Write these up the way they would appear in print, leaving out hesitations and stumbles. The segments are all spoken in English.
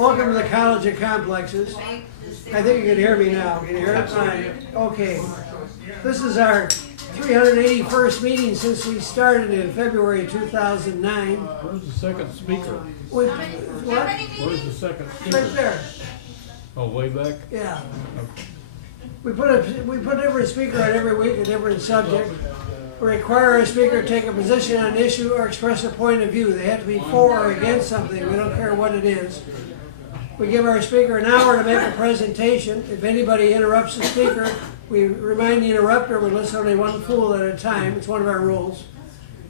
Welcome to the College of Complexes. I think you can hear me now. Can you hear it? Fine. Okay. This is our 381st meeting since we started in February 2009. Where's the second speaker? What? Where's the second speaker? Right there. Oh, way back? Yeah. We put every speaker on every week, a different subject. We require a speaker to take a position on an issue or express a point of view. They have to be for or against something. We don't care what it is. We give our speaker an hour to make a presentation. If anybody interrupts the speaker, we remind the interrupter we listen only one fool at a time. It's one of our rules.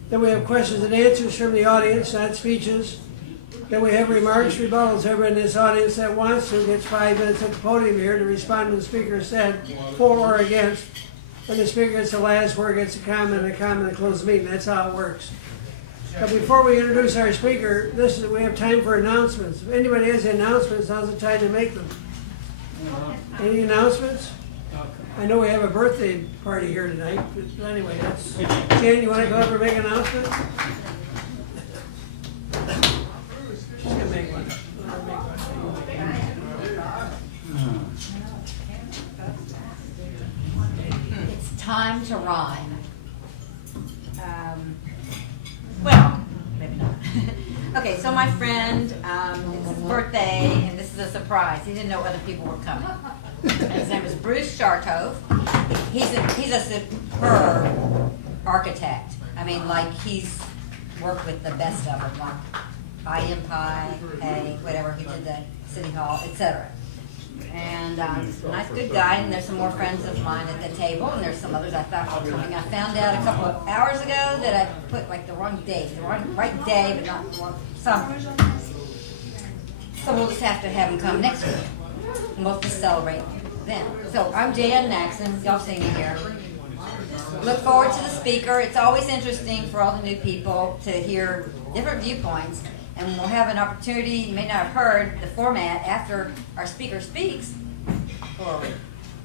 Then we have questions and answers from the audience, not speeches. Then we have remarks, rebuttals. Everyone in this audience that wants to gets 5 minutes at the podium here to respond to the speaker said, for or against. And the speaker gets the last word, gets a comment, and close the meeting. That's how it works. But before we introduce our speaker, we have time for announcements. If anybody has any announcements, now's the time to make them. Any announcements? I know we have a birthday party here tonight, but anyway, that's... Jan, you want to go up and make an announcement? She's going to make one. It's time to rhyme. Well, maybe not. Okay, so my friend, it's his birthday, and this is a surprise. He didn't know other people were coming. And his name is Bruce Shartove. He's a superb architect. I mean, like, he's worked with the best of them, like IMPI, whatever, he did the City Hall, etc. And he's a nice, good guy, and there's some more friends of mine at the table, and there's some others I thought were coming. I found out a couple of hours ago that I put, like, the wrong date, the right day, but not the wrong something. So we'll just have to have him come next week, and we'll just celebrate then. So I'm Jan Naxon, y'all see me here. Look forward to the speaker. It's always interesting for all the new people to hear different viewpoints. And we'll have an opportunity, you may not have heard the format after our speaker speaks, for an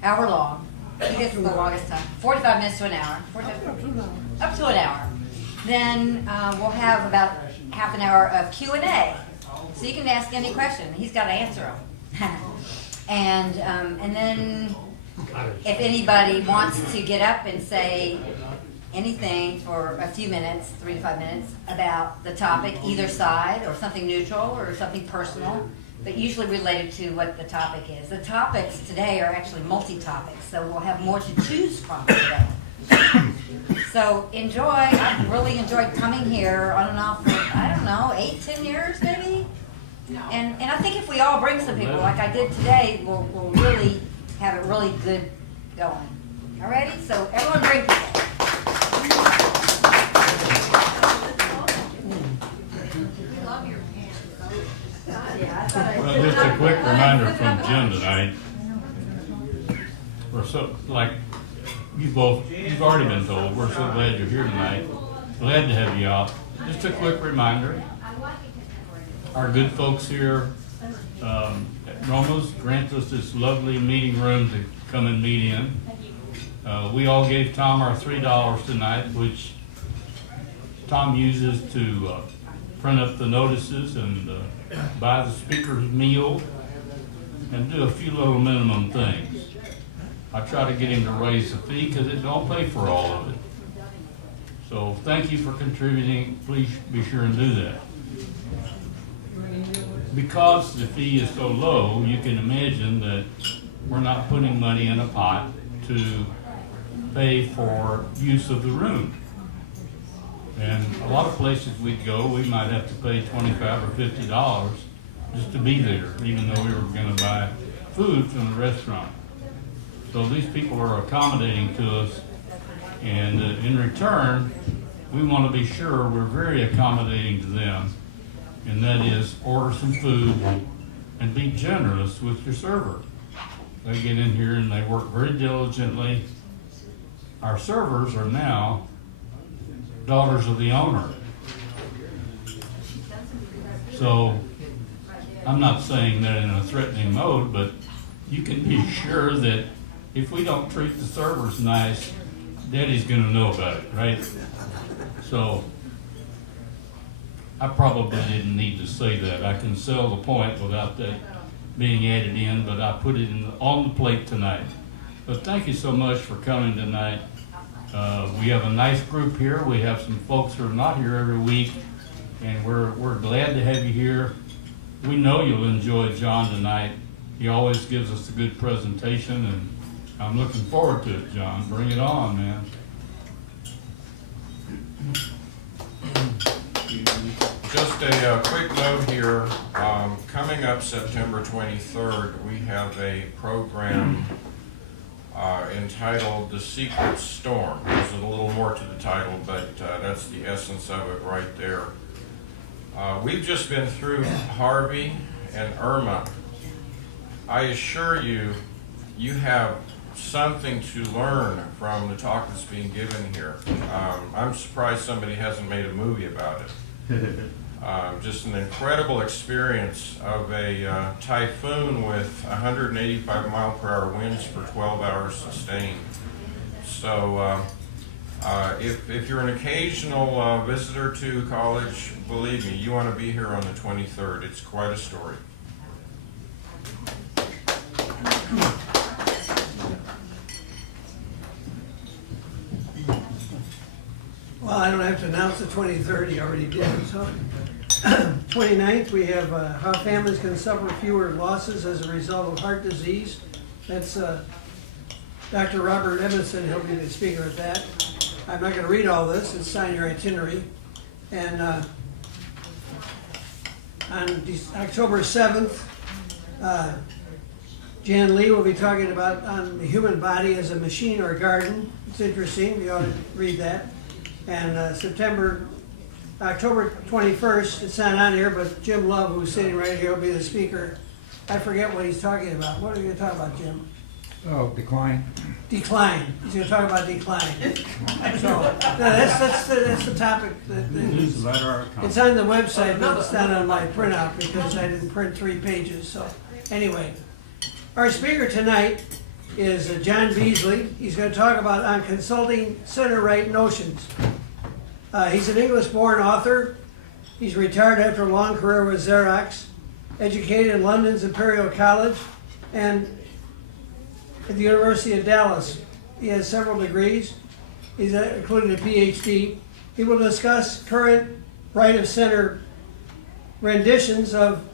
hour long. He gets the longest time, 45 minutes to an hour. Up to an hour. Then we'll have about half an hour of Q&A. So you can ask any question. He's got to answer them. And then if anybody wants to get up and say anything for a few minutes, 3 to 5 minutes, about the topic, either side, or something neutral, or something personal, but usually related to what the topic is. The topics today are actually multi-topics, so we'll have more to choose from today. So enjoy. I've really enjoyed coming here on and off for, I don't know, 8, 10 years maybe? And I think if we all bring some people, like I did today, we'll really have it really good going. Alrighty? So everyone bring people. Well, just a quick reminder from Jim tonight. We're so, like you've already been told, we're so glad you're here tonight. Glad to have you out. Just a quick reminder. Our good folks here at Roma's grant us this lovely meeting room to come and meet in. We all gave Tom our $3 tonight, which Tom uses to print up the notices and buy the speaker's meal and do a few little minimum things. I try to get him to raise the fee because it don't pay for all of it. So thank you for contributing. Please be sure and do that. Because the fee is so low, you can imagine that we're not putting money in a pot to pay for use of the room. And a lot of places we'd go, we might have to pay $25 or $50 just to be there, even though we were going to buy food from the restaurant. So these people are accommodating to us, and in return, we want to be sure we're very accommodating to them, and that is order some food and be generous with your server. They get in here and they work very diligently. Our servers are now daughters of the owner. So I'm not saying that in a threatening mode, but you can be sure that if we don't treat the servers nice, Daddy's going to know about it, right? So I probably didn't need to say that. I can sell the point without that being added in, but I put it on the plate tonight. But thank you so much for coming tonight. We have a nice group here. We have some folks who are not here every week, and we're glad to have you here. We know you'll enjoy John tonight. He always gives us a good presentation, and I'm looking forward to it, John. Bring it on, man. Just a quick note here. Coming up September 23rd, we have a program entitled The Secret Storm. There's a little more to the title, but that's the essence of it right there. We've just been through Harvey and Irma. I assure you, you have something to learn from the talk that's being given here. I'm surprised somebody hasn't made a movie about it. Just an incredible experience of a typhoon with 185 mile per hour winds for 12 hours sustained. So if you're an occasional visitor to college, believe me, you want to be here on the 23rd. It's quite a story. Well, I don't have to announce the 23rd, he already did, so. 29th, we have how families can suffer fewer losses as a result of heart disease. That's Dr. Robert Emerson, he'll be the speaker at that. I'm not going to read all this, it's on your itinerary. And on October 7th, Jan Lee will be talking about on the human body as a machine or a garden. It's interesting, you ought to read that. And October 21st, it's not on here, but Jim Love, who's sitting right here, will be the speaker. I forget what he's talking about. What are you going to talk about, Jim? Oh, decline. Decline. He's going to talk about decline. So, no, that's the topic. It's on the website, but it's not on my printout because I didn't print 3 pages. So, anyway, our speaker tonight is John Beesley. He's going to talk about on consulting center-right notions. He's an English-born author. He's retired after a long career with Xerox, educated in London's Imperial College and at the University of Dallas. He has several degrees, including a PhD. He will discuss current right-of-center renditions of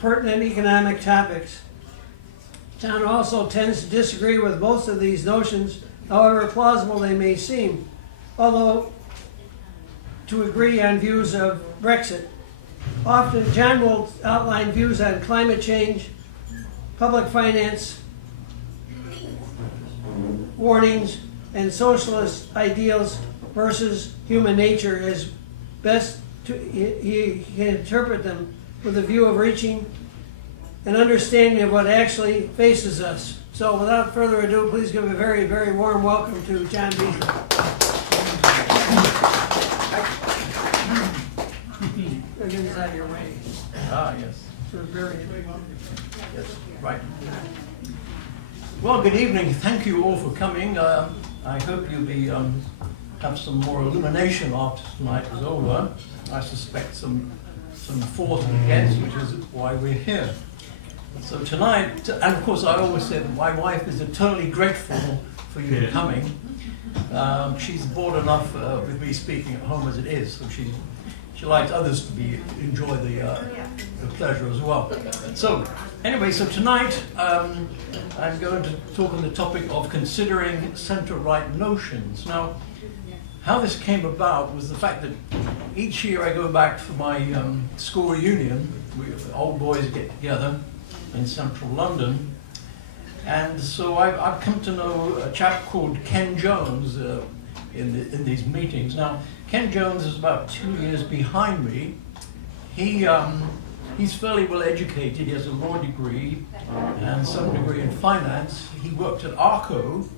pertinent economic topics. John also tends to disagree with most of these notions, however plausible they may seem, although to agree on views of Brexit. Often, John will outline views on climate change, public finance, warnings, and socialist ideals versus human nature as best he can interpret them with a view of reaching an understanding of what actually faces us. So without further ado, please give a very, very warm welcome to John Beesley. Get out of your way. Ah, yes. So very Yes, right. Well, good evening. Thank you all for coming. I hope you'll be have some more illumination after tonight is over. I suspect some thought against, which is why we're here. So tonight, and of course I always said my wife is eternally grateful for you coming. She's bored enough with me speaking at home as it is, so she likes others to enjoy the pleasure as well. So anyway, so tonight I'm going to talk on the topic of considering centre-right notions. Now, how this came about was the fact that each year I go back for my school reunion. We old boys get together in central London, and so I've come to know a chap called Ken Jones in these meetings. Now, Ken Jones is about 2 years behind me. He's fairly well educated. He has a law degree and some degree in finance. He worked at ARCO,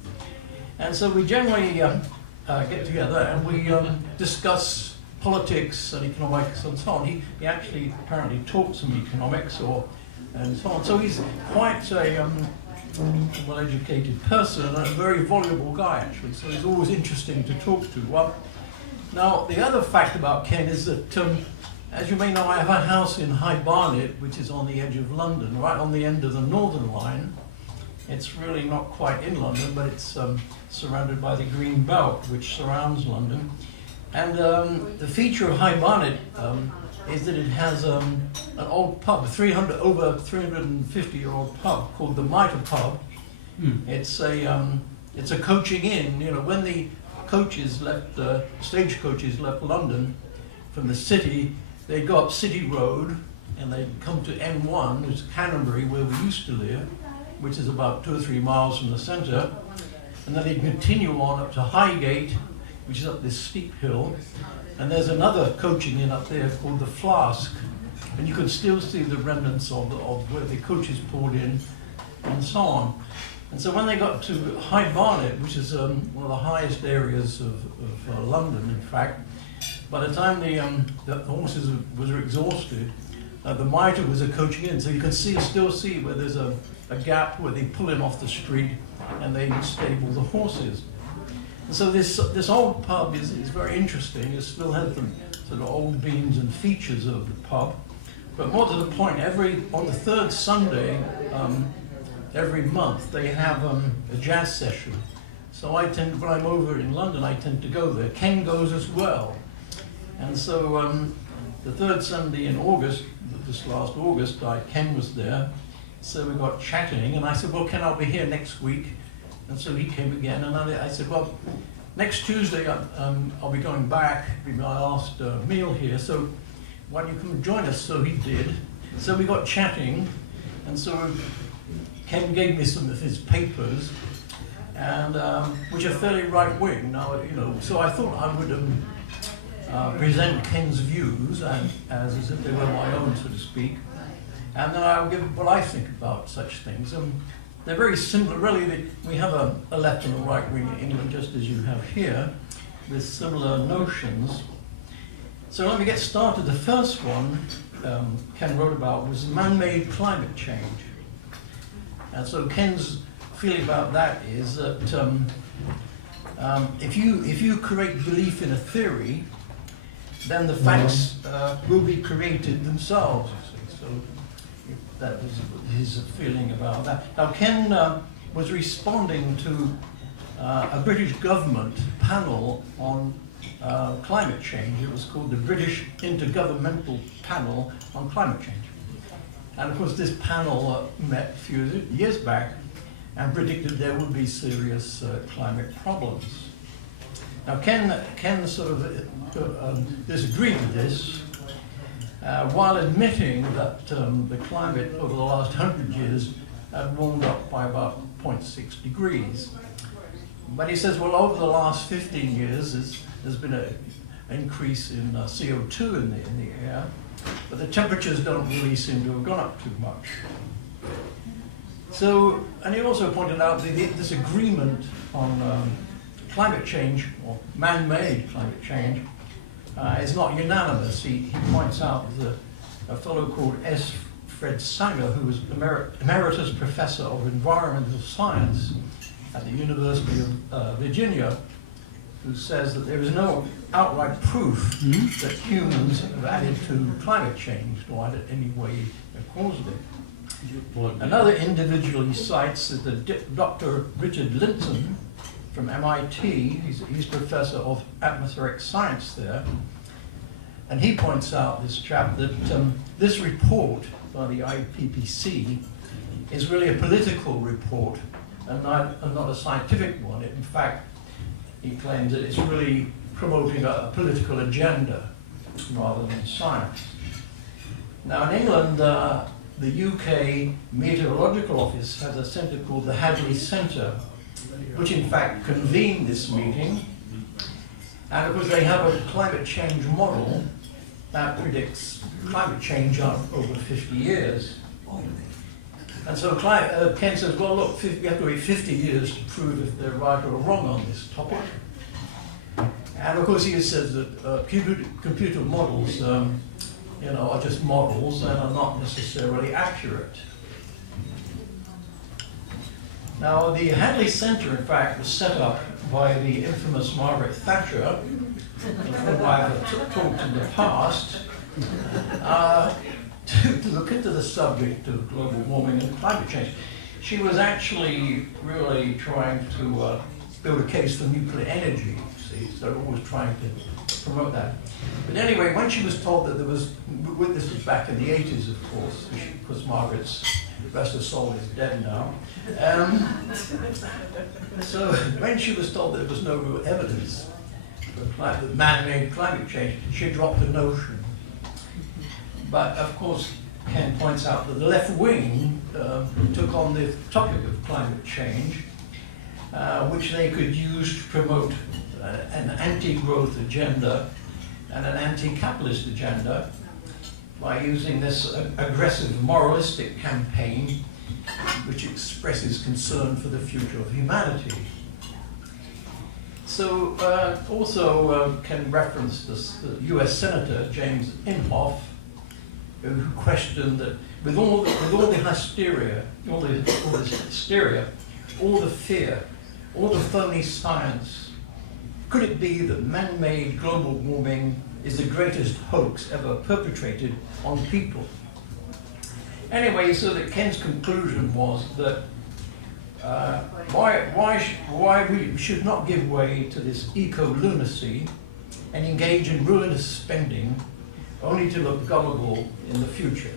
and so we generally get together and we discuss politics and economics and so on. He actually apparently taught some economics and so on. So he's quite a well-educated person and a very voluble guy, actually. So he's always interesting to talk to. Well, Now, the other fact about Ken is that, as you may know, I have a house in High Barnet, which is on the edge of London, right on the end of the Northern Line. It's really not quite in London, but it's surrounded by the Green Belt, which surrounds London. And the feature of High Barnet is that it has an old pub, over 350-year-old pub called the Mitre Pub. It's a coaching inn. You know, when the stagecoaches left London from the city, they'd go up City Road and they'd come to N1, which is Canterbury, where we used to live, which is about 2 or 3 miles from the centre, and then they'd continue on up to Highgate, which is up this steep hill, and there's another coaching inn up there called the Flask, and you can still see the remnants of where the coaches pulled in, and so on. And so when they got to High Barnet, which is one of the highest areas of London, in fact, by the time the horses were exhausted, the Mitre was a coaching inn, so you can still see where there's a gap where they pull in off the street and they stable the horses. And so this old pub is very interesting. It still has the sort of old beams and features of the pub. But more to the point, on the third Sunday, every month, they have a jazz session. So when I'm over in London, I tend to go there. Ken goes as well. And so the third Sunday in August, this last August, Ken was there. So we got chatting, and I said, well, Ken, I'll be here next week. And so he came again, and I said, well, next Tuesday I'll be going back, it'll be my last meal here, so why don't you come and join us? So he did. So we got chatting, and so Ken gave me some of his papers, and which are fairly right-wing. Now, you know, so I thought I would present Ken's views as if they were my own, so to speak, and then I'll give what I think about such things. They're very similar, really. We have a left and a right wing in England, just as you have here, with similar notions. So let me get started. The first one Ken wrote about was man-made climate change. And so Ken's feeling about that is that if you create belief in a theory, then the facts will be created themselves. You see. So that was his feeling about that. Now Ken was responding to a British government panel on climate change. It was called the British Intergovernmental Panel on Climate Change. And of course this panel met a few years back and predicted there would be serious climate problems. Now Ken sort of disagreed with this, while admitting that the climate over the last 100 years had warmed up by about 0.6 degrees. But he says, well, over the last 15 years, there's been an increase in CO2 in the air, but the temperatures don't really seem to have gone up too much. So, and he also pointed out that this agreement on climate change, or man-made climate change, is not unanimous. He points out that a fellow called S. Fred Sanger, who was emeritus professor of environmental science at the University of Virginia, who says that there is no outright proof that humans have added to climate change, or in any way caused it. Another individual he cites is Dr. Richard Linton from MIT. He's professor of atmospheric science there. And he points out, this chap, that this report by the IPCC is really a political report and not a scientific one. In fact, he claims that it's really promoting a political agenda rather than science. Now in England, the UK Meteorological Office has a centre called the Hadley Centre, which in fact convened this meeting. And of course they have a climate change model that predicts climate change over 50 years. And so Ken says, well look, we have to wait 50 years to prove if they're right or wrong on this topic. And of course he says that computer models are just models and are not necessarily accurate. Now, the Hadley Centre, in fact, was set up by the infamous Margaret Thatcher, who I've talked in the past, to look into the subject of global warming and climate change. She was actually really trying to build a case for nuclear energy, see, so always trying to promote that. But anyway, when she was told that there was, this was back in the 80s, of course, because Margaret's, rest her soul, is dead now. So when she was told that there was no real evidence for man-made climate change, she dropped the notion. But of course, Ken points out that the left wing took on the topic of climate change, which they could use to promote an anti-growth agenda and an anti-capitalist agenda by using this aggressive moralistic campaign which expresses concern for the future of humanity. So also can reference this, the US Senator James Inhofe, who questioned that with all the hysteria, all this hysteria, all the fear, all the phony science, could it be that man-made global warming is the greatest hoax ever perpetrated on people? Anyway, so that Ken's conclusion was that why we should not give way to this eco-lunacy and engage in ruinous spending only to look gullible in the future.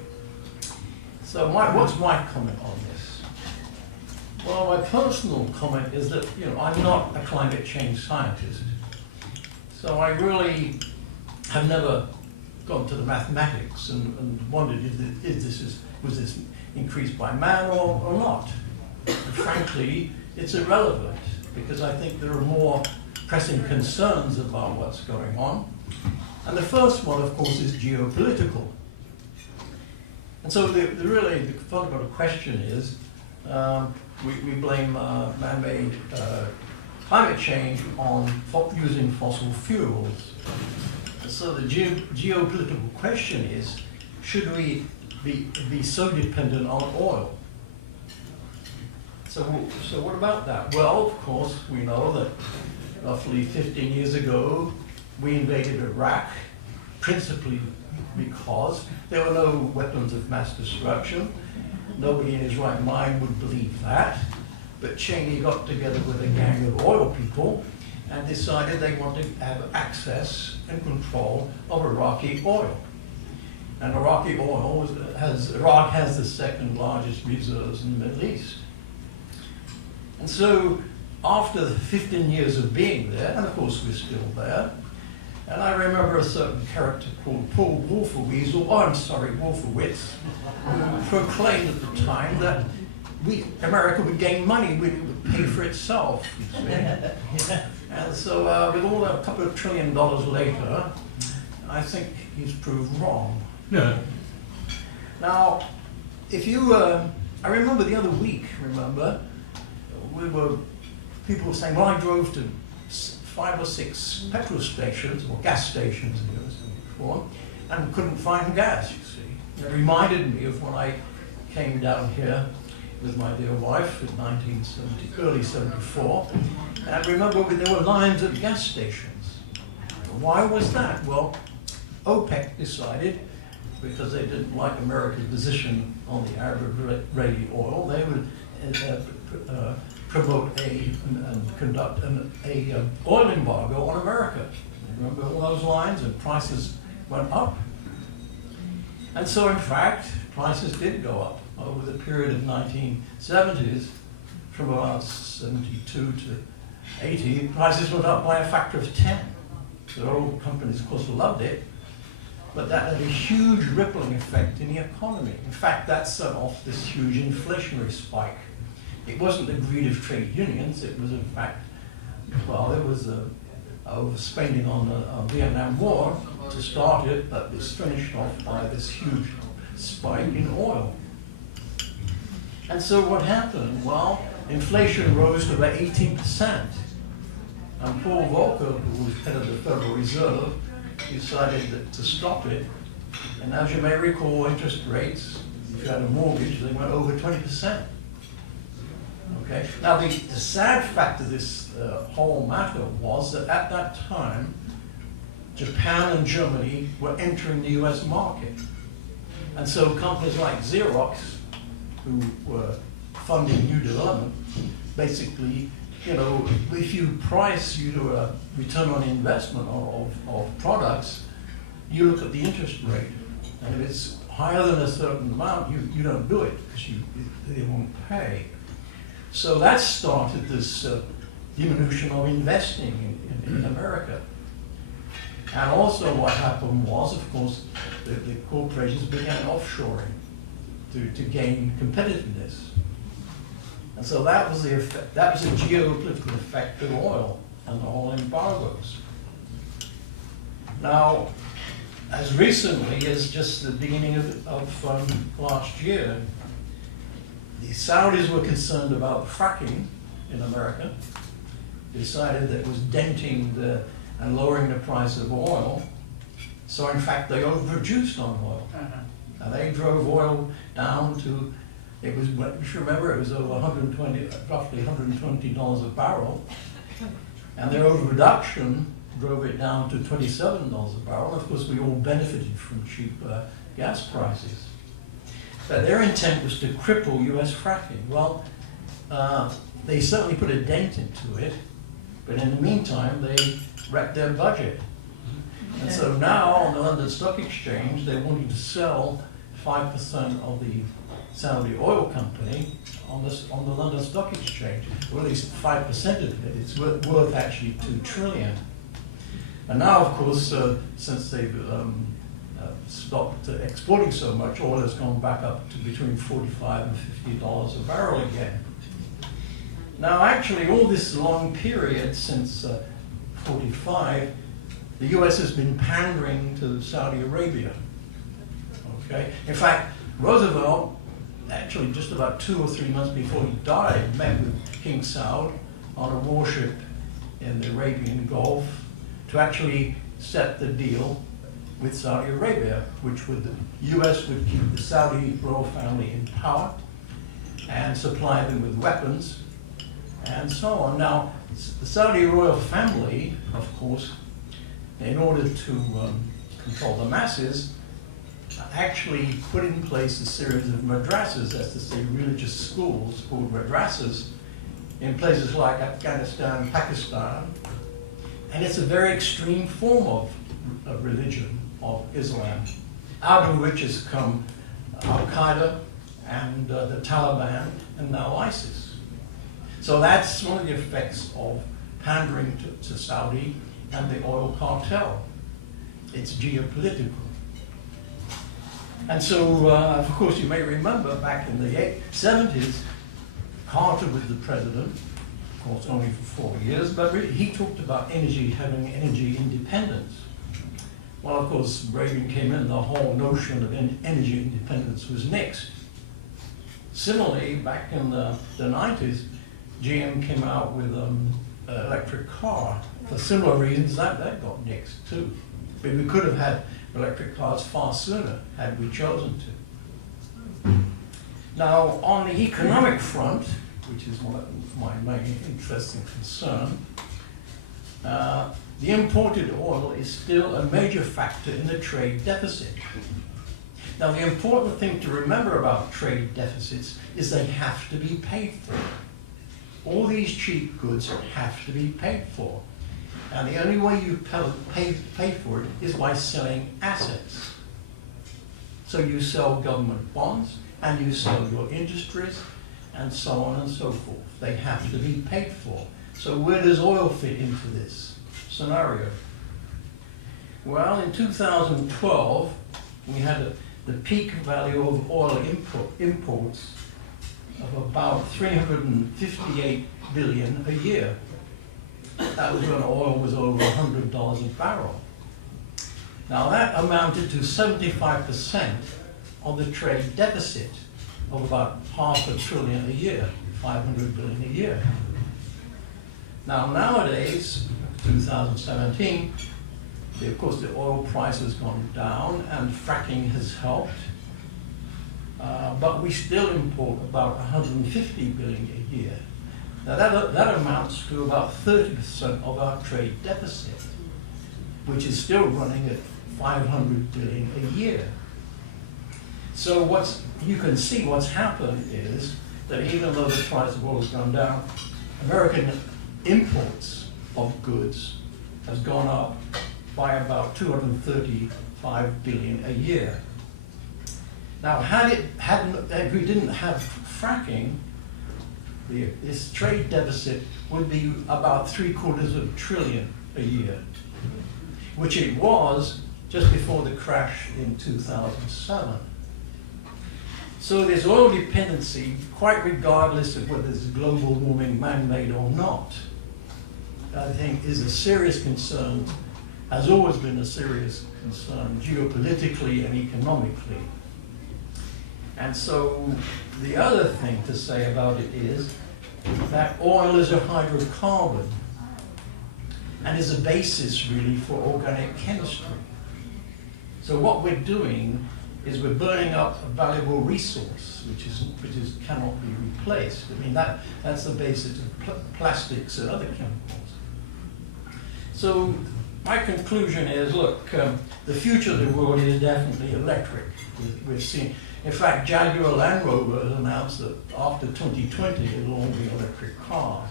So what's my comment on this? Well, my personal comment is that, you know, I'm not a climate change scientist. So I really have never gone to the mathematics and wondered was this increased by man or not. And frankly, it's irrelevant because I think there are more pressing concerns about what's going on. And the first one, of course, is geopolitical. And so the fundamental question is, we blame man-made climate change on using fossil fuels. So the geopolitical question is, should we be so dependent on oil? So what about that? Well, of course, we know that roughly 15 years ago, we invaded Iraq, principally because there were no weapons of mass destruction. Nobody in his right mind would believe that. But Cheney got together with a gang of oil people and decided they wanted to have access and control of Iraqi oil. And Iraqi oil Iraq has the second largest reserves in the Middle East. And so after 15 years of being there, and of course we're still there, and I remember a certain character called Paul Wolfowitz, who proclaimed at the time that America would gain money, it would pay for itself. You see. And so with all that, a couple of $1 trillion later, I think he's proved wrong. No. Now, if you, I remember the other week, people were saying, well, I drove to 5 or 6 petrol stations, or gas stations, before, and couldn't find gas, you see. It reminded me of when I came down here with my dear wife in early 74, and I remember there were lines at gas stations. Why was that? Well, OPEC decided, because they didn't like America's position on the Arab-Israeli oil, they would promote and conduct an oil embargo on America. Remember all those lines, and prices went up. And so in fact, prices did go up over the period of 1970s, from about 72 to 80, prices went up by a factor of 10. The oil companies, of course, loved it, but that had a huge rippling effect in the economy. In fact, that set off this huge inflationary spike. It wasn't the greed of trade unions, it was in fact, well, there was overspending on the Vietnam War to start it, but was finished off by this huge spike in oil. And so what happened? Well, inflation rose to about 18%. And Paul Volcker, who was head of the Federal Reserve, decided to stop it. And as you may recall, interest rates, if you had a mortgage, they went over 20%. Okay. Now the sad fact of this whole matter was that at that time, Japan and Germany were entering the US market. And so companies like Xerox, who were funding new development, basically, you know, if you price you to a return on investment of products, you look at the interest rate. And if it's higher than a certain amount, you don't do it because they won't pay. So that started this diminution of investing in America. And also what happened was, of course, the corporations began offshoring to gain competitiveness. And so that was the effect, that was a geopolitical effect of oil and the whole embargoes. Now, as recently as just the beginning of last year, the Saudis were concerned about fracking in America, decided that it was denting and lowering the price of oil. So in fact, they overproduced on oil. And they drove oil down to, it was, you should remember, it was over roughly $120 a barrel. And their overreduction drove it down to $27 a barrel. Of course, we all benefited from cheap gas prices. But their intent was to cripple US fracking. Well, they certainly put a dent into it, but in the meantime, they wrecked their budget. And so now on the London Stock Exchange, they wanted to sell 5% of the Saudi oil company on the London Stock Exchange, or at least 5% of it. It's worth actually $2 trillion. And now, of course, since they've stopped exporting so much, oil has gone back up to between $45 and $50 a barrel again. Now, actually, all this long period since 45, the US has been pandering to Saudi Arabia. Okay? In fact, Roosevelt, actually just about 2 or 3 months before he died, met with King Saud on a warship in the Arabian Gulf to actually set the deal with Saudi Arabia, which would, the US would keep the Saudi royal family in power and supply them with weapons and so on. Now, the Saudi royal family, of course, in order to control the masses, actually put in place a series of madrasas, that's to say religious schools called madrasas, in places like Afghanistan, Pakistan, and it's a very extreme form of religion, of Islam, out of which has come Al-Qaeda and the Taliban and now ISIS. So that's one of the effects of pandering to Saudi and the oil cartel. It's geopolitical. And so, of course, you may remember back in the 70s, Carter was the president, of course only for 4 years, but really he talked about having energy independence. Well, of course, Reagan came in, the whole notion of energy independence was nixed. Similarly, back in the 90s, GM came out with an electric car. For similar reasons, that got nixed too. But we could have had electric cars far sooner had we chosen to. Now, on the economic front, which is my main interest and concern, the imported oil is still a major factor in the trade deficit. Now, the important thing to remember about trade deficits is they have to be paid for. All these cheap goods have to be paid for. And the only way you pay for it is by selling assets. So you sell government bonds, and you sell your industries, and so on and so forth. They have to be paid for. So where does oil fit into this scenario? Well, in 2012, we had the peak value of oil imports of about 358 billion a year. That was when oil was over $100 a barrel. Now that amounted to 75% of the trade deficit of about $500 billion a year, 500 billion a year. Now nowadays, 2017, of course the oil price has gone down and fracking has helped, but we still import about 150 billion a year. Now that amounts to about 30% of our trade deficit, which is still running at 500 billion a year. So you can see what's happened is that even though the price of oil has gone down, American imports of goods has gone up by about 235 billion a year. Now, if we didn't have fracking, this trade deficit would be about $750 billion a year, which it was just before the crash in 2007. So this oil dependency, quite regardless of whether it's global warming man-made or not, I think is a serious concern, has always been a serious concern geopolitically and economically. And so the other thing to say about it is that oil is a hydrocarbon and is a basis really for organic chemistry. So what we're doing is we're burning up a valuable resource which cannot be replaced. I mean that's the basis of plastics and other chemicals. So my conclusion is, look, the future of the world is definitely electric. We've seen, in fact, Jaguar Land Rover has announced that after 2020 it'll all be electric cars.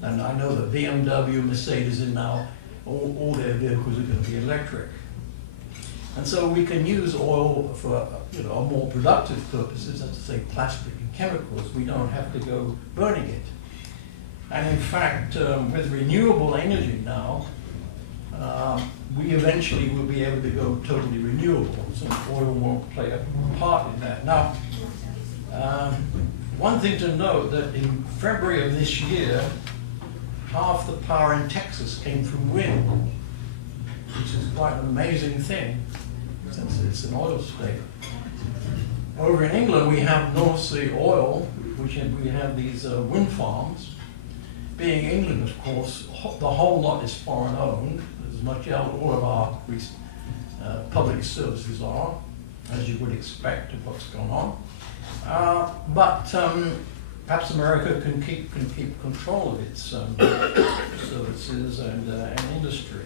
And I know that BMW, Mercedes, and now all their vehicles are going to be electric. And so we can use oil for more productive purposes, that's to say plastic and chemicals. We don't have to go burning it. And in fact, with renewable energy now, we eventually will be able to go totally renewable, so oil won't play a part in that. Now, one thing to note that in February of this year, half the power in Texas came from wind, which is quite an amazing thing, since it's an oil state. Over in England, we have North Sea oil, which we have these wind farms. Being England, of course, the whole lot is foreign owned, as much as all of our public services are, as you would expect of what's going on. But perhaps America can keep control of its services and industry.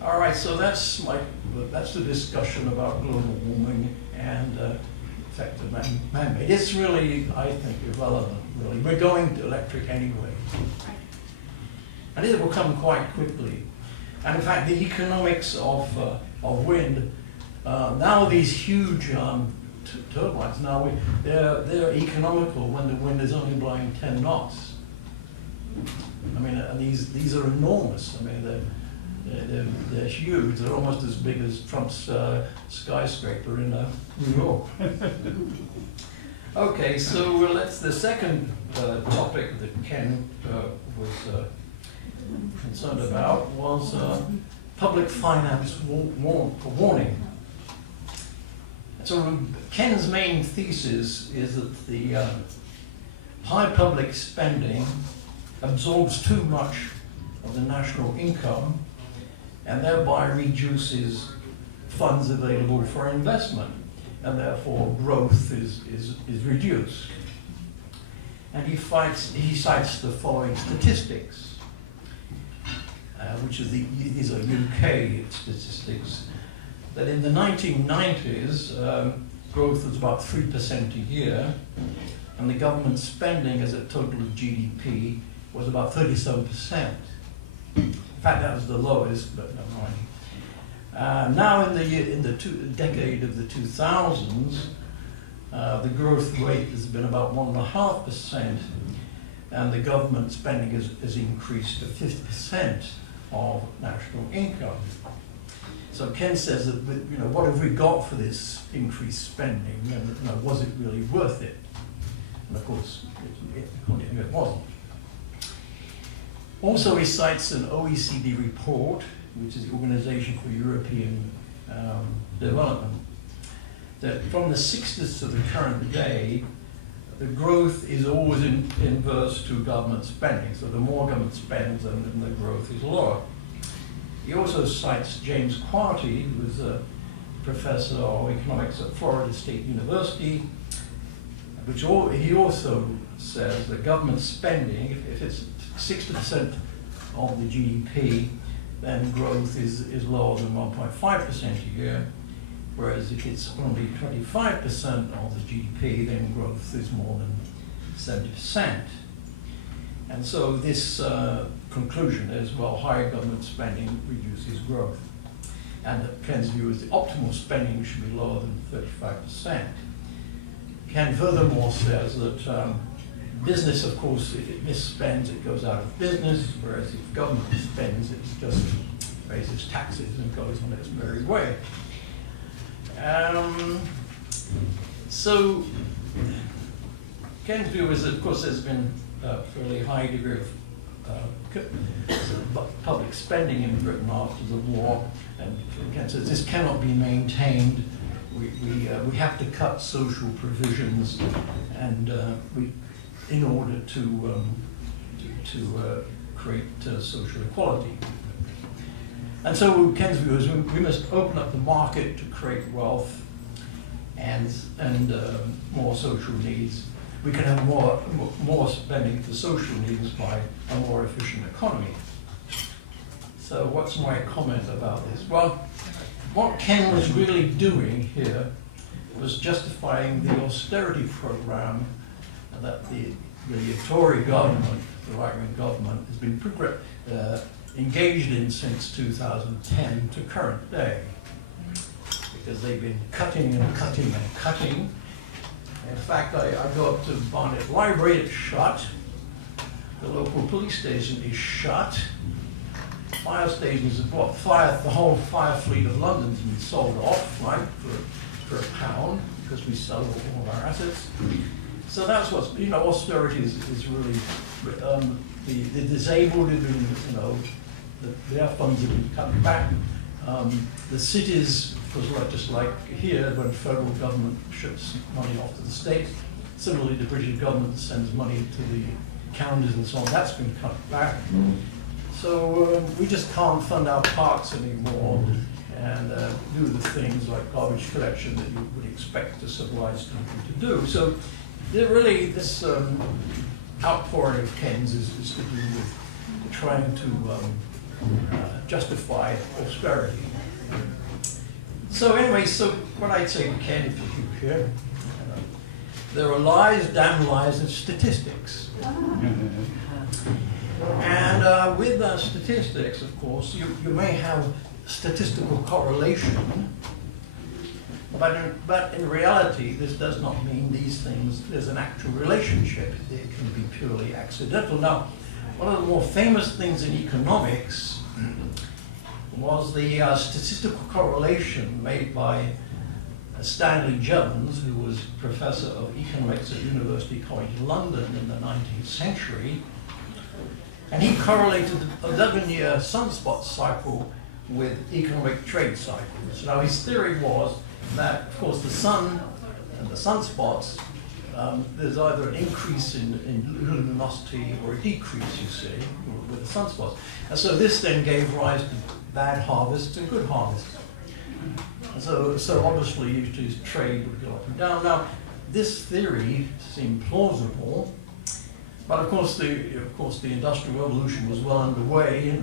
All right, so that's the discussion about global warming and effect of man-made. It's really, I think, irrelevant, really. We're going to electric anyway. And it will come quite quickly. And in fact, the economics of wind, now these huge turbines, now they're economical when the wind is only blowing 10 knots. I mean, and these are enormous. I mean, they're huge. They're almost as big as Trump's skyscraper in New York. Okay, so the second topic that Ken was concerned about was public finance warning. So Ken's main thesis is that the high public spending absorbs too much of the national income and thereby reduces funds available for investment, and therefore growth is reduced. And he cites the following statistics, which is these are UK statistics, that in the 1990s, growth was about 3% a year, and the government spending as a total of GDP was about 37%. In fact, that was the lowest, but never mind. Now in the decade of the 2000s, the growth rate has been about 1.5%, and the government spending has increased to 50% of national income. So Ken says that, what have we got for this increased spending, and was it really worth it? And of course, it wasn't. Also, he cites an OECD report, which is the Organization for European Development, that from the 60s to the current day, the growth is always inverse to government spending. So the more government spends, then the growth is lower. He also cites James Quarty, who is a professor of economics at Florida State University, he also says that government spending, if it's 60% of the GDP, then growth is lower than 1.5% a year, whereas if it's only 25% of the GDP, then growth is more than 70%. And so this conclusion is, well, higher government spending reduces growth. And Ken's view is the optimal spending should be lower than 35%. Ken furthermore says that business, of course, if it misspends, it goes out of business, whereas if government spends, it just raises taxes and goes on its merry way. So Ken's view is that, of course, there's been a fairly high degree of public spending in Britain after the war, and Ken says this cannot be maintained. We have to cut social provisions, and in order to create social equality. And so Ken's view is we must open up the market to create wealth and more social needs. We can have more spending for social needs by a more efficient economy. So what's my comment about this? Well, what Ken was really doing here was justifying the austerity program that the Tory government, the right-wing government, has been engaged in since 2010 to current day. Because they've been cutting and cutting and cutting. In fact, I go up to Barnet Library, it's shut. The local police station is shut. Fire stations have bought the whole fire fleet of London's been sold off, right, for £1, because we sell all our assets. So that's what's, austerity is really, the disabled have been, their funds have been cut back. The cities, because just like here, when federal government ships money off to the state, similarly the British government sends money to the counties and so on, that's been cut back. So we just can't fund our parks anymore and do the things like garbage collection that you would expect a civilized country to do. So really this outpouring of Ken's is to do with trying to justify austerity. So anyway, so what I'd say to Ken, if you here, there are lies, damn lies, and statistics. And with statistics, of course, you may have statistical correlation, but in reality, this does not mean these things, there's an actual relationship. It can be purely accidental. Now, one of the more famous things in economics was the statistical correlation made by Stanley Jones, who was professor of economics at University College London in the 19th century. And he correlated the 11-year sunspot cycle with economic trade cycles. Now his theory was that, of course, the sun and the sunspots, there's either an increase in luminosity or a decrease, you see, with the sunspots. And so this then gave rise to bad harvests and good harvests. And so obviously his trade would go up and down. Now, this theory seemed plausible, but of course the Industrial Revolution was well underway,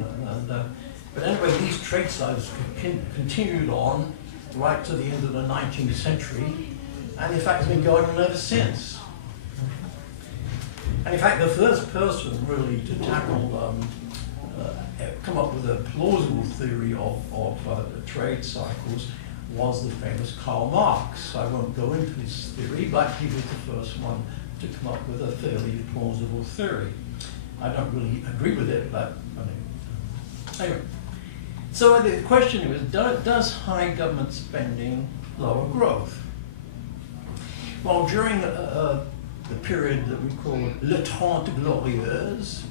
but anyway, these trade cycles continued on right to the end of the 19th century, and in fact has been going on ever since. And in fact, the first person really to tackle, come up with a plausible theory of trade cycles was the famous Karl Marx. I won't go into his theory, but he was the first one to come up with a fairly plausible theory. I don't really agree with it, but anyway. So the question was, does high government spending lower growth? Well, during the period that we call Le Trente Glorieuses,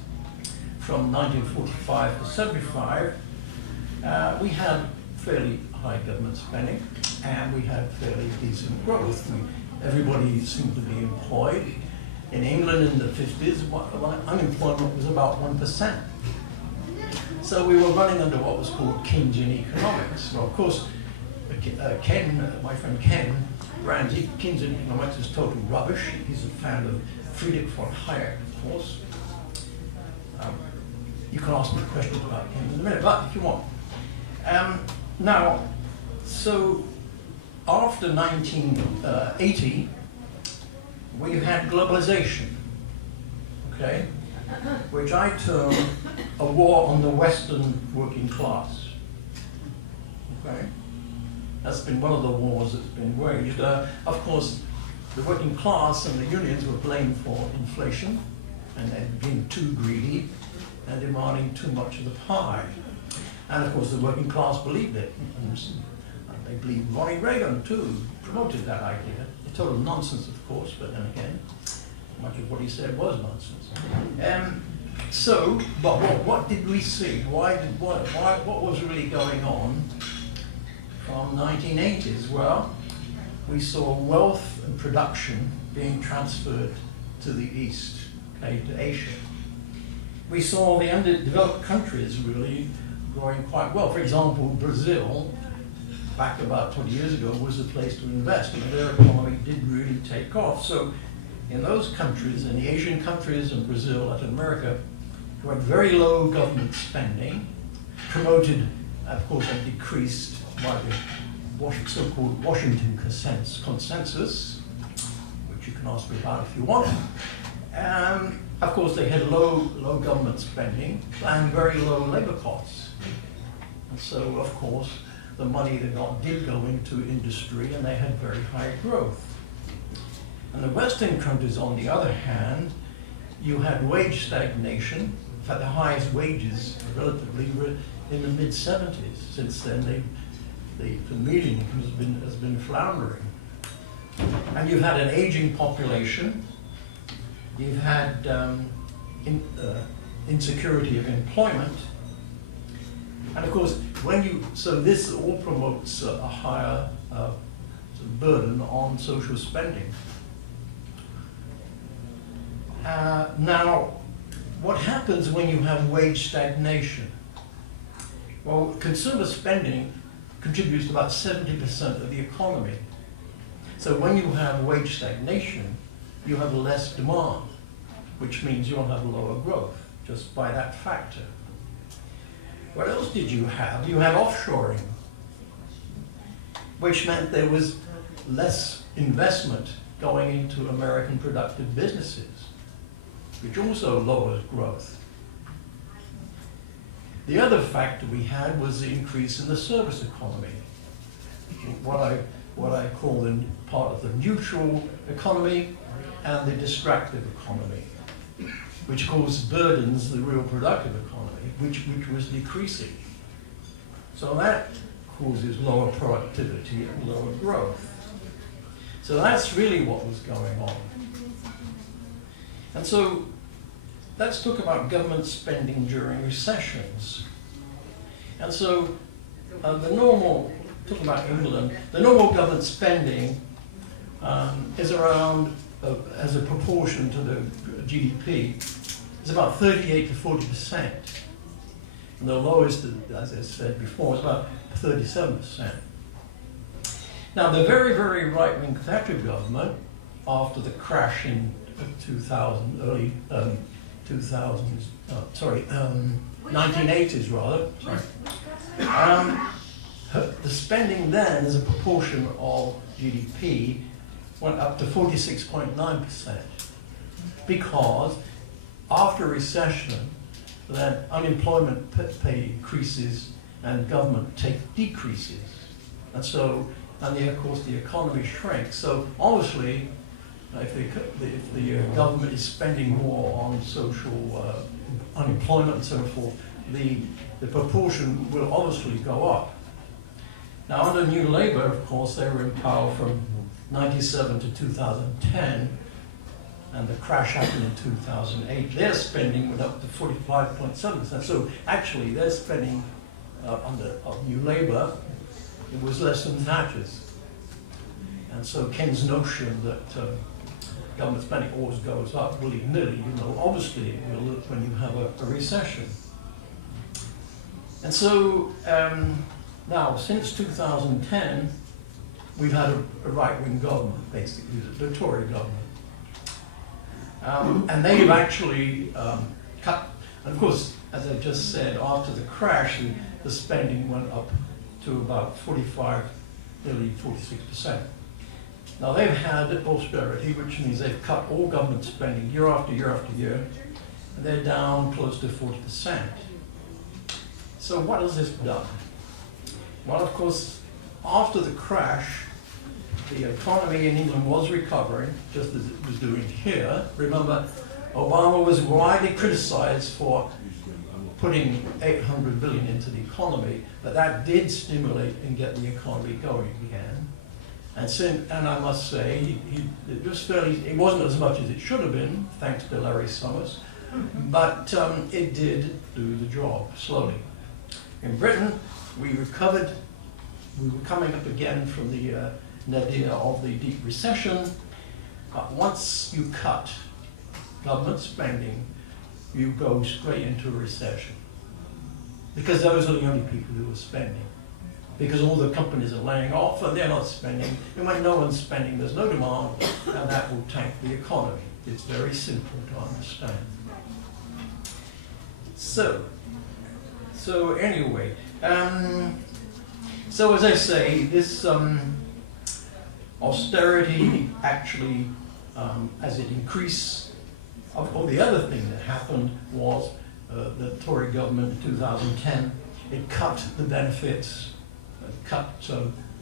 from 1945 to 75, we had fairly high government spending, and we had fairly decent growth. Everybody seemed to be employed. In England in the 50s, unemployment was about 1%. So we were running under what was called Keynesian economics. Well, of course, Ken, my friend Ken, brands Keynesian economics is total rubbish. He's a fan of Friedrich von Hayek, of course. You can ask me questions about him in a minute, but if you want. Now, so after 1980, we had globalization, okay, which I term a war on the Western working class. Okay, that's been one of the wars that's been waged. Of course, the working class and the unions were blamed for inflation and being too greedy and demanding too much of the pie. And of course, the working class believed it. And they believed Ronald Reagan too promoted that idea. A total nonsense, of course, but then again, much of what he said was nonsense. But what did we see? What was really going on from 1980s? Well, we saw wealth and production being transferred to the East, okay, to Asia. We saw the underdeveloped countries really growing quite well. For example, Brazil, back about 20 years ago, was the place to invest, and their economy did really take off. So in those countries, in the Asian countries and Brazil, Latin America, who had very low government spending, promoted, of course, and decreased by the so-called Washington consensus, which you can ask me about if you want. Of course, they had low government spending and very low labor costs. And so, of course, the money they got did go into industry, and they had very high growth. And the Western countries, on the other hand, you had wage stagnation. In fact, the highest wages relatively were in the mid-70s. Since then, the median income has been floundering. And you've had an aging population. You've had insecurity of employment. And of course, so this all promotes a higher burden on social spending. Now, what happens when you have wage stagnation? Well, consumer spending contributes to about 70% of the economy. So when you have wage stagnation, you have less demand, which means you'll have lower growth, just by that factor. What else did you have? You had offshoring, which meant there was less investment going into American productive businesses, which also lowers growth. The other factor we had was the increase in the service economy, what I call part of the neutral economy and the distractive economy, which of course burdens the real productive economy, which was decreasing. So that causes lower productivity and lower growth. So that's really what was going on. And so let's talk about government spending during recessions. And so talking about England, the normal government spending is around, as a proportion to the GDP, is about 38 to 40%. And the lowest, as I said before, is about 37%. Now, the very, very right-wing Thatcher government, after the crash in 1980s rather, the spending then as a proportion of GDP went up to 46.9%, because after recession, then unemployment pay increases and government decreases. And so, of course, the economy shrinks. So obviously, if the government is spending more on social unemployment and so forth, the proportion will obviously go up. Now, under New Labour, of course, they were in power from 1997 to 2010, and the crash happened in 2008. Their spending went up to 45.7%. So actually, their spending under New Labour, it was less than Thatcher's. And so Ken's notion that government spending always goes up willy-nilly, obviously it will when you have a recession. And so Now, since 2010, we've had a right-wing government, basically, the Tory government. And they've actually cut, and of course, as I just said, after the crash, the spending went up to about 45, nearly 46%. Now they've had austerity, which means they've cut all government spending year after year after year, and they're down close to 40%. So what has this done? Well, of course, after the crash, the economy in England was recovering, just as it was doing here. Remember, Obama was widely criticized for putting 800 billion into the economy, but that did stimulate and get the economy going again. And I must say, it wasn't as much as it should have been, thanks to Larry Summers, but it did do the job, slowly. In Britain, we recovered. We were coming up again from the nadir of the deep recession. But once you cut government spending, you go straight into a recession. Because those are the only people who are spending. Because all the companies are laying off and they're not spending. And when no one's spending, there's no demand, and that will tank the economy. It's very simple to understand. So anyway, so as I say, this austerity actually, as it increased, the other thing that happened was the Tory government in 2010, it cut the benefits, cut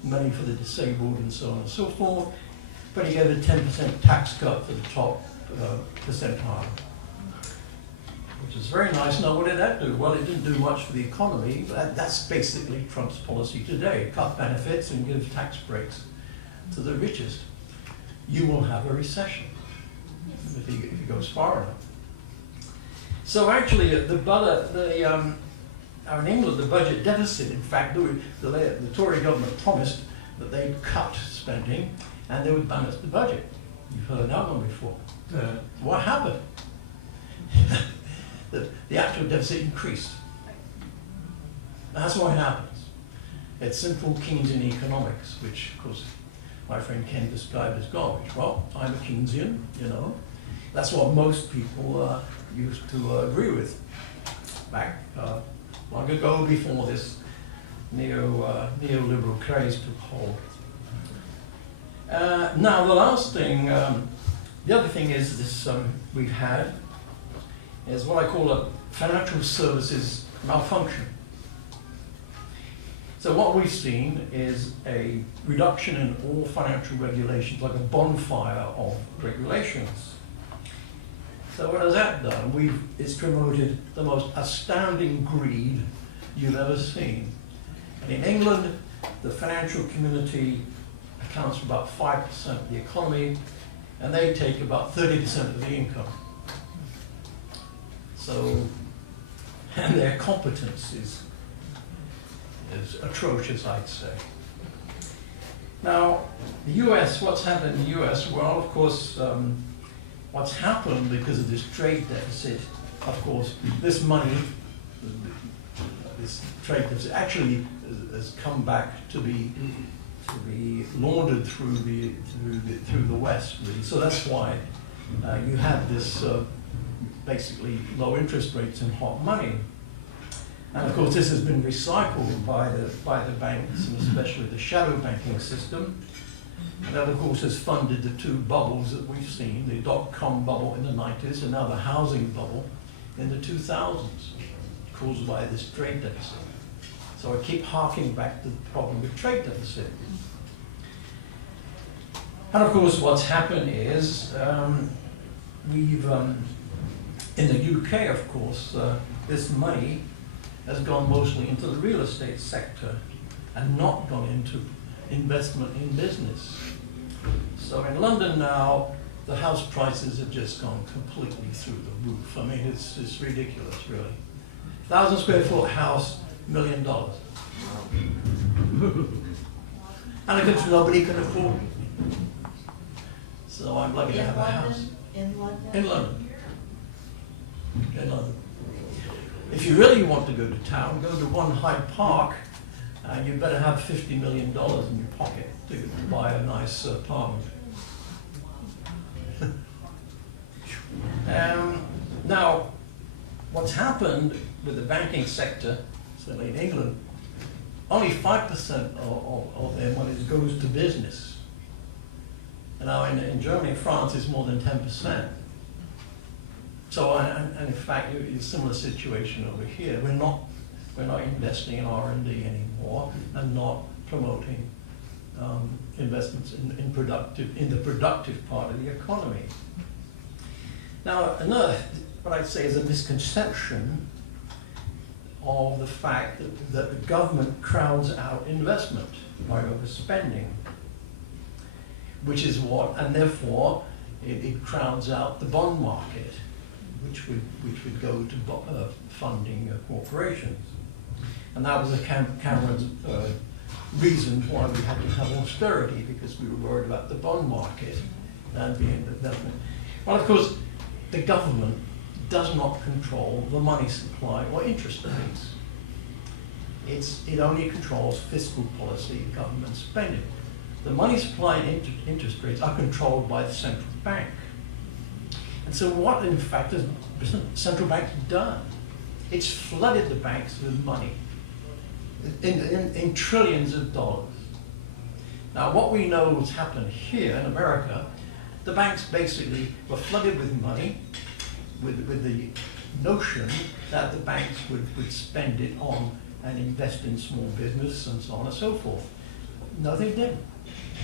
money for the disabled and so on and so forth, but he gave a 10% tax cut for the top percentile, which is very nice. Now, what did that do? Well, it didn't do much for the economy. That's basically Trump's policy today. Cut benefits and give tax breaks to the richest. You will have a recession if he goes far enough. So actually, in England, the budget deficit, in fact, the Tory government promised that they'd cut spending and they would balance the budget. You've heard that one before. What happened? The actual deficit increased. That's what happens. It's simple Keynesian economics, which, of course, my friend Ken described as garbage. Well, I'm a Keynesian, you know. That's what most people used to agree with back long ago, before this neoliberal craze took hold. Now, the last thing, the other thing is this we've had is what I call a financial services malfunction. So what we've seen is a reduction in all financial regulations, like a bonfire of regulations. So what has that done? It's promoted the most astounding greed you've ever seen. And in England, the financial community accounts for about 5% of the economy, and they take about 30% of the income. So, and their competence is atrocious, I'd say. Now, the US, what's happened in the US? Well, of course, what's happened because of this trade deficit, of course, this money, this trade deficit actually has come back to be laundered through the West, really. So that's why you have this basically low interest rates and hot money. And of course, this has been recycled by the banks, and especially the shadow banking system. And that, of course, has funded the two bubbles that we've seen, the dot-com bubble in the 90s and now the housing bubble in the 2000s, caused by this trade deficit. So I keep harking back to the problem with trade deficit. And of course, what's happened is we've, in the UK, of course, this money has gone mostly into the real estate sector and not gone into investment in business. So in London now, the house prices have just gone completely through the roof. I mean, it's ridiculous, really. 1,000 square foot house, $1 million. And of course, nobody can afford it. So I'm lucky to have a house. In London? In London. In London. If you really want to go to town, go to One Hyde Park, and you better have $50 million in your pocket to buy a nice apartment. Now, what's happened with the banking sector, certainly in England, only 5% of their money goes to business. Now, in Germany and France, it's more than 10%. So, and in fact, it's a similar situation over here. We're not investing in R&D anymore, and not promoting investments in the productive part of the economy. Now, another, what I'd say is a misconception of the fact that the government crowds out investment by overspending, which is what, and therefore it crowds out the bond market, which would go to funding corporations. And that was Cameron's reason why we had to have austerity, because we were worried about the bond market and being investment. Well, of course, the government does not control the money supply or interest rates. It only controls fiscal policy, government spending. The money supply and interest rates are controlled by the central bank. And so what, in fact, has the central bank done? It's flooded the banks with money in trillions of dollars. Now, what we know has happened here in America, the banks basically were flooded with money with the notion that the banks would spend it on and invest in small business and so on and so forth. No, they didn't.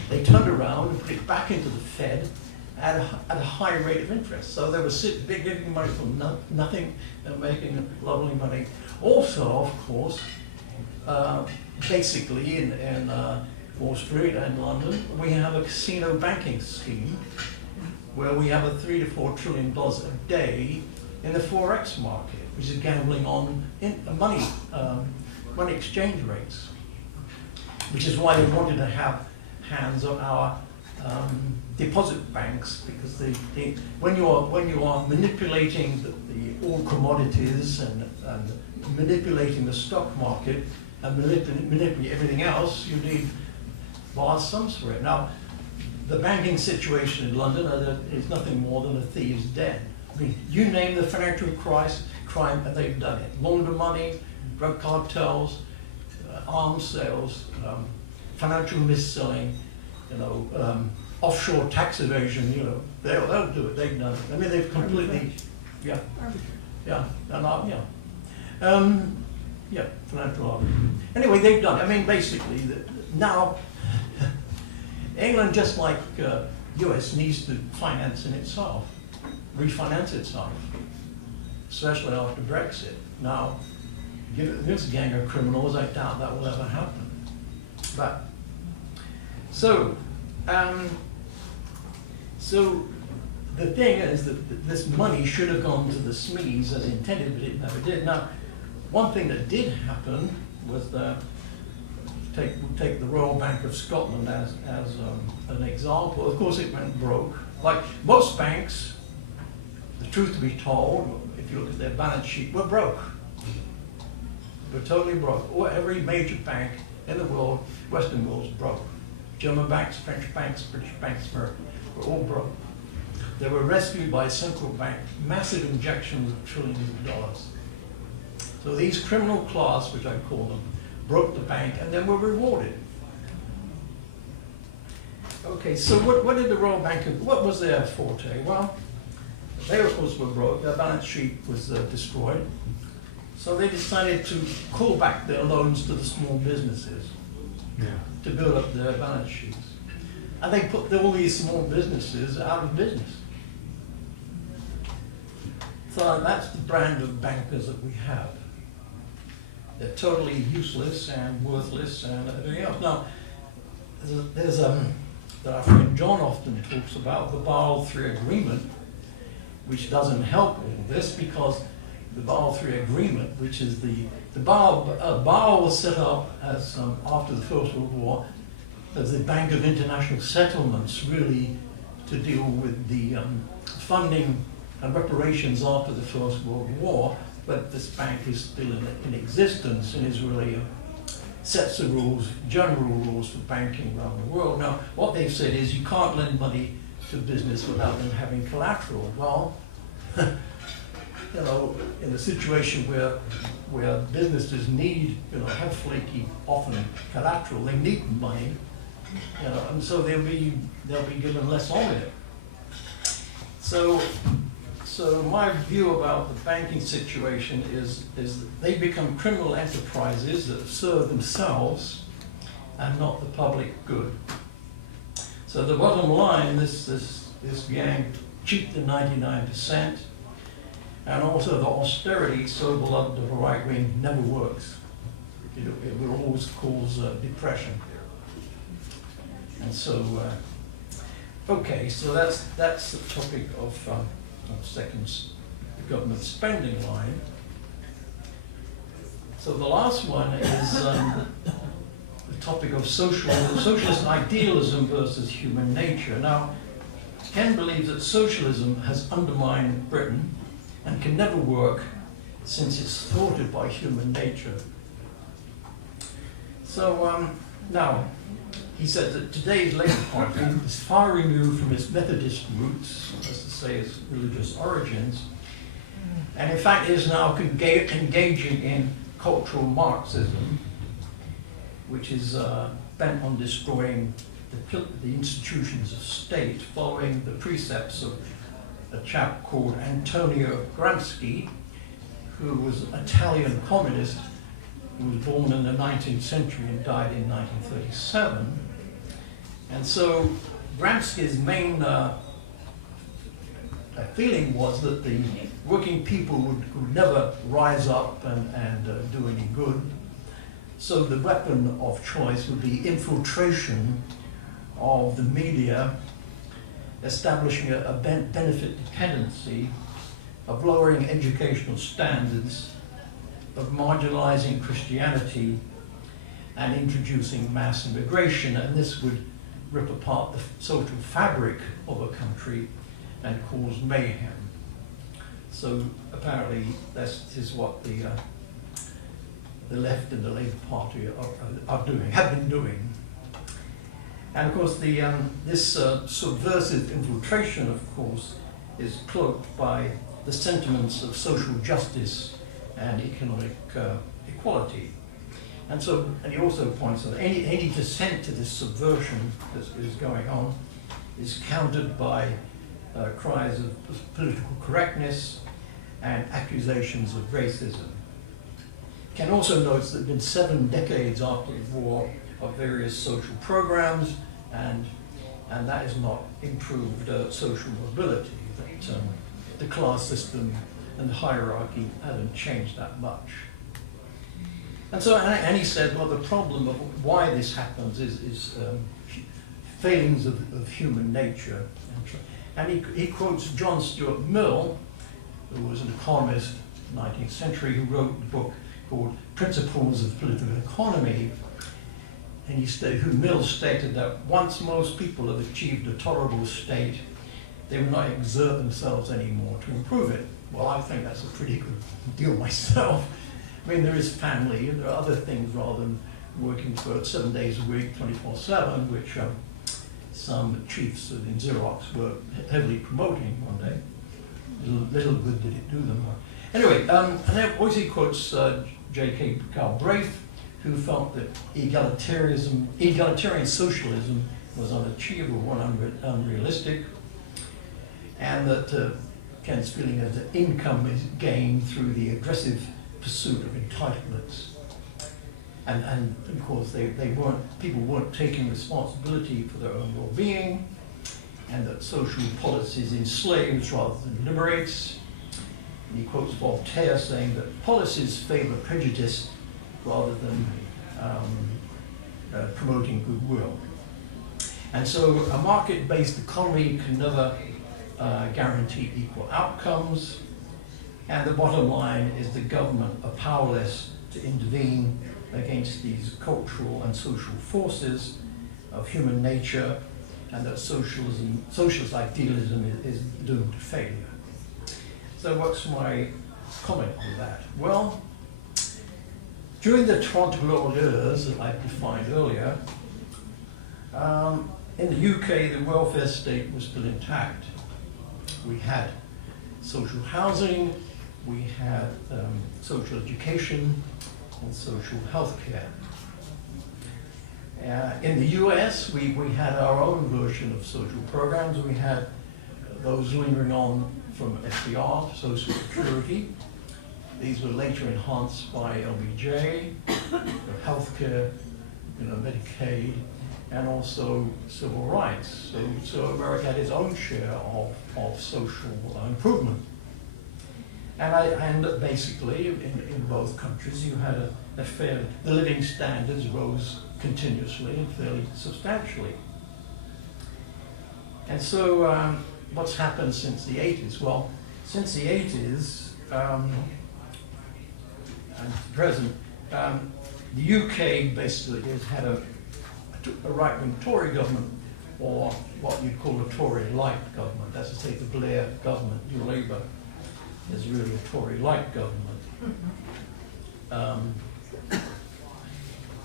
They turned around and put it back into the Fed at a high rate of interest. So they were giving money from nothing and making lovely money. Also, of course, basically in Wall Street and London, we have a casino banking scheme where we have a $3 to $4 trillion a day in the Forex market, which is gambling on money exchange rates, which is why they wanted to have hands on our deposit banks, because when you are manipulating all commodities and manipulating the stock market and manipulating everything else, you need large sums for it. Now, the banking situation in London is nothing more than a thieves' den. I mean, you name the financial crime, and they've done it. Launder money, drug cartels, arms sales, financial mis-selling, offshore tax evasion. They'll do it. They've done it. I mean, they've completely, financial arbitrage. Anyway, they've done it. I mean, basically, now. England, just like US, needs to finance in itself, refinance itself, especially after Brexit. Now, given this gang of criminals, I doubt that will ever happen. But so the thing is that this money should have gone to the SMEs as intended, but it never did. Now, one thing that did happen was that. Take the Royal Bank of Scotland as an example. Of course, it went broke. Like most banks, the truth to be told, if you look at their balance sheet, we're broke. We're totally broke. Or every major bank in the world, Western world, is broke. German banks, French banks, British banks were all broke. They were rescued by a central bank, massive injections of trillions of dollars. So these criminal class, which I call them, broke the bank and then were rewarded. Okay, so what did the Royal Bank, what was their forte? Well, they of course were broke, their balance sheet was destroyed. So they decided to call back their loans to the small businesses to build up their balance sheets. And they put all these small businesses out of business. So that's the brand of bankers that we have. They're totally useless and worthless and everything else. Now, there's that our friend John often talks about, the Basel III Agreement, which doesn't help all this, because the Basel III Agreement, which is the Basel was set up as after the First World War as the Bank of International Settlements, really to deal with the funding and reparations after the First World War. But this bank is still in existence and is really sets of rules, general rules for banking around the world. Now, what they've said is you can't lend money to business without them having collateral. Well, you know, in a situation where businesses need, you know, have flaky, often collateral, they need money, you know, and so they'll be given less on it. So my view about the banking situation is that they become criminal enterprises that serve themselves and not the public good. So the bottom line, this gang cheat the 99%, and also the austerity so beloved of the right wing never works. It will always cause depression. And so, okay, so that's the topic of second government spending line. So the last one is the topic of socialist idealism versus human nature. Now, Ken believes that socialism has undermined Britain and can never work since it's thwarted by human nature. So now, he said that today's Labour Party is far removed from its Methodist roots, as to say its religious origins, and in fact is now engaging in cultural Marxism, which is bent on destroying the institutions of state, following the precepts of a chap called Antonio Gramsci, who was an Italian communist who was born in the 19th century and died in 1937. And so Gramsci's main feeling was that the working people would never rise up and do any good. So the weapon of choice would be infiltration of the media, establishing a benefit dependency, of lowering educational standards, of marginalizing Christianity, and introducing mass immigration. And this would rip apart the social fabric of a country and cause mayhem. So apparently this is what the left and the Labour Party are doing, have been doing. And of course this subversive infiltration, of course, is cloaked by the sentiments of social justice and economic equality. And he also points out that any dissent to this subversion that is going on is countered by cries of political correctness and accusations of racism. Ken also notes that in 7 decades after the war of various social programs, and that has not improved social mobility, that the class system and the hierarchy hasn't changed that much. And so, and he said, well, the problem of why this happens is failings of human nature. And he quotes John Stuart Mill, who was an economist in the 19th century, who wrote a book called Principles of Political Economy. And Mill stated that once most people have achieved a tolerable state, they will not exert themselves anymore to improve it. Well, I think that's a pretty good deal myself. I mean, there is family, and there are other things rather than working for 7 days a week, 24/7, which some chiefs in Xerox were heavily promoting one day. Little good did it do them. Anyway, and then always he quotes J.K. Galbraith, who felt that egalitarian socialism was unachievable and unrealistic, and that Ken's feeling is that income is gained through the aggressive pursuit of entitlements. And of course, people weren't taking responsibility for their own well-being, and that social policies enslaves rather than liberates. And he quotes Voltaire saying that policies favor prejudice rather than promoting goodwill. And so a market-based economy can never guarantee equal outcomes, and the bottom line is the government are powerless to intervene against these cultural and social forces of human nature, and that socialist idealism is doomed to failure. So what's my comment on that? Well, during the 30 years that I defined earlier, in the UK, the welfare state was still intact. We had social housing, we had social education, and social health care. In the US, we had our own version of social programs. We had those lingering on from FDR, Social Security. These were later enhanced by LBJ, healthcare, Medicaid, and also civil rights. So America had its own share of social improvement. And basically, in both countries, you had the living standards rose continuously and fairly substantially. And so, what's happened since the 80s? Well, since the 80s and present, the UK basically has had a right-wing Tory government, or what you'd call a Tory-light government. That's to say, the Blair government, New Labour, is really a Tory-light government.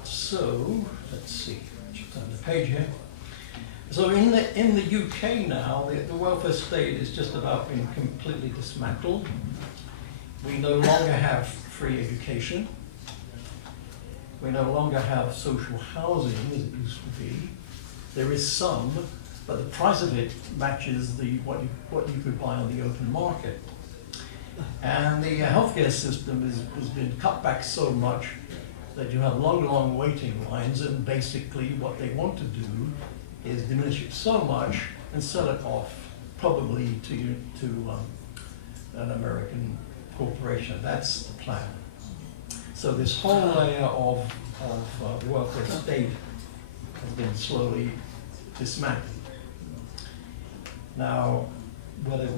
So, let's see, just on the page here. So in the UK now, the welfare state is just about being completely dismantled. We no longer have free education. We no longer have social housing as it used to be. There is some, but the price of it matches what you could buy on the open market. And the healthcare system has been cut back so much that you have long waiting lines, and basically what they want to do is diminish it so much and sell it off probably to an American corporation. That's the plan. So this whole layer of welfare state has been slowly dismantled. Now, whether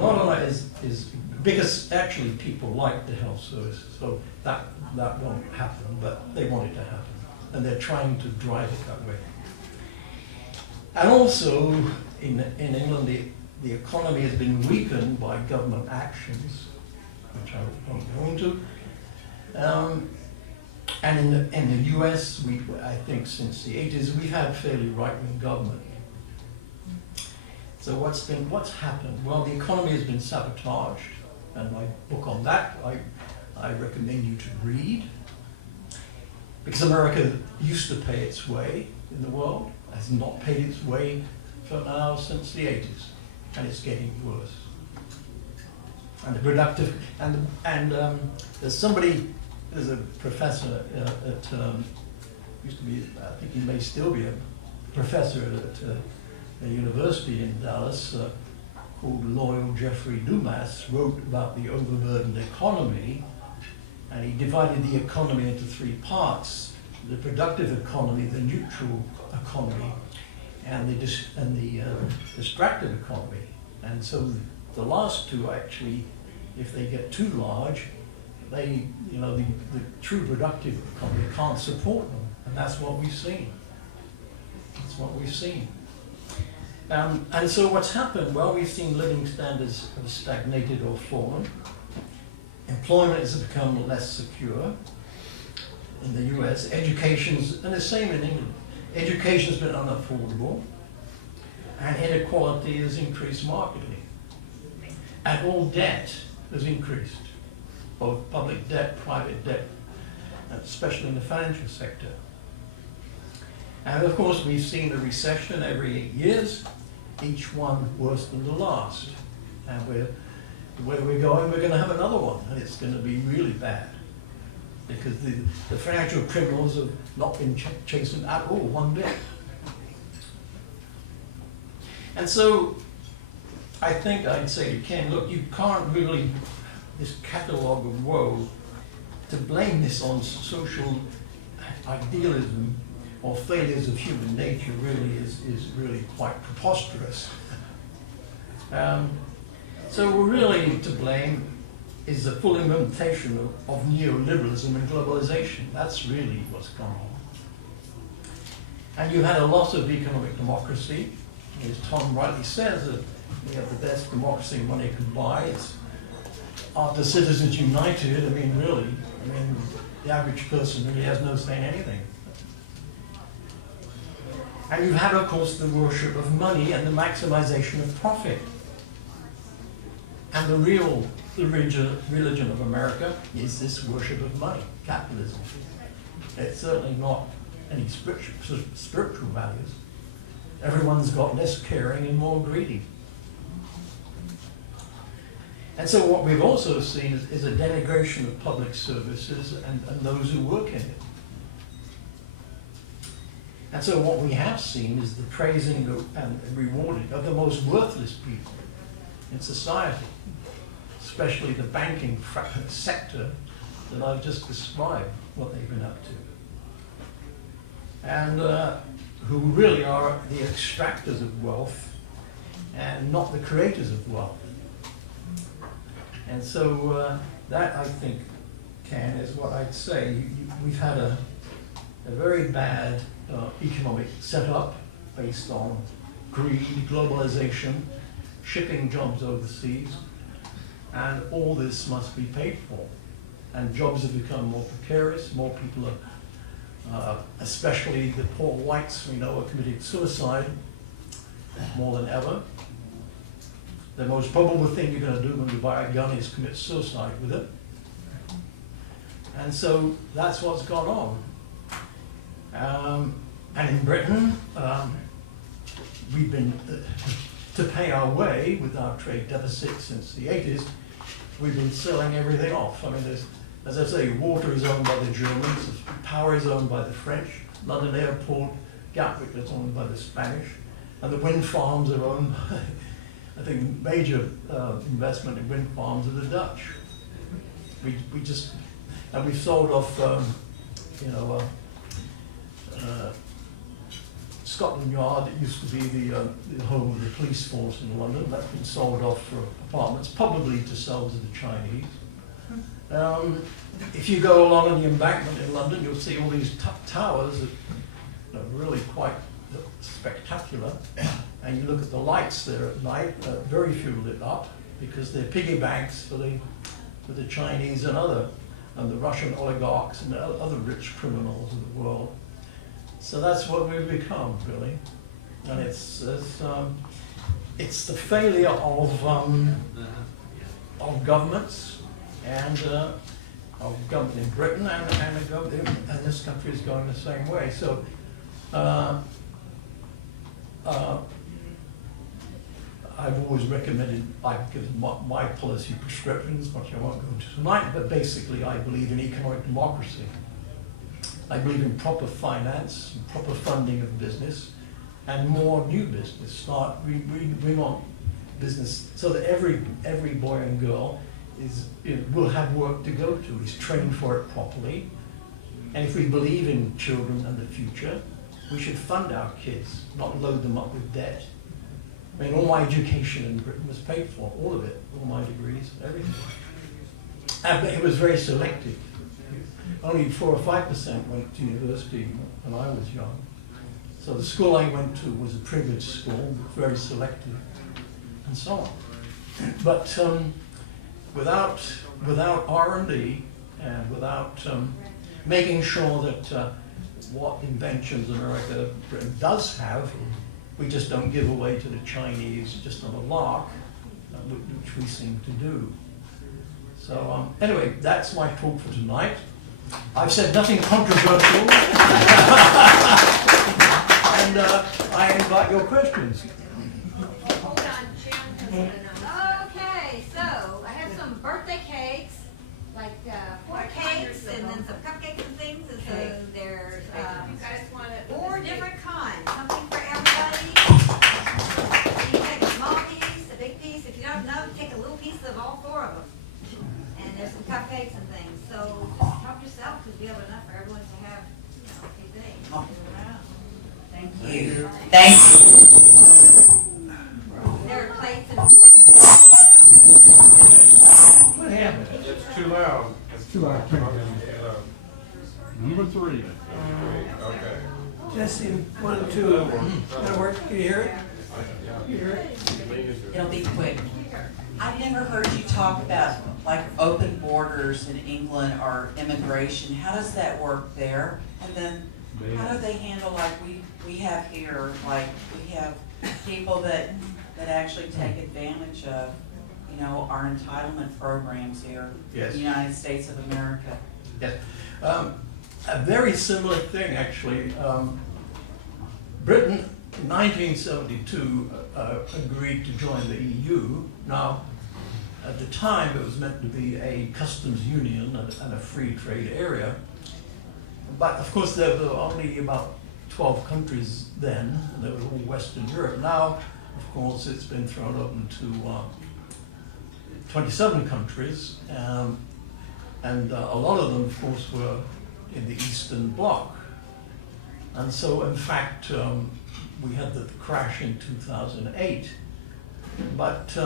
or not is because actually people like the health service, so that won't happen, but they want it to happen, and they're trying to drive it that way. And also, in England, the economy has been weakened by government actions, which I won't go into. And in the US, I think since the 80s, we've had fairly right-wing government. So what's happened? Well, the economy has been sabotaged, and my book on that, I recommend you to read, because America used to pay its way in the world, has not paid its way for now since the 80s, and it's getting worse. And the productive, there's a professor at used to be, I think he may still be a professor at a university in Dallas called Loyal Jeffrey Dumas, wrote about the overburdened economy, and he divided the economy into three parts: the productive economy, the neutral economy, and the distracted economy. And so the last two actually, if they get too large, the true productive economy can't support them, and that's what we've seen. That's what we've seen. And so what's happened? Well, we've seen living standards have stagnated or fallen. Employment has become less secure in the US. Education's, and the same in England, education's been unaffordable, and inequality has increased markedly. And all debt has increased, both public debt, private debt, especially in the financial sector. And of course, we've seen a recession every 8 years, each one worse than the last. And where we're going, we're going to have another one, and it's going to be really bad, because the financial criminals have not been chastened at all, one bit. And so, I think I'd say to Ken, look, you can't really, this catalogue of woe, to blame this on social idealism or failures of human nature really is really quite preposterous. So we're really to blame is the full implementation of neoliberalism and globalization. That's really what's gone on. And you had a loss of economic democracy. As Tom rightly says, that we have the best democracy money can buy. It's after Citizens United, really, the average person really has no say in anything. And you have, of course, the worship of money and the maximization of profit. And the real religion of America is this worship of money, capitalism. It's certainly not any spiritual values. Everyone's got less caring and more greedy. And so what we've also seen is a denigration of public services and those who work in it. And so what we have seen is the praising and rewarding of the most worthless people in society, especially the banking sector that I've just described, what they've been up to. And who really are the extractors of wealth and not the creators of wealth. And so that, I think, Ken, is what I'd say. We've had a very bad economic setup based on greed, globalization, shipping jobs overseas, and all this must be paid for. And jobs have become more precarious, more people are, especially the poor whites we know, are committing suicide more than ever. The most probable thing you're going to do when you buy a gun is commit suicide with it. And so that's what's gone on. And in Britain, we've been, to pay our way with our trade deficit since the 80s, we've been selling everything off. I mean, as I say, water is owned by the Germans, power is owned by the French, London Airport, Gatwick is owned by the Spanish, and the wind farms are owned by, I think, major investment in wind farms are the Dutch. And we've sold off, Scotland Yard, it used to be the home of the police force in London. That's been sold off for apartments, probably to sell to the Chinese. If you go along on the embankment in London, you'll see all these towers that are really quite spectacular. And you look at the lights there at night, very few lit up, because they're piggy banks for the Chinese and the Russian oligarchs and other rich criminals of the world. So that's what we've become, really. And it's the failure of governments and of government in Britain and this country is going the same way. So I've always recommended, I've given my policy prescriptions, which I won't go into tonight, but basically I believe in economic democracy. I believe in proper finance, and proper funding of business, and more new business. We want business so that every boy and girl will have work to go to, is trained for it properly. And if we believe in children and the future, we should fund our kids, not load them up with debt. I mean, all my education in Britain was paid for, all of it, all my degrees, everything. But it was very selective. Only 4 or 5% went to university when I was young. So the school I went to was a privileged school, very selective, and so on. But without R&D and without making sure that what inventions America, Britain does have, we just don't give away to the Chinese just on a lark, which we seem to do. So anyway, that's my talk for tonight. I've said nothing controversial, and I invite your questions. Hold on, Jim. Okay, so I have some birthday cakes, like 4 cakes, and then some cupcakes and things. And so there's 4 different kinds, something for everybody. You take a small piece, a big piece. If you don't know, take a little piece of all 4 of them. And there's some cupcakes and things. So just help yourself, because we have enough for everyone to have, a few things. Thank you. Thank you. There are plates and. What happened? It's too loud. It's too loud. Number 3. Okay. Testing, 1, 2. That'll work. Can you hear it? You hear it? It'll be quick. I never heard you talk about like open borders in England or immigration. How does that work there? And then how do they handle like we have here, like we have people that actually take advantage of, you know, our entitlement programs here Yes. in the United States of America? Yes. A very similar thing, actually. Britain in 1972 agreed to join the EU. Now, at the time, it was meant to be a customs union and a free trade area. But of course, there were only about 12 countries then, and they were all Western Europe. Now, of course, it's been thrown open to 27 countries, and a lot of them, of course, were in the Eastern Bloc. And so, in fact, we had the crash in 2008. But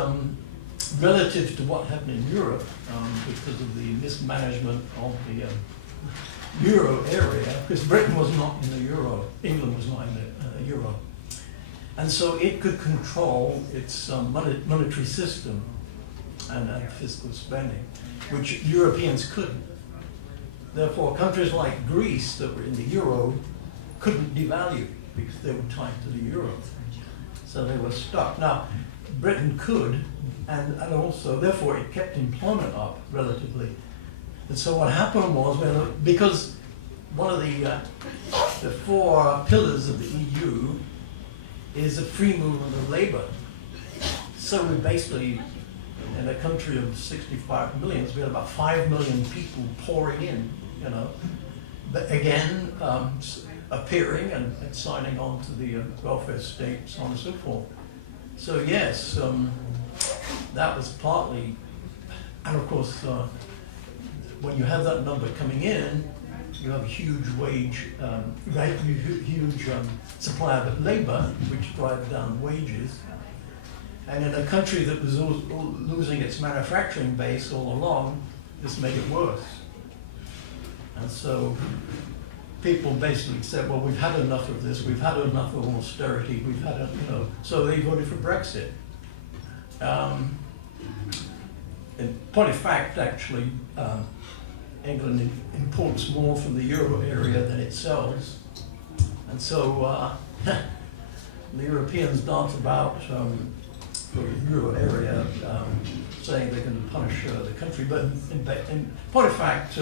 relative to what happened in Europe, because of the mismanagement of the Euro area, because Britain was not in the Euro, England was not in the Euro. And so it could control its monetary system and fiscal spending, which Europeans couldn't. Therefore, countries like Greece that were in the Euro couldn't devalue because they were tied to the Euro. So they were stuck. Now, Britain could, and also, therefore, it kept employment up relatively. And so what happened was, because one of the four pillars of the EU is a free movement of labor. So we basically, in a country of 65 million, we had about 5 million people pouring in, you know. But again, appearing and signing on to the welfare state, so on and so forth. So yes, that was partly, and of course, when you have that number coming in, you have a huge huge supply of labor, which drives down wages. And in a country that was losing its manufacturing base all along, this made it worse. And so people basically said, well, we've had enough of this, we've had enough of austerity, we've had, so they voted for Brexit. In point of fact, actually, England imports more from the Euro area than it sells. And so the Europeans dance about for the Euro area saying they can punish the country. But in point of fact,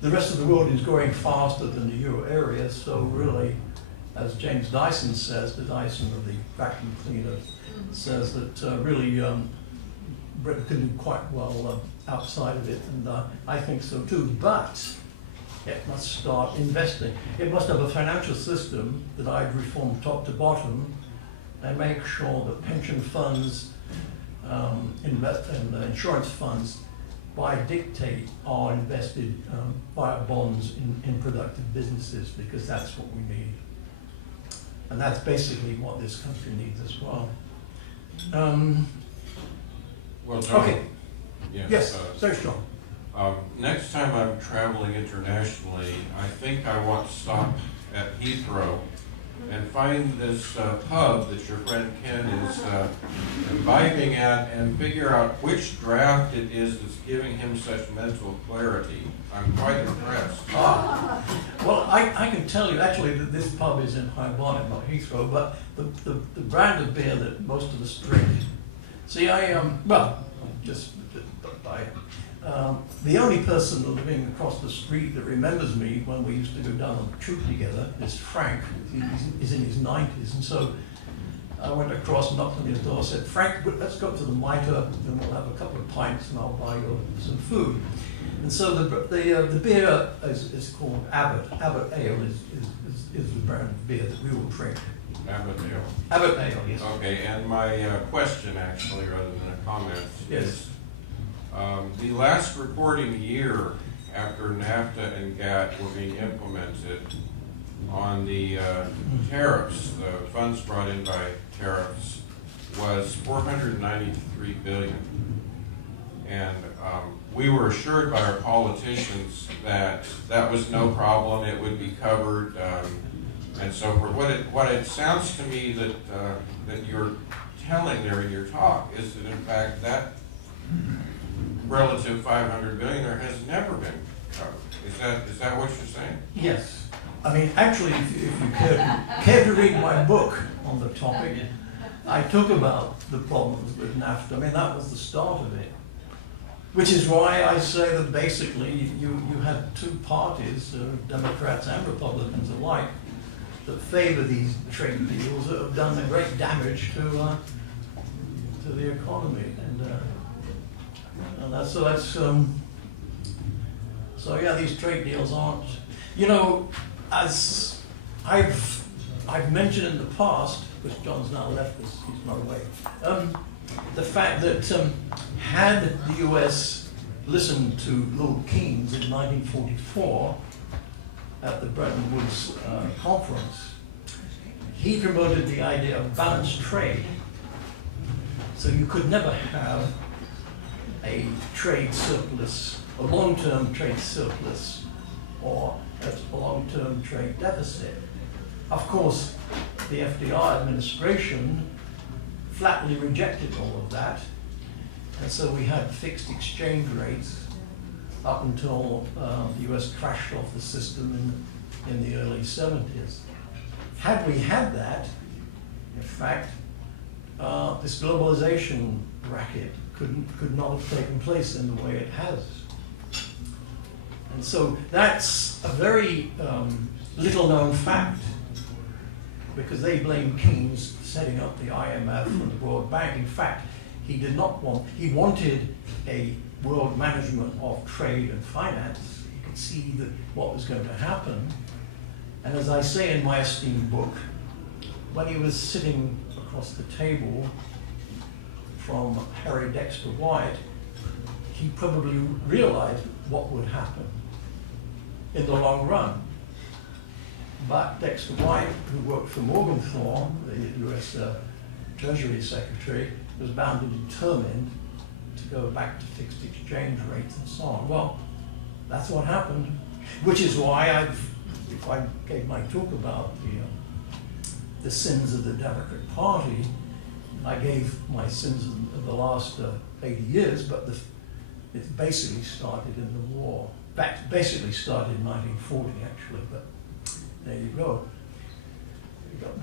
the rest of the world is growing faster than the Euro area, so really, as James Dyson says, the Dyson of the vacuum cleaner, says that really Britain can do quite well outside of it, and I think so too, but it must start investing. It must have a financial system that I'd reform top to bottom and make sure that pension funds and insurance funds by dictate are invested via bonds in productive businesses, because that's what we need. And that's basically what this country needs as well. Well, John, Okay. Yes, sorry, John. Next time I'm traveling internationally, I think I want to stop at Heathrow and find this pub that your friend Ken is imbibing at and figure out which draft it is that's giving him such mental clarity. I'm quite impressed. Well, I can tell you actually that this pub is in High Barnet, not Heathrow, but the brand of beer that most of us drink. See, the only person living across the street that remembers me when we used to go down on the tube together is Frank. He's in his 90s, and so I went across and knocked on his door, said, Frank, let's go to the Mitre and we'll have a couple of pints and I'll buy you some food. And so the beer is called Abbott. Abbott Ale is the brand of beer that we will drink. Abbott Ale. Abbott Ale, yes. Okay, and my question actually, rather than a comment, Yes. is the last reporting year after NAFTA and GATT were being implemented on the tariffs, the funds brought in by tariffs, was $493 billion. And we were assured by our politicians that that was no problem, it would be covered, and so forth. What it sounds to me that you're telling there in your talk is that in fact that relative 500 billionaire has never been covered. Is that what you're saying? Yes. I mean, actually, if you care to read my book on the topic, I talk about the problems with NAFTA. I mean, that was the start of it. Which is why I say that basically you had two parties, Democrats and Republicans alike, that favor these trade deals that have done a great damage to the economy. And that's so yeah, these trade deals aren't, you know, as I've mentioned in the past, because John's now left us, he's not away, the fact that had the US listened to Lord Keynes in 1944 at the Bretton Woods conference, he promoted the idea of balanced trade. So you could never have a trade surplus, a long-term trade surplus, or a long-term trade deficit. Of course, the FDR administration flatly rejected all of that, and so we had fixed exchange rates up until the US crashed off the system in the early 70s. Had we had that, in fact, this globalization racket could not have taken place in the way it has. And so that's a very little known fact, because they blame Keynes for setting up the IMF and the World Bank. In fact, he wanted a world management of trade and finance. He could see that what was going to happen. And as I say in my esteemed book, when he was sitting across the table from Harry Dexter White, he probably realized what would happen in the long run. But Dexter White, who worked for Morgenthau, the US Treasury Secretary, was bound and determined to go back to fixed exchange rates and so on. Well, that's what happened, which is why if I gave my talk about the sins of the Democrat Party, I gave my sins of the last 80 years, but it basically started in the war. Basically started in 1940, actually, but there you go.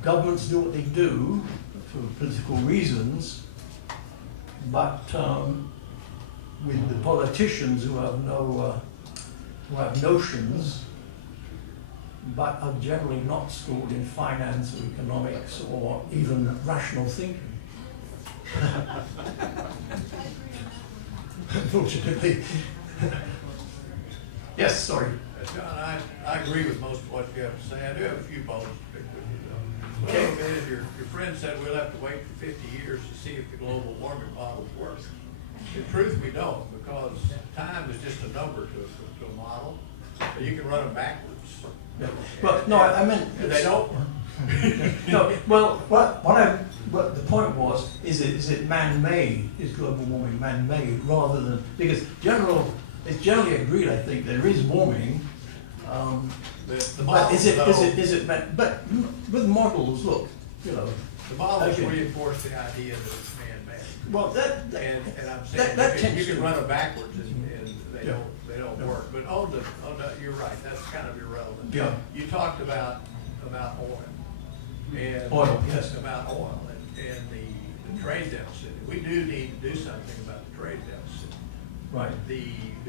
Governments do what they do for political reasons, but with the politicians who have who have notions, but are generally not schooled in finance or economics or even rational thinking. Unfortunately. Yes, sorry. John, I agree with most of what you have to say. I do have a few bones to pick with you, though. Well, your friend said we'll have to wait for 50 years to see if the global warming models work. In truth, we don't, because time is just a number to a model. So you can run them backwards. Yeah. Well, no, I meant... And they don't work. No, well, what the point was, is it man-made? Is global warming man-made rather than... Because it's generally agreed, I think, there is warming. But is it man? But with models, look, you know. The models reinforce the idea that it's man-made. Well, and I'm saying you can run them backwards and they don't work. But you're right. That's kind of irrelevant. Yeah. You talked about oil. And oil, yes. About oil and the trade deficit. We do need to do something about the trade deficit. Right. The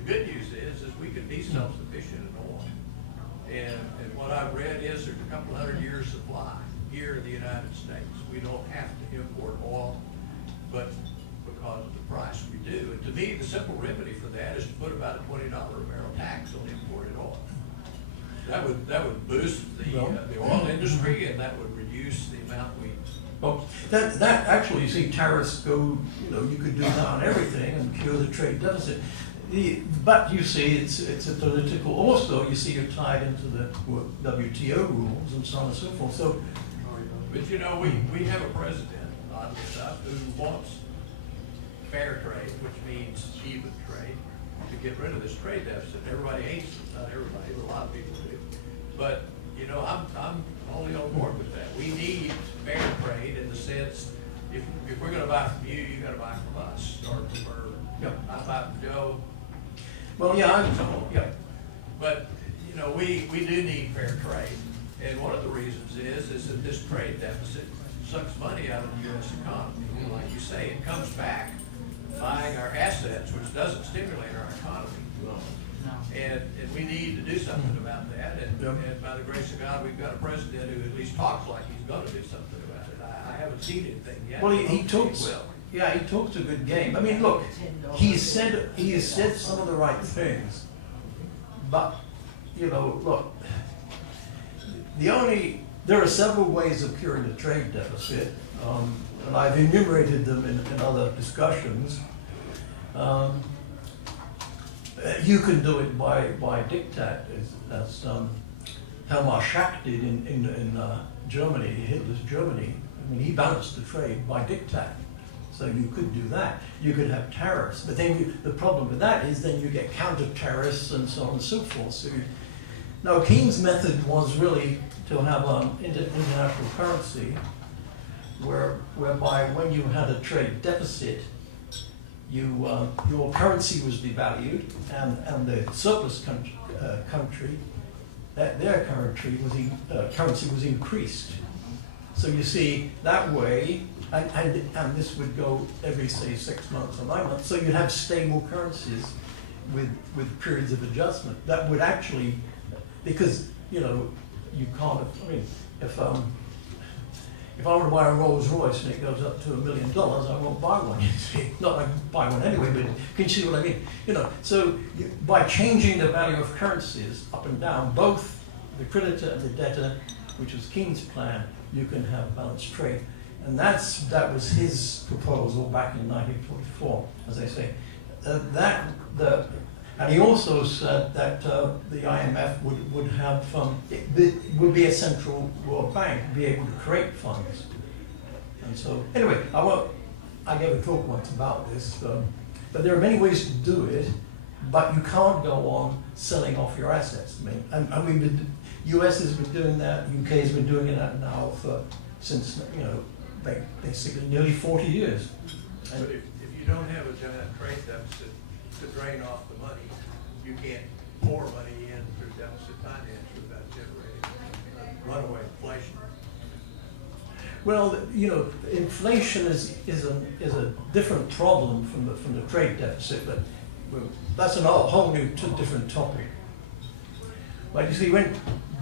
good news is we could be self-sufficient in oil. And what I've read is there's a couple hundred years supply here in the United States. We don't have to import oil, but because of the price we do. And to me, the simple remedy for that is to put about a $20 a barrel tax on imported oil. That would boost the oil industry, and that would reduce the amount we. Well, that actually, you see, tariffs go. You could do that on everything and cure the trade deficit. But you see, it's a political. Also, you see, you're tied into the WTO rules and so on and so forth. So, but we have a president, oddly enough, who wants fair trade, which means even trade, to get rid of this trade deficit. Everybody hates it, not everybody, but a lot of people do. But I'm only on board with that. We need fair trade in the sense if we're gonna buy from you, you gotta buy from us, or Yep. I buy from Joe. Well, yeah, yeah. But, you know, we do need fair trade. And one of the reasons is that this trade deficit sucks money out of the US economy. And like you say, it comes back buying our assets, which doesn't stimulate our economy. And we need to do something about that. And by the grace of God, we've got a president who at least talks like he's gonna do something about it. I haven't seen anything yet. Well, he Hopefully talks. will. Yeah, he talks a good game. I mean, look, he has said some of the right things, but you know, look, there are several ways of curing the trade deficit, and I've enumerated them in other discussions. You can do it by diktat, as Helmar Schacht did in Germany, Hitler's Germany. I mean, he balanced the trade by diktat. So you could do that. You could have tariffs, but then the problem with that is then you get counter tariffs and so on and so forth. So now Keynes' method was really to have international currency, whereby when you had a trade deficit, your currency was devalued, and the surplus country, their currency was increased. So you see, that way, and this would go every, say, 6 months or 9 months, so you'd have stable currencies with periods of adjustment. That would actually, because, you know, you can't, I mean, if I want to buy a Rolls Royce and it goes up to $1 million, I won't buy one, you see. Not like I buy one anyway, but can you see what I mean? You know, so by changing the value of currencies up and down, both the creditor and the debtor, which was Keynes' plan, you can have balanced trade. And that was his proposal back in 1944, as I say. And he also said that the IMF would be a central world bank, be able to create funds. And so, anyway, I gave a talk once about this, but there are many ways to do it, but you can't go on selling off your assets. I mean, US has been doing that, UK has been doing that now since, you know, basically nearly 40 years. But if you don't have a giant trade deficit to drain off the money, you can't pour money in through deficit finance without generating runaway inflation. Well, you know, inflation is a different problem from the trade deficit, but that's a whole new different topic. But you see,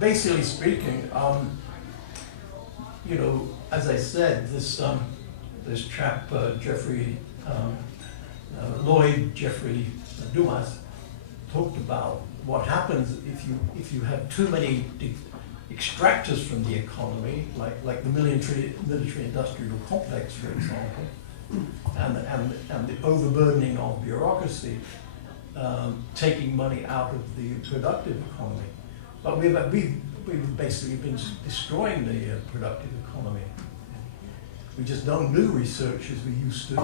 basically speaking, you know, as I said, this chap Jeffrey Dumas talked about what happens if you have too many extractors from the economy, like the military-industrial complex, for example, and the overburdening of bureaucracy, taking money out of the productive economy. But we've basically been destroying the productive economy. We just don't do research as we used to.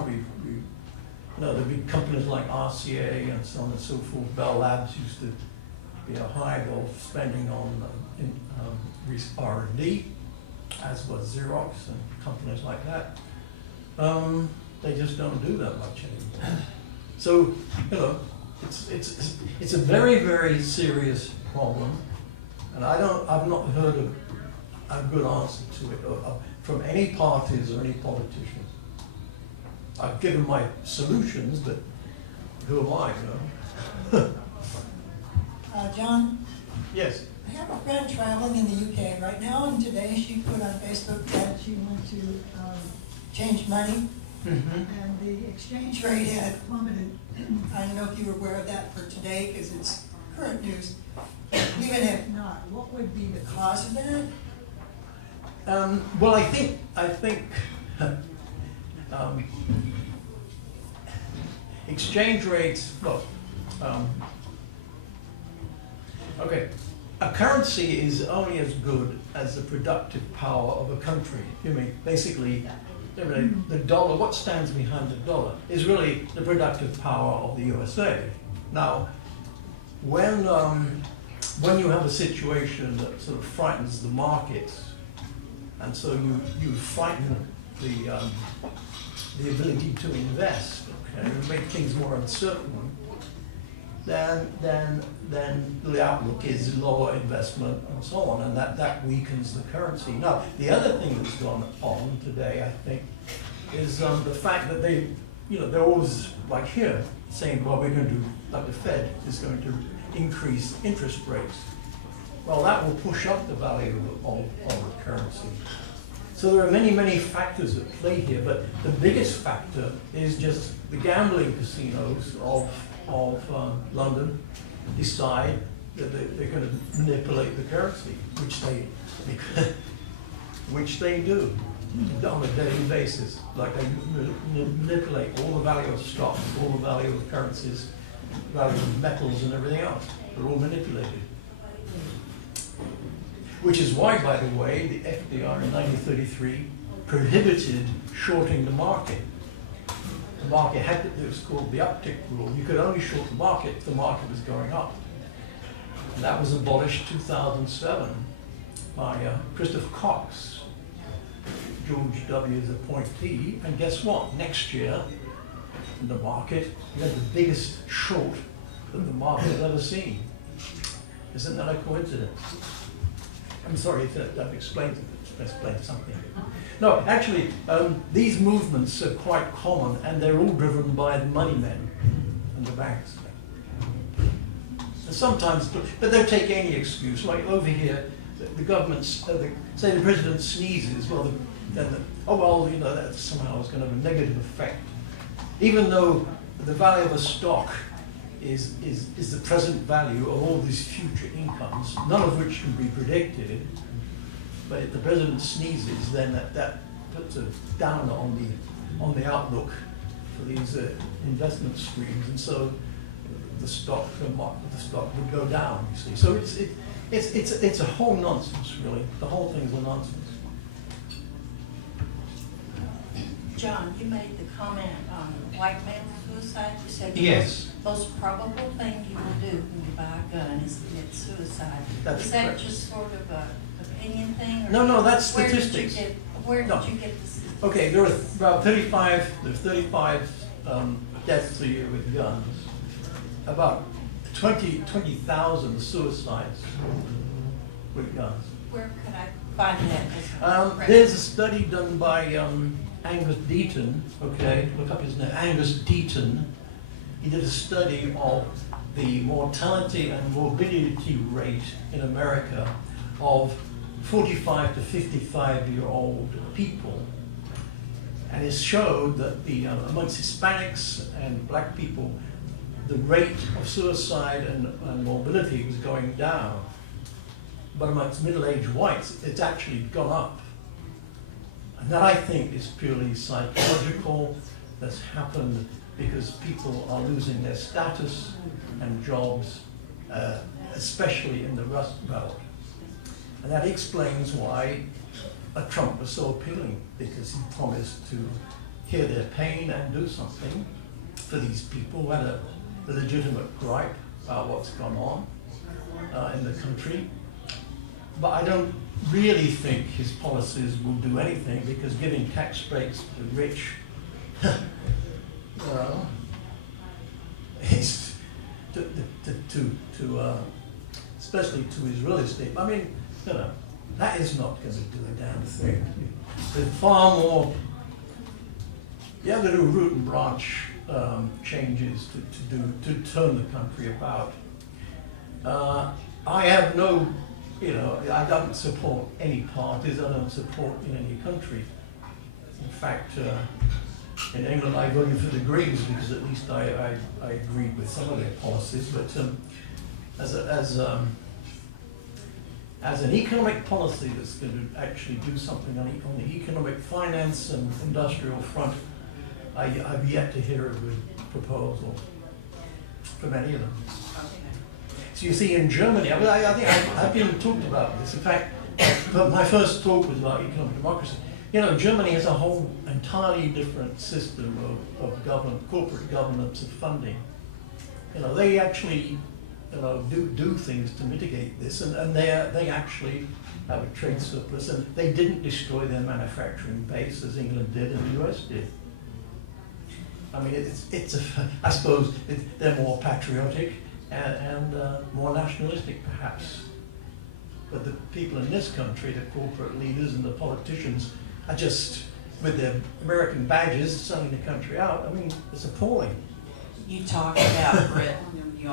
The big companies like RCA and so on and so forth, Bell Labs used to be a hive of spending on R&D, as was Xerox and companies like that. They just don't do that much anymore. So, you know, it's a very, very serious problem, and I've not heard of a good answer to it from any parties or any politicians. I've given my solutions, but who am I, you know? John, Yes. I have a friend traveling in the UK right now, and today she put on Facebook that she went to change money, and the exchange rate had plummeted. I don't know if you were aware of that for today, because it's current news. Even if not, what would be the cause of that? Well, I think exchange rates, look, okay, a currency is only as good as the productive power of a country. You mean, basically, the dollar, what stands behind the dollar is really the productive power of the USA. Now, when you have a situation that sort of frightens the markets, and so you frighten the ability to invest, okay, and make things more uncertain, then the outlook is lower investment and so on, and that weakens the currency. Now, the other thing that's gone on today, I think, is the fact that they're always, like here, saying, well, we're going to, like the Fed is going to increase interest rates. Well, that will push up the value of the currency. So there are many, many factors at play here, but the biggest factor is just the gambling casinos of London decide that they're going to manipulate the currency, which they do on a daily basis. Like they manipulate all the value of stocks, all the value of currencies, value of metals and everything else. They're all manipulated. Which is why, by the way, the FDR in 1933 prohibited shorting the market. The market had to, it was called the uptick rule. You could only short the market if the market was going up. And that was abolished 2007 by Christopher Cox, George W.'s appointee. And guess what? Next year, in the market, you had the biggest short that the market has ever seen. Isn't that a coincidence? I'm sorry if I've explained something. No, actually, these movements are quite common, and they're all driven by the money men and the banks. And sometimes, but they'll take any excuse. Like over here, the government's, say the president sneezes, well, that somehow is going to have a negative effect. Even though the value of a stock is the present value of all these future incomes, none of which can be predicted. But if the president sneezes, then that puts a downer on the outlook for these investment streams, and so the stock would go down. You see, so it's a whole nonsense, really. The whole thing's a nonsense. John, you made the comment on white male suicide. You said Yes. the most probable thing you will do when you buy a gun is commit suicide. That's is that correct. just sort of an opinion thing? Or No, that's where did you statistics. Where did No. you get the statistics? Okay, there are about 35 deaths a year with guns. About 20,000 suicides with guns. Where could I find that? There's a study done by Angus Deaton, okay, look up his name, Angus Deaton. He did a study of the mortality and morbidity rate in America of 45 to 55-year-old people. And it showed that amongst Hispanics and black people, the rate of suicide and morbidity was going down. But amongst middle-aged whites, it's actually gone up. And that, I think, is purely psychological. That's happened because people are losing their status and jobs, especially in the Rust Belt. And that explains why Trump was so appealing, because he promised to hear their pain and do something for these people who had a legitimate gripe about what's gone on in the country. But I don't really think his policies will do anything, because giving tax breaks to the rich, it's especially to his real estate. I mean, that is not going to do a damn thing. There's far more. You have to do root and branch changes to turn the country about. I have no. I don't support any parties. I don't support in any country. In fact, in England, I voted for the Greens because at least I agreed with some of their policies. But as an economic policy that's going to actually do something on the economic, finance, and industrial front, I've yet to hear of a proposal from any of them. So you see, in Germany, I think I've been talked about this. In fact, my first talk was about economic democracy. Germany has a whole entirely different system of government, corporate governance and funding. They actually do things to mitigate this, and they actually have a trade surplus, and they didn't destroy their manufacturing base as England did and the US did. I mean, I suppose they're more patriotic and more nationalistic, perhaps. But the people in this country, the corporate leaders and the politicians, are just, with their American badges, selling the country out. I mean, it's appalling. You talk about Britain, we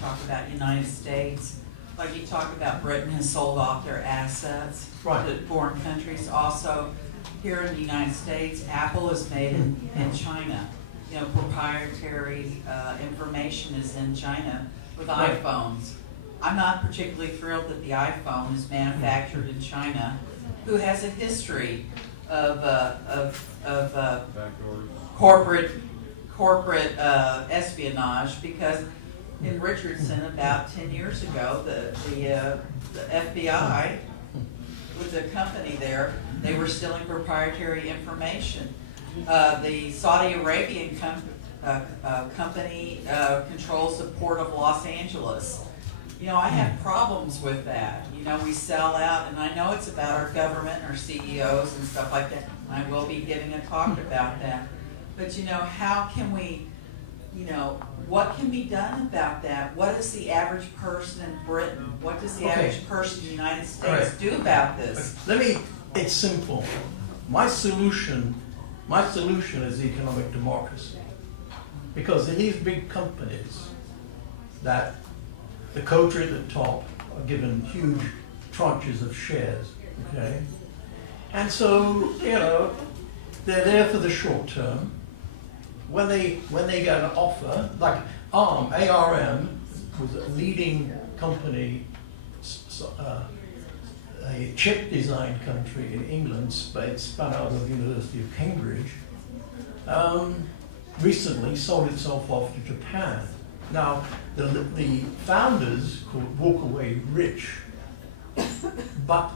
talk about United States. Like you talk about Britain has sold off their assets to foreign countries. Also, here in the United States, Apple is made in China. Proprietary information is in China with iPhones. I'm not particularly thrilled that the iPhone is manufactured in China, who has a history of corporate espionage, because in Richardson about 10 years ago, the FBI with the company there, they were stealing proprietary information. The Saudi Arabian company controls the port of Los Angeles. I have problems with that. We sell out, and I know it's about our government and our CEOs and stuff like that. I will be giving a talk about that. But how can we, what can be done about that? What does the average person in Britain, what does the average person in the United States do about this? It's simple. My solution is economic democracy. Because in these big companies, that the coach at the top are given huge tranches of shares, okay? And so, they're there for the short term. When they get an offer, like ARM was a leading company, a chip design country in England, spun out of the University of Cambridge, recently sold itself off to Japan. Now, the founders could walk away rich, but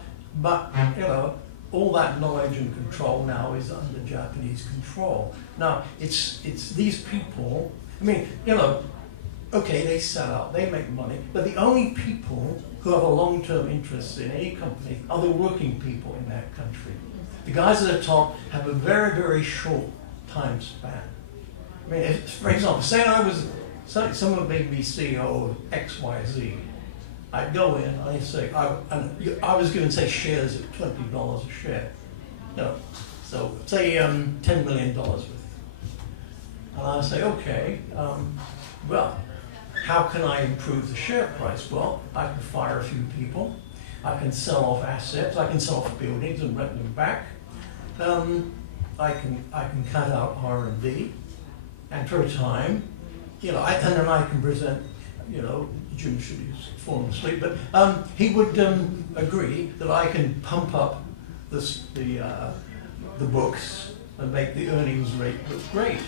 all that knowledge and control now is under Japanese control. Now, it's these people, I mean, okay, they sell out, they make money, but the only people who have a long-term interest in any company are the working people in that country. The guys at the top have a very, very short time span. I mean, for example, say someone made me CEO of XYZ. I'd go in, I'd say, I was given, say, shares at $20 a share. So say $10 million worth. And I'd say, okay, well, how can I improve the share price? Well, I can fire a few people. I can sell off assets. I can sell off buildings and rent them back. I can cut out R&D. And for a time, and then I can present, Jim should have fallen asleep, but he would agree that I can pump up the books and make the earnings rate look great.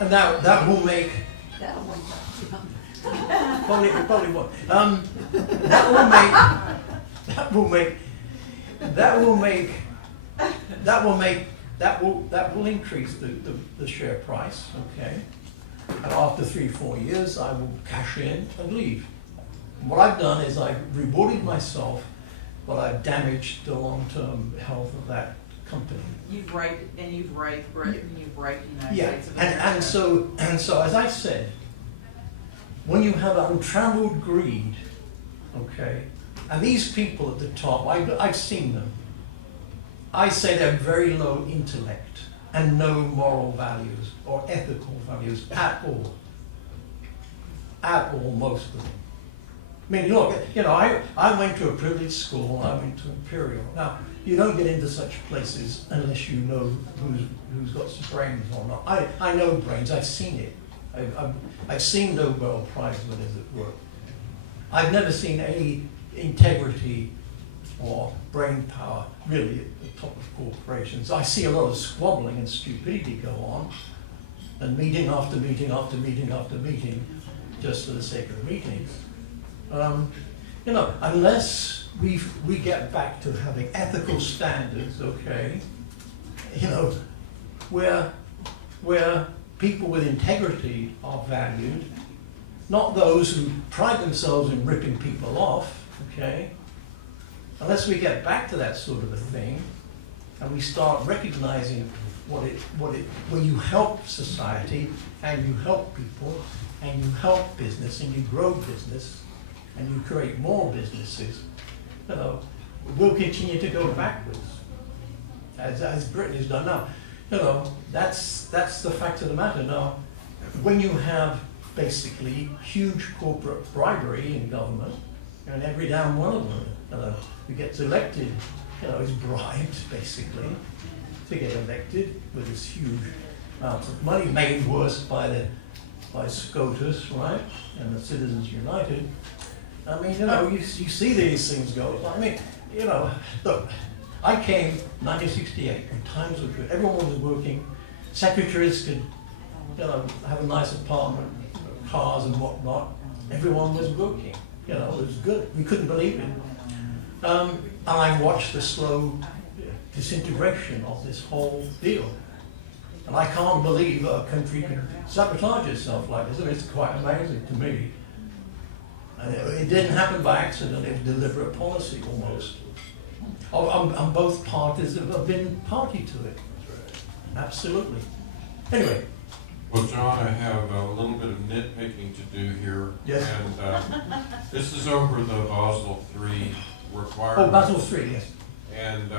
And that will make... Probably won't. That will increase the share price, okay? And after 3-4 years, I will cash in and leave. And what I've done is I've rewarded myself, but I've damaged the long-term health of that company. You've raped Britain, you've raped the United States of America. And so, as I said, when you have untrammeled greed, okay, and these people at the top, I've seen them. I say they're very low intellect and no moral values or ethical values at all. At all, most of them. I mean, look, I went to a privileged school, I went to Imperial. Now, you don't get into such places unless you know who's got some brains or not. I know brains, I've seen it. I've seen Nobel Prize winners at work. I've never seen any integrity or brain power really at the top of corporations. I see a lot of squabbling and stupidity go on, and meeting after meeting after meeting after meeting, just for the sake of meetings. Unless we get back to having ethical standards, okay, where people with integrity are valued, not those who pride themselves in ripping people off, okay? Unless we get back to that sort of a thing, and we start recognizing when you help society, and you help people, and you help business, and you grow business, and you create more businesses, you know, we'll continue to go backwards, as Britain has done now. You know, that's the fact of the matter. Now, when you have basically huge corporate bribery in government, and every damn one of them who gets elected, you know, is bribed basically to get elected with this huge amount of money, made worse by SCOTUS, right, and the Citizens United. I mean, you know, you see these things go. I mean, you know, look, I came 1968 when times were good. Everyone was working. Secretaries could, you know, have a nice apartment, cars and whatnot. Everyone was working. You know, it was good. We couldn't believe it. And I watched the slow disintegration of this whole deal. And I can't believe a country can sabotage itself like this. It's quite amazing to me. And it didn't happen by accident. It was deliberate policy almost. And both parties have been party to it. Absolutely. Anyway. Well, John, I have a little bit of nitpicking to do here. Yes. And this is over the Basel III requirements. Oh, Basel III, yes. And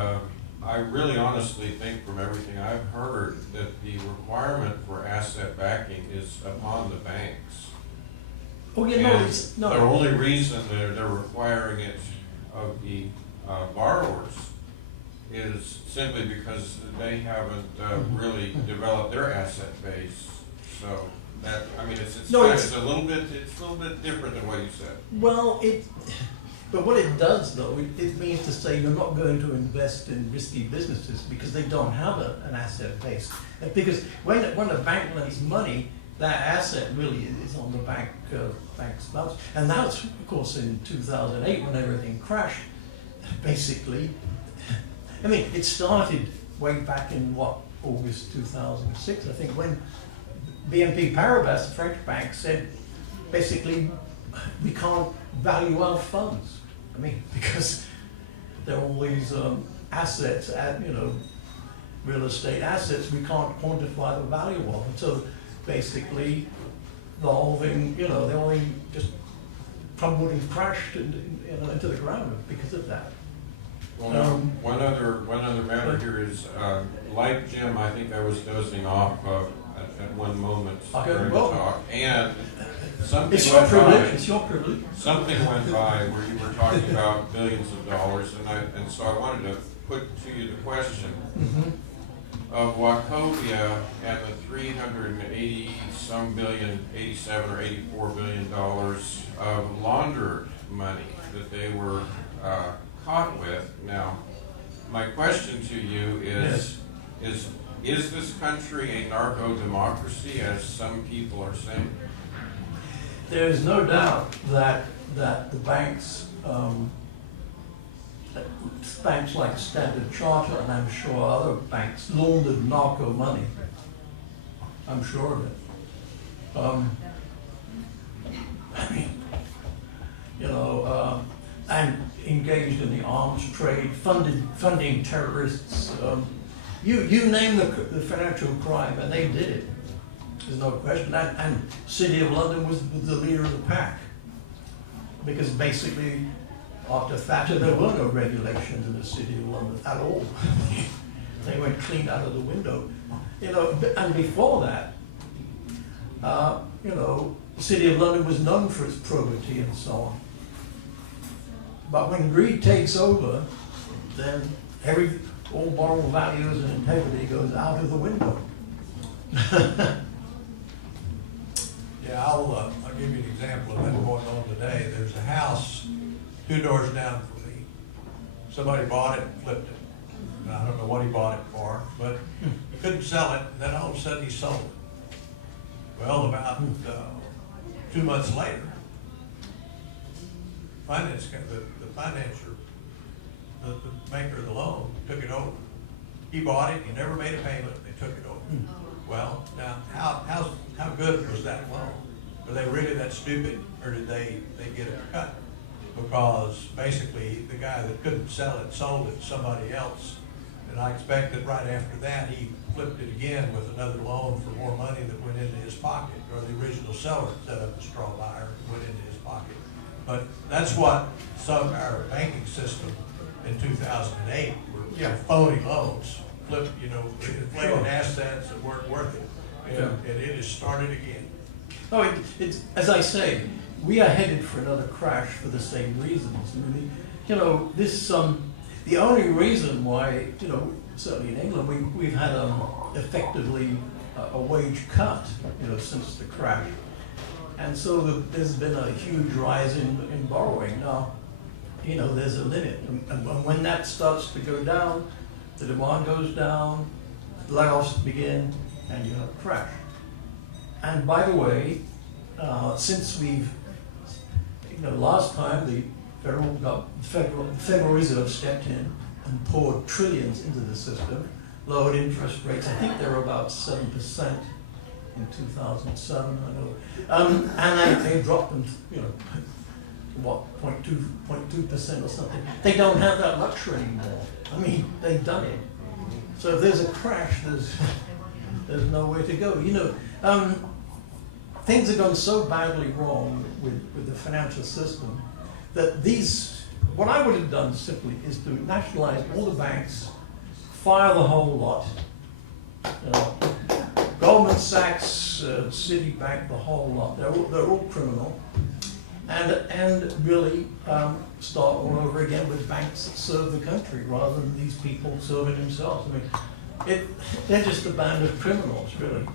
I really honestly think from everything I've heard that the requirement for asset backing is upon the banks. Oh, yeah, no, it's no. The only reason they're requiring it of the borrowers is simply because they haven't really developed their asset base. So that, I mean, it's a little bit different than what you said. Well, but what it does though, it means to say you're not going to invest in risky businesses because they don't have an asset base. Because when a bank lends money, that asset really is on the bank's balance. And that's, of course, in 2008 when everything crashed, basically. I mean, it started way back in August 2006, I think, when BNP Paribas, the French bank, said basically we can't value our funds. I mean, because there are all these assets, real estate assets, we can't quantify the value of. And so basically the whole thing, they only just crumbled and crashed into the ground because of that. Well, one other matter here is, like Jim, I think I was dozing off at one moment during the talk, and something It's your privilege. Something went by where you were talking about billions of dollars, and so I wanted to put to you the question of Wachovia and the 380 some billion, 87 or 84 billion dollars of laundered money that they were caught with. Now, my question to you is this country a narco-democracy, as some people are saying? There is no doubt that the banks like Standard Chartered, and I'm sure other banks, laundered narco money. I'm sure of it. And engaged in the arms trade, funding terrorists. You name the financial crime, and they did it. There's no question. And City of London was the leader of the pack, because basically after Thatcher there were no regulations in the City of London at all. They went clean out of the window. And before that, the City of London was known for its probity and so on. But when greed takes over, then all moral values and integrity goes out of the window. Yeah, I'll give you an example of that going on today. There's a house 2 doors down from me. Somebody bought it and flipped it. Now, I don't know what he bought it for, but he couldn't sell it, and then all of a sudden he sold it. Well, about 2 months later, the maker of the loan took it over. He bought it, he never made a payment, they took it over. Well, now, how good was that loan? Are they really that stupid, or did they get a cut? Because basically, the guy that couldn't sell it sold it to somebody else. And I expect that right after that, he flipped it again with another loan for more money that went into his pocket, or the original seller set up a straw buyer and went into his pocket. But that's what some of our banking system in 2008 were phony loans, flipped, inflated assets that weren't worth it. And it has started again. Oh, it's, as I say, we are headed for another crash for the same reasons. I mean, the only reason why, certainly in England, we've had effectively a wage cut, since the crash. And so there's been a huge rise in borrowing. Now, there's a limit. And when that starts to go down, the demand goes down, layoffs begin, and you have a crash. And by the way, since we've, last time the Federal Reserve stepped in and poured trillions into the system, lowered interest rates. I think they were about 7% in 2007. I know, and they dropped them, 0.2% or something. They don't have that luxury anymore. I mean, they've done it. So if there's a crash, there's nowhere to go. Things have gone so badly wrong with the financial system that what I would have done simply is to nationalize all the banks, fire the whole lot, Goldman Sachs, Citibank, the whole lot. They're all criminal, and really start all over again with banks that serve the country rather than these people serving themselves. I mean, they're just a band of criminals, really.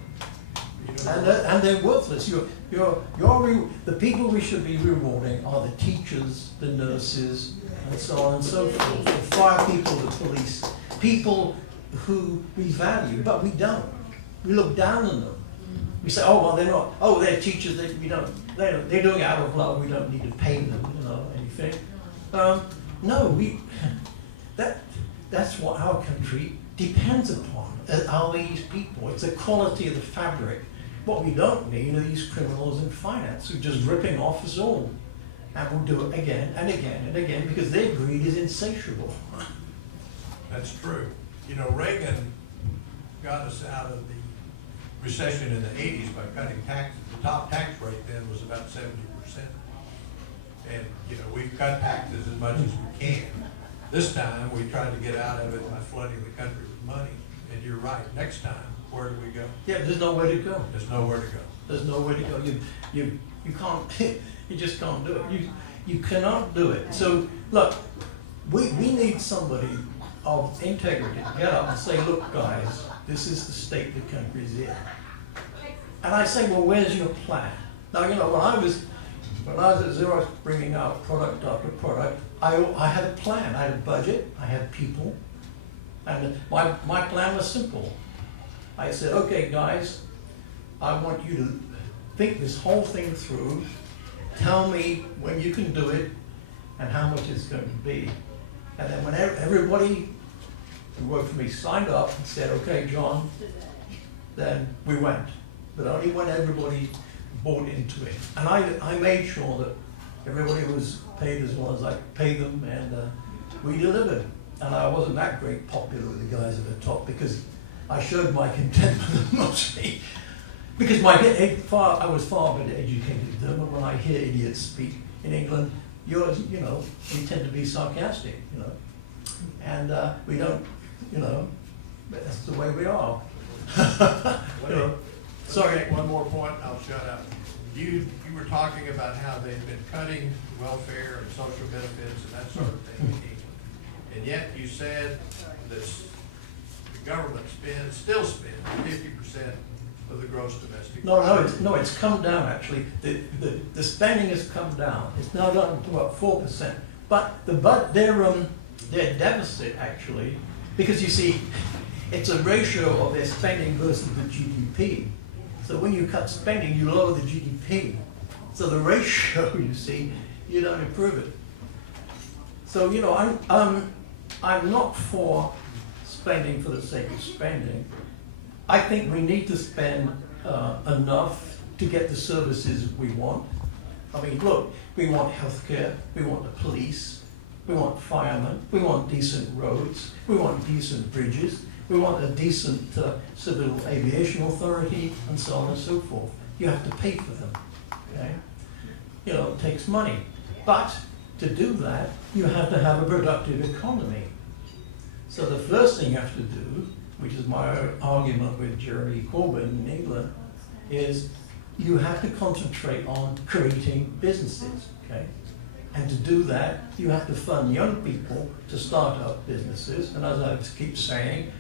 And they're worthless. The people we should be rewarding are the teachers, the nurses, and so on and so forth. The fire people, the police, people who we value, but we don't. We look down on them. We say, oh, well, they're not. Oh, they're teachers. They're doing it out of love. We don't need to pay them, anything. No, that's what our country depends upon. Are these people? It's the quality of the fabric. What we don't need are these criminals in finance who are just ripping off us all. And will do it again and again and again because their greed is insatiable. That's true. Reagan got us out of the recession in the 80s by cutting taxes. The top tax rate then was about 70%. And, we've cut taxes as much as we can. This time, we tried to get out of it by flooding the country with money. And you're right. Next time, where do we go? Yeah, there's nowhere to go. There's nowhere to go. There's nowhere to go. You can't. You just can't do it. You cannot do it. So look, we need somebody of integrity to get up and say, look, guys, this is the state the country's in. And I say, well, where's your plan? Now, when I was at Xerox bringing out product after product, I had a plan. I had a budget. I had people. And my plan was simple. I said, okay, guys, I want you to think this whole thing through. Tell me when you can do it and how much it's going to be. And then when everybody who worked for me signed up and said, okay, John, then we went. But only when everybody bought into it. And I made sure that everybody was paid as well as I could pay them, and we delivered. And I wasn't that great popular with the guys at the top because I showed my contempt for them mostly. Because I was far better educated than them, and when I hear idiots speak in England, we tend to be sarcastic, and we don't, that's the way we are. Sorry, one more point, and I'll shut up. You were talking about how they've been cutting welfare and social benefits and that sort of thing in England, and yet you said that the government still spends 50% of the gross domestic product. No, it's come down actually. The spending has come down. It's now down to about 4%. But their deficit actually, because you see, it's a ratio of their spending versus the GDP. So when you cut spending, you lower the GDP. So the ratio, you see, you don't improve it. So I'm not for spending for the sake of spending. I think we need to spend enough to get the services we want. I mean, look, we want healthcare, we want the police, we want firemen, we want decent roads, we want decent bridges, we want a decent civil aviation authority, and so on and so forth. You have to pay for them, okay? You know, it takes money. But to do that, you have to have a productive economy. So the first thing you have to do, which is my argument with Jeremy Corbyn in England, is you have to concentrate on creating businesses, okay? And to do that, you have to fund young people to start up businesses. And as I keep saying,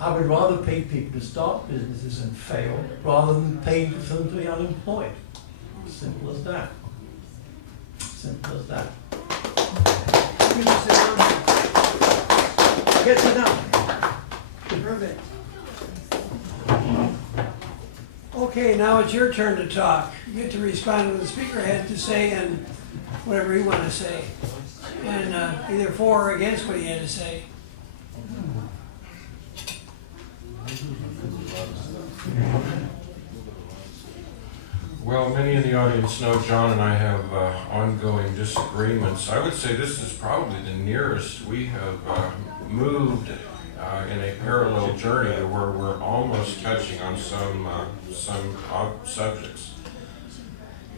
I would rather pay people to start businesses and fail rather than pay for them to be unemployed. Simple as that. Simple as that. You can sit down. Get to now. Perfect. Okay, now it's your turn to talk. You get to respond to what the speaker had to say and whatever you want to say. And either for or against what he had to say. Well, many in the audience know John and I have ongoing disagreements. I would say this is probably the nearest we have moved in a parallel journey where we're almost touching on some subjects.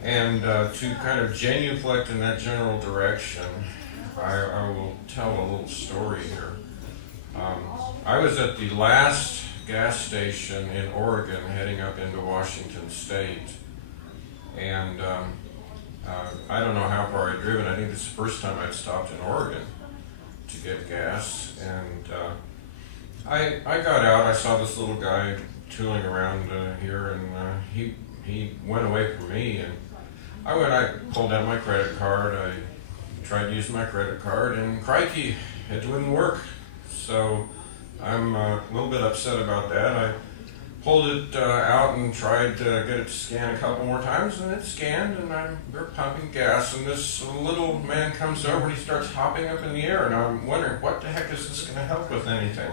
And to kind of genuflect in that general direction, I will tell a little story here. I was at the last gas station in Oregon heading up into Washington State. And I don't know how far I'd driven. I think it's the first time I'd stopped in Oregon to get gas. And I got out. I saw this little guy tooling around here, and he went away from me. And I pulled out my credit card. I tried to use my credit card, and crikey, it wouldn't work. So I'm a little bit upset about that. I pulled it out and tried to get it to scan a couple more times, and it scanned, and they're pumping gas, and this little man comes over and he starts hopping up in the air, and I'm wondering, what the heck is this going to help with anything?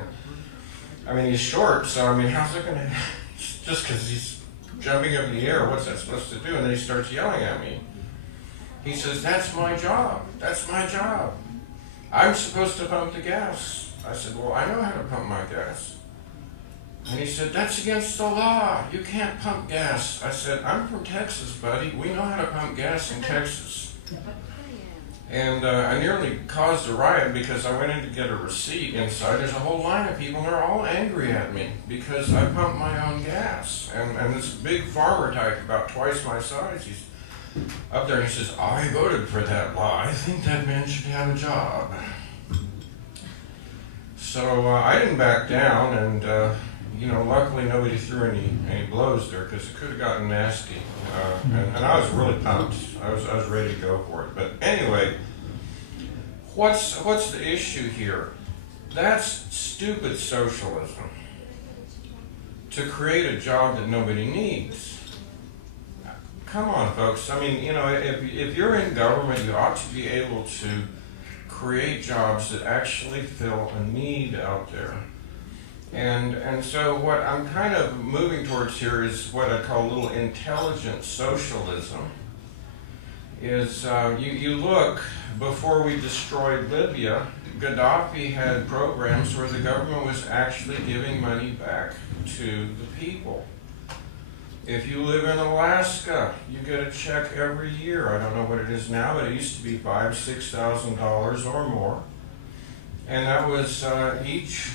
I mean, he's short, so I mean, how's it going to, just because he's jumping up in the air, what's that supposed to do? And then he starts yelling at me. He says, that's my job, that's my job. I'm supposed to pump the gas. I said, well, I know how to pump my gas. And he said, that's against the law. You can't pump gas. I said, I'm from Texas, buddy. We know how to pump gas in Texas. And I nearly caused a riot because I went in to get a receipt. Inside, there's a whole line of people, and they're all angry at me because I pump my own gas. And this big farmer type, about twice my size, he's up there and he says, I voted for that law. I think that man should have a job. So I didn't back down, and luckily nobody threw any blows there because it could have gotten nasty. And I was really pumped. I was ready to go for it. But anyway, what's the issue here? That's stupid socialism. To create a job that nobody needs. Come on, folks. I mean, if you're in government, you ought to be able to create jobs that actually fill a need out there. And so what I'm kind of moving towards here is what I call a little intelligent socialism. Is you look, before we destroyed Libya, Gaddafi had programs where the government was actually giving money back to the people. If you live in Alaska, you get a check every year. I don't know what it is now, but it used to be $5,000-$6,000 or more. And that was each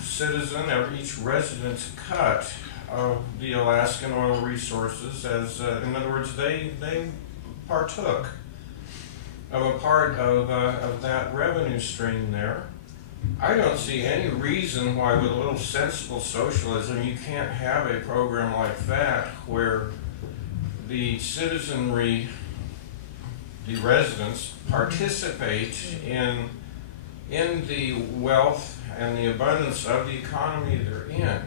citizen, each resident's cut of the Alaskan oil resources. As in other words, they partook of a part of that revenue stream there. I don't see any reason why, with a little sensible socialism, you can't have a program like that where the citizenry, the residents, participate in the wealth and the abundance of the economy they're in.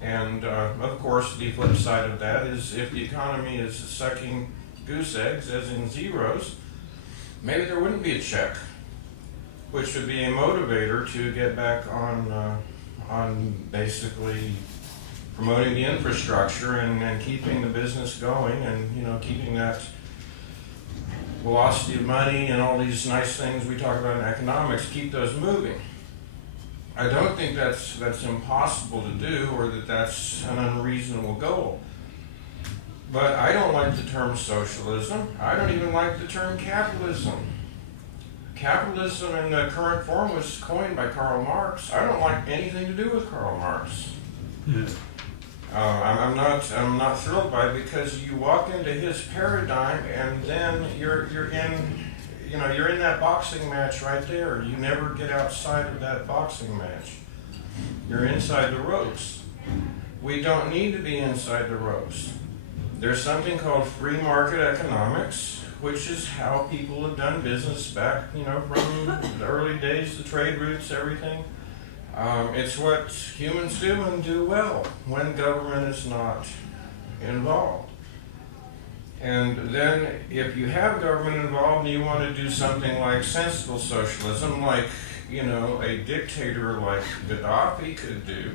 And of course, the flip side of that is if the economy is sucking goose eggs, as in zeros, maybe there wouldn't be a check, which would be a motivator to get back on basically promoting the infrastructure and keeping the business going, and, you know, keeping that velocity of money and all these nice things we talk about in economics, keep those moving. I don't think that's impossible to do, or that that's an unreasonable goal. But I don't like the term socialism. I don't even like the term capitalism. Capitalism in the current form was coined by Karl Marx. I don't like anything to do with Karl Marx. Yeah. I'm not thrilled by it, because you walk into his paradigm and then you're in that boxing match right there. You never get outside of that boxing match. You're inside the ropes. We don't need to be inside the ropes. There's something called free market economics, which is how people have done business back, from the early days, the trade routes, everything. It's what humans do and do well when government is not involved. And then if you have government involved and you want to do something like sensible socialism, like, a dictator like Gaddafi could do,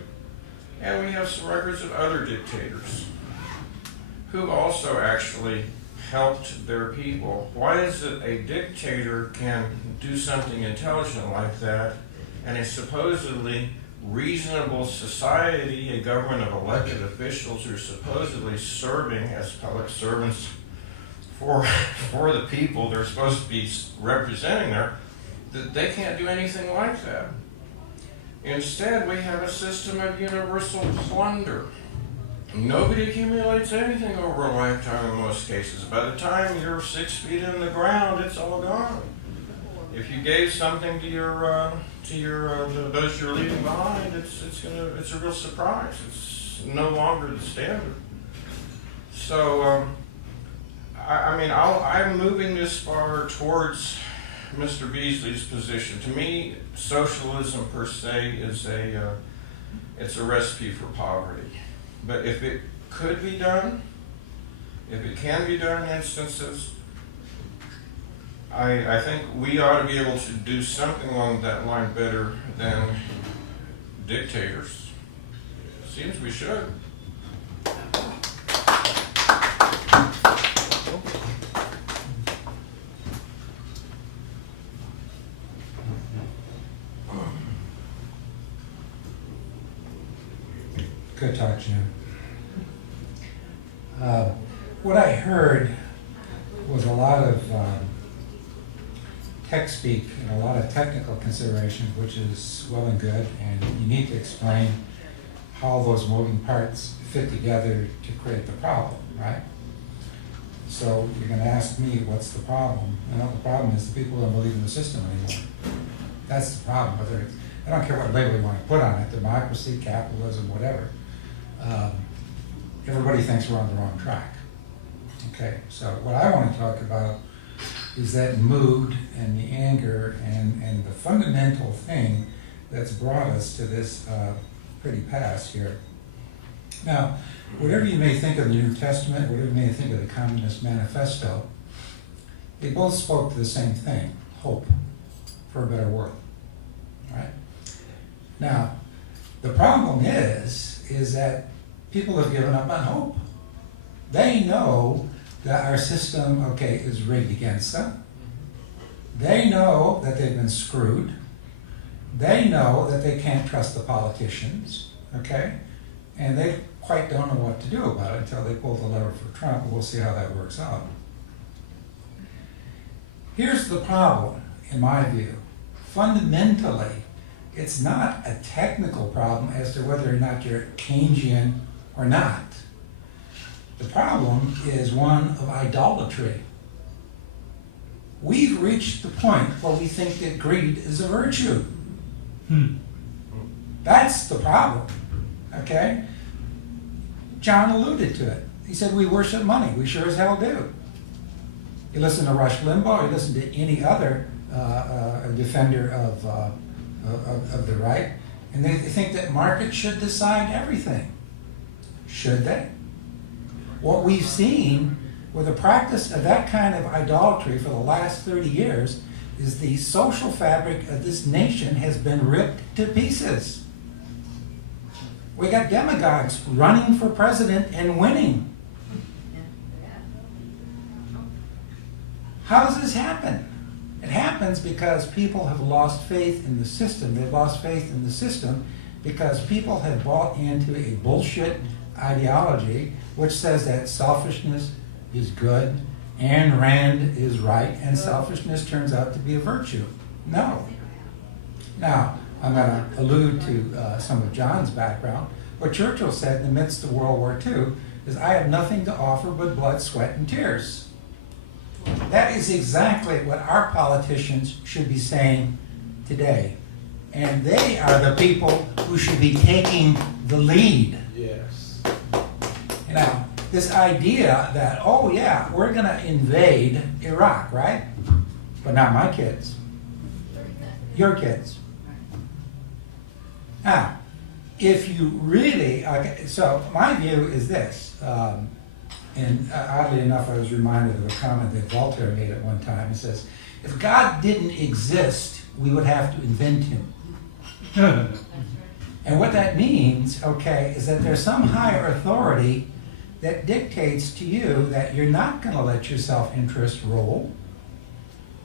and we have some records of other dictators who also actually helped their people. Why is it a dictator can do something intelligent like that, and a supposedly reasonable society, a government of elected officials who are supposedly serving as public servants for the people they're supposed to be representing there, that they can't do anything like that? Instead, we have a system of universal plunder. Nobody accumulates anything over a lifetime in most cases. By the time you're 6 feet in the ground, it's all gone. If you gave something to those you're leaving behind, it's a real surprise. It's no longer the standard. So, I'm moving this far towards Mr. Beesley's position. To me, socialism per se is it's a recipe for poverty. But if it could be done, if it can be done in instances, I think we ought to be able to do something along that line better than dictators. Seems we should. Good talk, Jim. What I heard was a lot of tech speak and a lot of technical considerations, which is well and good, and you need to explain how those moving parts fit together to create the problem, right? So you're going to ask me, what's the problem? Well, the problem is the people don't believe in the system anymore. That's the problem. Whether it's, I don't care what label you want to put on it, democracy, capitalism, whatever. Everybody thinks we're on the wrong track. Okay, so what I want to talk about is that mood and the anger and the fundamental thing that's brought us to this pretty pass here. Now, whatever you may think of the New Testament, whatever you may think of the Communist Manifesto, they both spoke to the same thing, hope for a better world, right? Now, the problem is that people have given up on hope. They know that our system, is rigged against them. They know that they've been screwed. They know that they can't trust the politicians, and they quite don't know what to do about it until they pull the lever for Trump, and we'll see how that works out. Here's the problem, in my view. Fundamentally, it's not a technical problem as to whether or not you're Keynesian or not. The problem is one of idolatry. We've reached the point where we think that greed is a virtue. That's the problem, John alluded to it. He said we worship money. We sure as hell do. You listen to Rush Limbaugh, you listen to any other defender of the right, and they think that markets should decide everything. Should they? What we've seen with the practice of that kind of idolatry for the last 30 years is the social fabric of this nation has been ripped to pieces. We got demagogues running for president and winning. How does this happen? It happens because people have lost faith in the system. They've lost faith in the system because people have bought into a bullshit ideology which says that selfishness is good, Ayn Rand is right, and selfishness turns out to be a virtue. No. Now, I'm going to allude to some of John's background. What Churchill said in the midst of World War II is, I have nothing to offer but blood, sweat, and tears. That is exactly what our politicians should be saying today. And they are the people who should be taking the lead. Yes. You know, this idea that, oh yeah, we're going to invade Iraq, right? But not my kids. Your kids. Now, if you really, okay, so my view is this, and oddly enough, I was reminded of a comment that Voltaire made at one time. He says, if God didn't exist, we would have to invent him. And what that means, okay, is that there's some higher authority that dictates to you that you're not going to let your self-interest roll.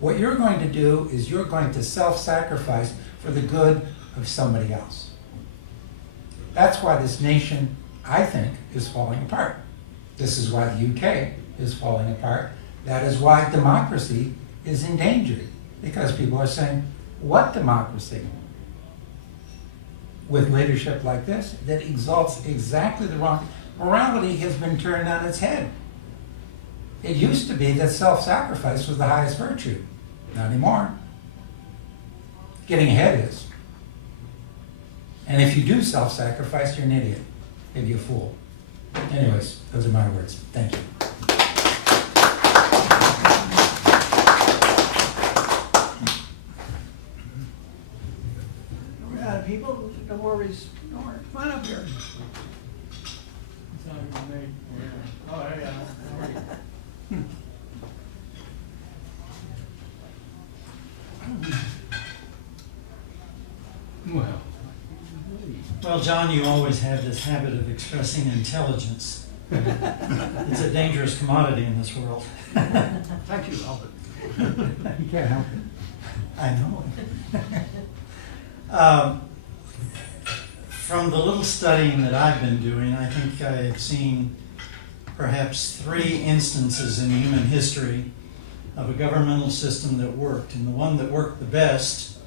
What you're going to do is you're going to self-sacrifice for the good of somebody else. That's why this nation, I think, is falling apart. This is why the UK is falling apart. That is why democracy is endangered. Because people are saying, what democracy? With leadership like this, that exalts exactly the wrong. Morality has been turned on its head. It used to be that self-sacrifice was the highest virtue. Not anymore. Getting ahead is. And if you do self-sacrifice, you're an idiot. Maybe a fool. Anyways, those are my words. Thank you. We're out of people, no worries. Come on up here. Oh, yeah. Well, John, you always have this habit of expressing intelligence. It's a dangerous commodity in this world. Thank you, Albert. You can't help it. I know. From the little studying that I've been doing, I think I have seen perhaps 3 instances in human history of a governmental system that worked. And the one that worked the best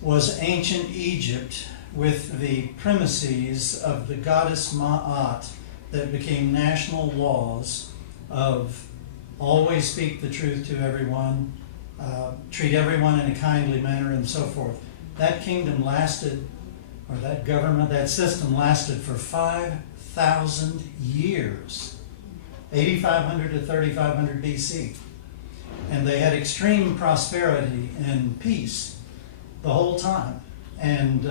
was ancient Egypt, with the premises of the goddess Ma'at that became national laws of always speak the truth to everyone, treat everyone in a kindly manner, and so forth. That kingdom lasted, or that government, that system lasted for 5,000 years, 8,500 to 3,500 BC. And they had extreme prosperity and peace the whole time. And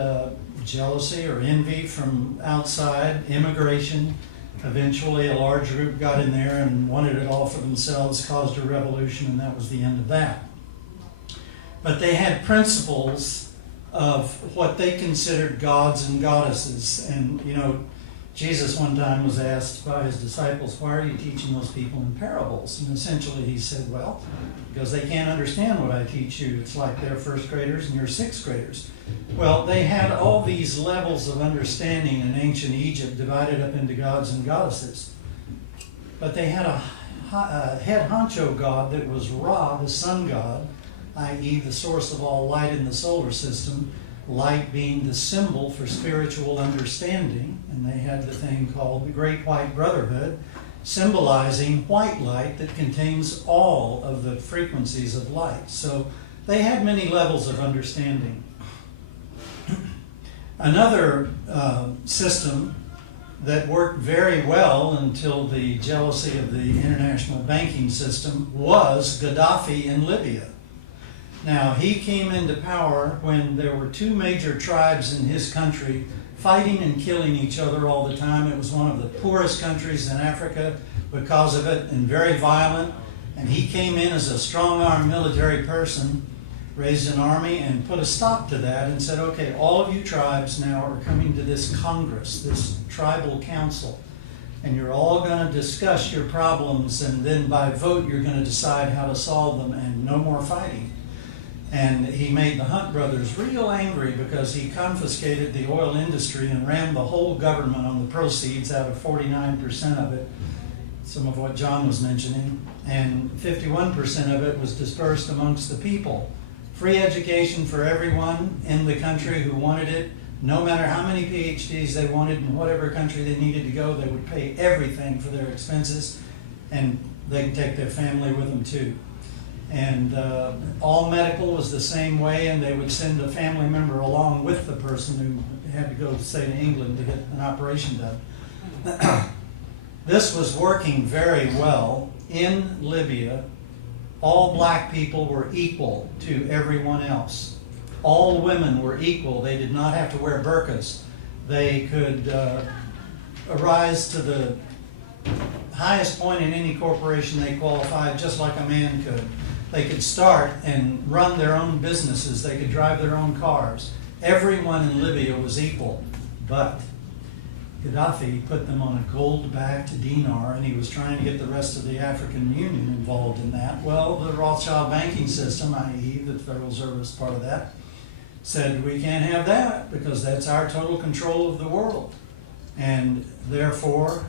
jealousy or envy from outside, immigration. Eventually a large group got in there and wanted it all for themselves, caused a revolution, and that was the end of that. But they had principles of what they considered gods and goddesses. And, you know, Jesus one time was asked by his disciples, why are you teaching those people in parables? And essentially he said, well, because they can't understand what I teach you. It's like they're first graders and you're sixth graders. Well, they had all these levels of understanding in ancient Egypt divided up into gods and goddesses. But they had a head honcho god that was Ra, the sun god, i.e. the source of all light in the solar system, light being the symbol for spiritual understanding. And they had the thing called the Great White Brotherhood, symbolizing white light that contains all of the frequencies of light. So they had many levels of understanding. Another system that worked very well until the jealousy of the international banking system was Gaddafi in Libya. Now, he came into power when there were 2 major tribes in his country fighting and killing each other all the time. It was one of the poorest countries in Africa because of it, and very violent. And he came in as a strong-armed military person raised an army and put a stop to that and said, okay, all of you tribes now are coming to this Congress, this tribal council, and you're all going to discuss your problems, and then by vote you're going to decide how to solve them, and no more fighting. And he made the Hunt brothers real angry because he confiscated the oil industry and ran the whole government on the proceeds out of 49% of it, some of what John was mentioning, and 51% of it was dispersed amongst the people. Free education for everyone in the country who wanted it. No matter how many PhDs they wanted in whatever country they needed to go, they would pay everything for their expenses, and they could take their family with them too. And all medical was the same way, and they would send a family member along with the person who had to go, say, to England to get an operation done. This was working very well in Libya. All black people were equal to everyone else. All women were equal. They did not have to wear burqas. They could arise to the highest point in any corporation they qualified just like a man could. They could start and run their own businesses. They could drive their own cars. Everyone in Libya was equal, but Gaddafi put them on a gold-backed dinar, and he was trying to get the rest of the African Union involved in that. Well, the Rothschild banking system, i.e. the Federal Reserve is part of that, said we can't have that because that's our total control of the world. And therefore,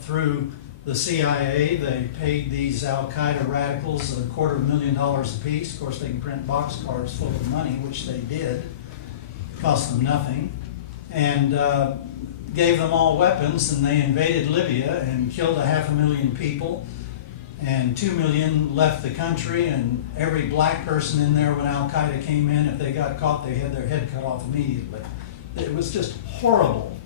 through the CIA, they paid these Al-Qaeda radicals $250,000 apiece. Of course, they can print boxcars full of money, which they did. Cost them nothing. And gave them all weapons, and they invaded Libya and killed 500,000 people. And 2 million left the country, and every black person in there when Al-Qaeda came in, if they got caught, they had their head cut off immediately. It was just horrible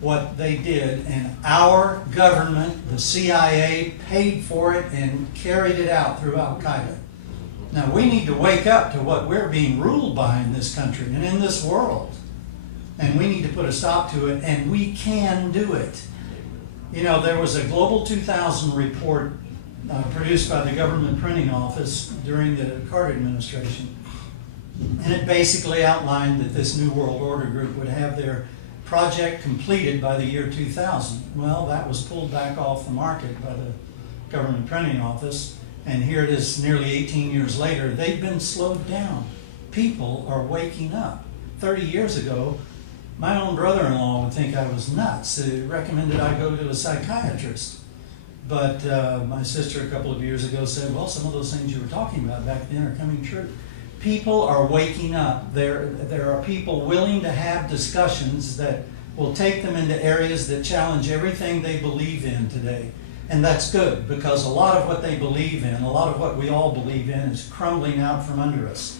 what they did, and our government, the CIA, paid for it and carried it out through Al-Qaeda. Now, we need to wake up to what we're being ruled by in this country and in this world. And we need to put a stop to it, and we can do it. You know, there was a Global 2000 report produced by the government printing office during the Carter administration. And it basically outlined that this New World Order group would have their project completed by the year 2000. Well, that was pulled back off the market by the government printing office. And here it is nearly 18 years later. They've been slowed down. People are waking up. 30 years ago, my own brother-in-law would think I was nuts. He recommended I go to a psychiatrist. But my sister a couple of years ago said, well, some of those things you were talking about back then are coming true. People are waking up. There are people willing to have discussions that will take them into areas that challenge everything they believe in today. And that's good, because a lot of what they believe in, a lot of what we all believe in, is crumbling out from under us.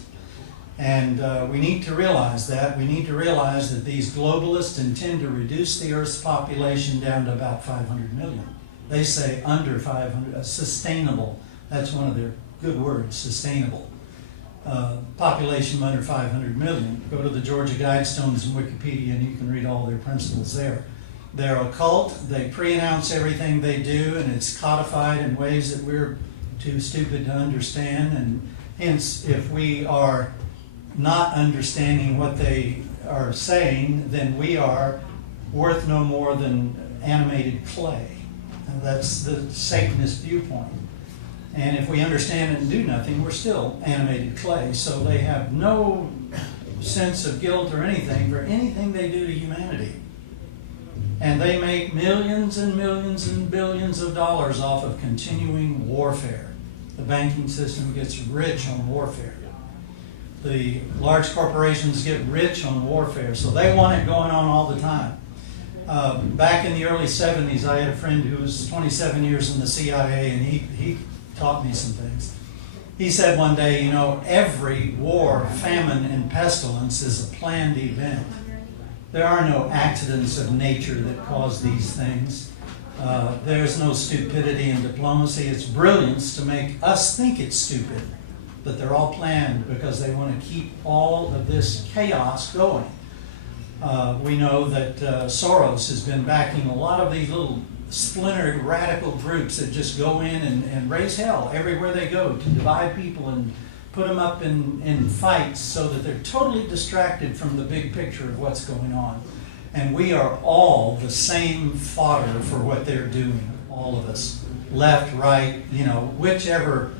And we need to realize that. We need to realize that these globalists intend to reduce the Earth's population down to about 500 million. They say under 500, sustainable. That's one of their good words, sustainable. Population under 500 million. Go to the Georgia Guidestones in Wikipedia and you can read all their principles there. They're a cult. They pre-announce everything they do, and it's codified in ways that we're too stupid to understand. And hence, if we are not understanding what they are saying, then we are worth no more than animated clay. And that's the Satanist viewpoint. And if we understand it and do nothing, we're still animated clay. So they have no sense of guilt or anything for anything they do to humanity. And they make millions and millions and billions of dollars off of continuing warfare. The banking system gets rich on warfare. The large corporations get rich on warfare, so they want it going on all the time. Back in the early 70s, I had a friend who was 27 years in the CIA, and he taught me some things. He said one day, you know, every war, famine, and pestilence is a planned event. There are no accidents of nature that cause these things. There's no stupidity in diplomacy. It's brilliance to make us think it's stupid. But they're all planned because they want to keep all of this chaos going. We know that Soros has been backing a lot of these little splintered radical groups that just go in and raise hell everywhere they go to divide people and put them up in fights so that they're totally distracted from the big picture of what's going on. And we are all the same fodder for what they're doing, all of us. Left, right, whichever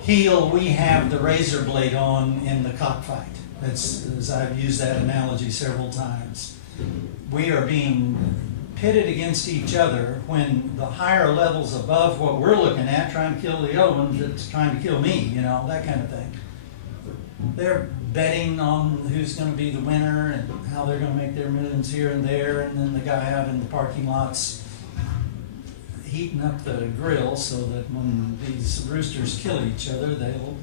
heel we have the razor blade on in the cockfight. As I've used that analogy several times. We are being pitted against each other when the higher levels above what we're looking at trying to kill the other one that's trying to kill me, that kind of thing. They're betting on who's going to be the winner and how they're going to make their millions here and there, and then the guy out in the parking lots heating up the grill so that when these roosters kill each other, they'll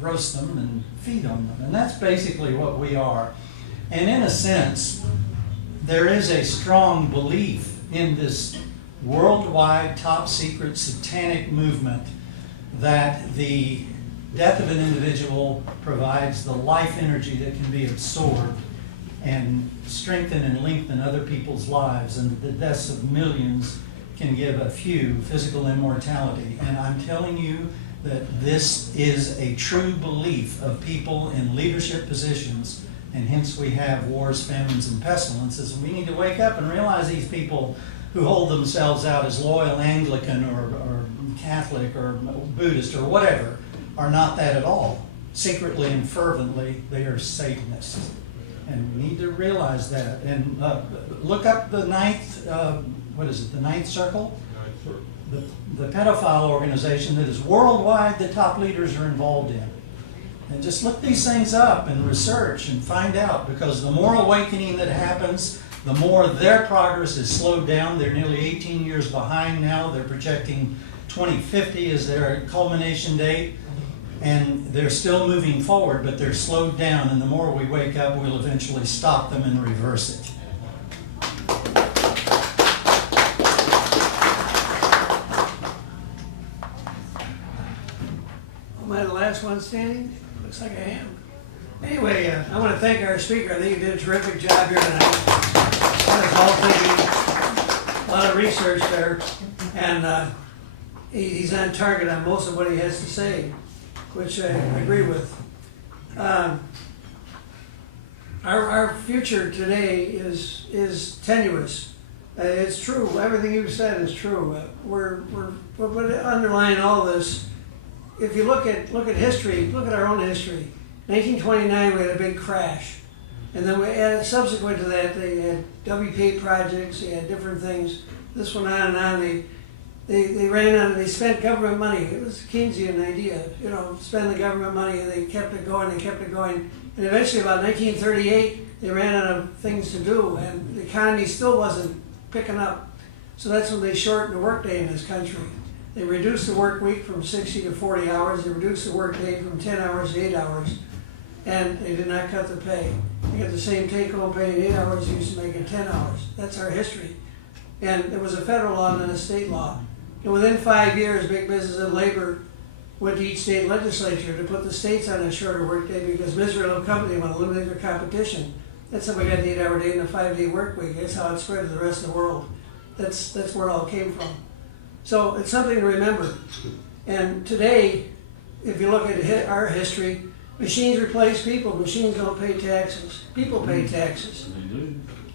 roast them and feed on them. And that's basically what we are. And in a sense, there is a strong belief in this worldwide top secret satanic movement that the death of an individual provides the life energy that can be absorbed and strengthen and lengthen other people's lives, and the deaths of millions can give a few physical immortality. And I'm telling you that this is a true belief of people in leadership positions, and hence we have wars, famines, and pestilences. We need to wake up and realize these people who hold themselves out as loyal Anglican or Catholic or Buddhist or whatever are not that at all. Secretly and fervently, they are Satanists. And we need to realize that. And look up the ninth, the ninth circle? The pedophile organization that is worldwide the top leaders are involved in. And just look these things up and research and find out, because the more awakening that happens, the more their progress is slowed down. They're nearly 18 years behind now. They're projecting 2050 as their culmination date. And they're still moving forward, but they're slowed down. And the more we wake up, we'll eventually stop them and reverse it. Am I the last one standing? Looks like I am. Anyway, I want to thank our speaker. I think he did a terrific job here tonight. I was all thinking, a lot of research there, and he's on target on most of what he has to say, which I agree with. Our future today is tenuous. It's true. Everything you've said is true. But underlying all this, if you look at history, look at our own history. 1929, we had a big crash, and then subsequent to that, they had WPA projects, they had different things. This went on and on. They ran out, they spent government money. It was a Keynesian idea, spend the government money, and they kept it going, And eventually, about 1938, they ran out of things to do, and the economy still wasn't picking up. So that's when they shortened the workday in this country. They reduced the work week from 60 to 40 hours. They reduced the work day from 10 hours to 8 hours. And they did not cut the pay. They got the same take-home pay in 8 hours you used to make in 10 hours. That's our history. And there was a federal law and then a state law. And within 5 years, big business and labor went to each state legislature to put the states on a shorter workday because Israel company want to eliminate their competition. That's how we got an 8-hour day and a 5-day work week. That's how it spread to the rest of the world. That's where it all came from. So it's something to remember. And today, if you look at our history, machines replace people. Machines don't pay taxes. People pay taxes.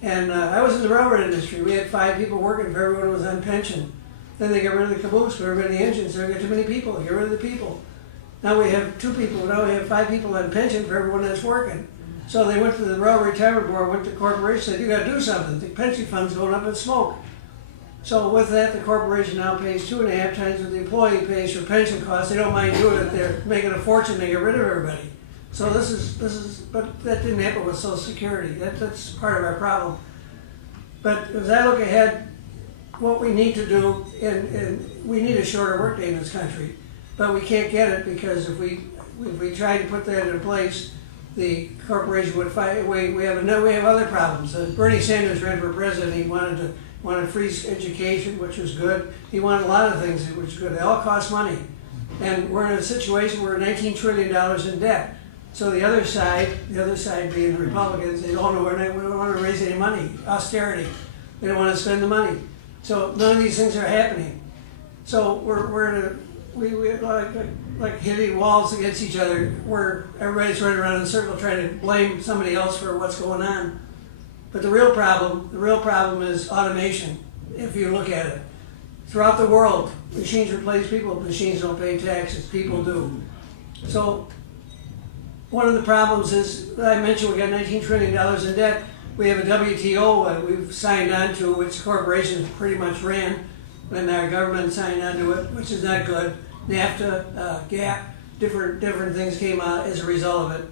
And I was in the railroad industry. We had 5 people working for everyone who was on pension. Then they got rid of the caboose, got rid of the engines. They got too many people. They got rid of the people. Now we have 2 people. Now we have 5 people on pension for everyone that's working. So they went to the Railroad Retirement Board, went to corporations, said, you got to do something. The pension fund's going up in smoke. So with that, the corporation now pays 2.5 times what the employee pays for pension costs. They don't mind doing it. They're making a fortune. They get rid of everybody. So this is, but that didn't happen with Social Security. That's part of our problem. But as I look ahead, what we need to do, and we need a shorter workday in this country, but we can't get it because if we try to put that in place, the corporation would fight. We have other problems. Bernie Sanders ran for president. He wanted free education, which was good. He wanted a lot of things, which was good. They all cost money, and we're in a situation where we're $19 trillion in debt. So the other side being the Republicans, they don't want to raise any money, austerity. They don't want to spend the money. So none of these things are happening. So we're in a like hitting walls against each other, where everybody's running around in a circle trying to blame somebody else for what's going on. But the real problem is automation, if you look at it. Throughout the world, machines replace people, machines don't pay taxes, people do. So one of the problems is, I mentioned we got $19 trillion in debt. We have a WTO we've signed on to, which corporations pretty much ran when our government signed on to it, which is not good. NAFTA, GAP, different things came out as a result of it.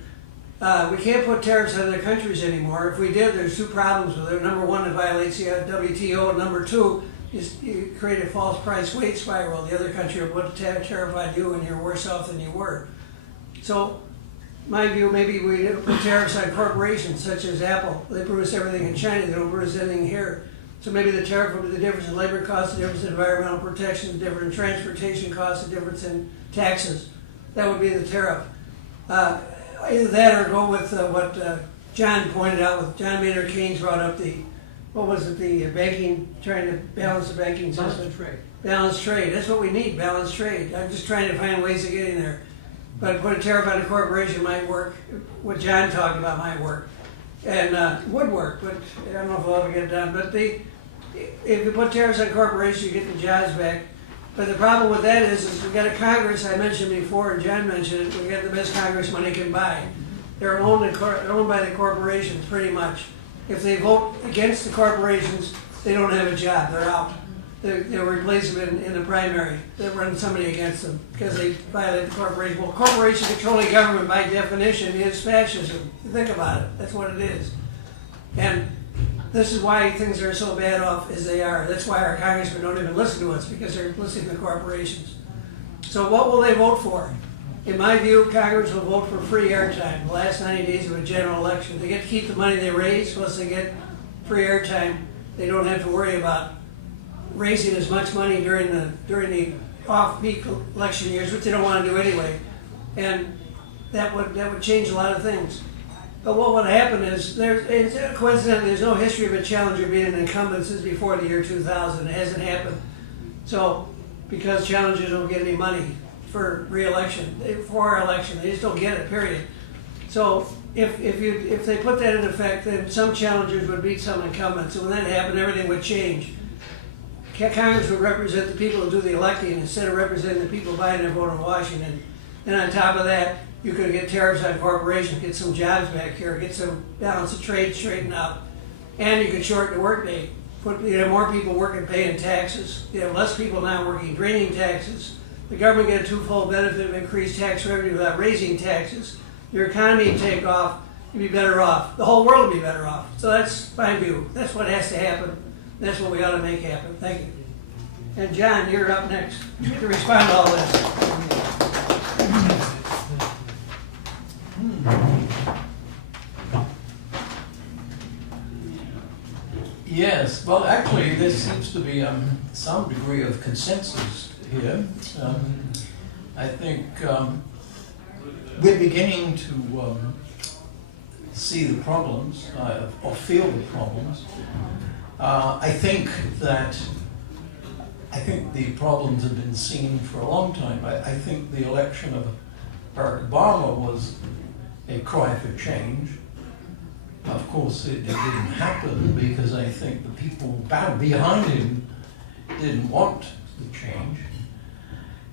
We can't put tariffs on other countries anymore. If we did, there's two problems with it. Number one, it violates the WTO. And number two, is you create a false price weight spiral. The other country will put a tariff on you and you're worse off than you were. So, my view, maybe we put tariffs on corporations such as Apple. They produce everything in China, they don't produce anything here. So maybe the tariff would be the difference in labor costs, the difference in environmental protection, the difference in transportation costs, the difference in taxes. That would be the tariff. Either that or go with what John pointed out, John Maynard Keynes brought up the banking, trying to balance the banking system. Balanced trade. Balanced trade, that's what we need, balanced trade. I'm just trying to find ways of getting there. But put a tariff on a corporation might work. What John talked about might work. And would work, but I don't know if we'll ever get it done. But if you put tariffs on corporations, you get the jobs back. But the problem with that is we've got a Congress, I mentioned before, and John mentioned it, we've got the best Congress money can buy. They're owned by the corporations, pretty much. If they vote against the corporations, they don't have a job, they're out. They'll replace them in the primary. They'll run somebody against them because they violate the corporation. Well, corporation controlling government by definition is fascism. Think about it. That's what it is. And this is why things are so bad off as they are. That's why our congressmen don't even listen to us, because they're listening to corporations. So what will they vote for? In my view, Congress will vote for free airtime the last 90 days of a general election. They get to keep the money they raise, plus they get free airtime. They don't have to worry about raising as much money during the off-peak election years, which they don't want to do anyway. And that would change a lot of things. But what would happen is, coincidentally, there's no history of a challenger being an incumbent since before the year 2000. It hasn't happened. So, because challengers don't get any money for re-election, for our election, they just don't get it, period. So, if they put that in effect, then some challengers would beat some incumbents. And when that happened, everything would change. Congress would represent the people who do the electing instead of representing the people buying their vote in Washington. And on top of that, you could get tariffs on corporations, get some jobs back here, get some balance of trade straightened out. And you could shorten the workday. You have more people working, paying taxes. You have less people now working, draining taxes. The government get a twofold benefit of increased tax revenue without raising taxes. Your economy would take off, you'd be better off. The whole world would be better off. So that's my view. That's what has to happen. That's what we ought to make happen. Thank you. And John, you're up next to respond to all this. Yes, well, actually, there seems to be some degree of consensus here. I think we're beginning to see the problems, or feel the problems. I think the problems have been seen for a long time. I think the election of Barack Obama was a cry for change. Of course, it didn't happen because I think the people behind him didn't want the change.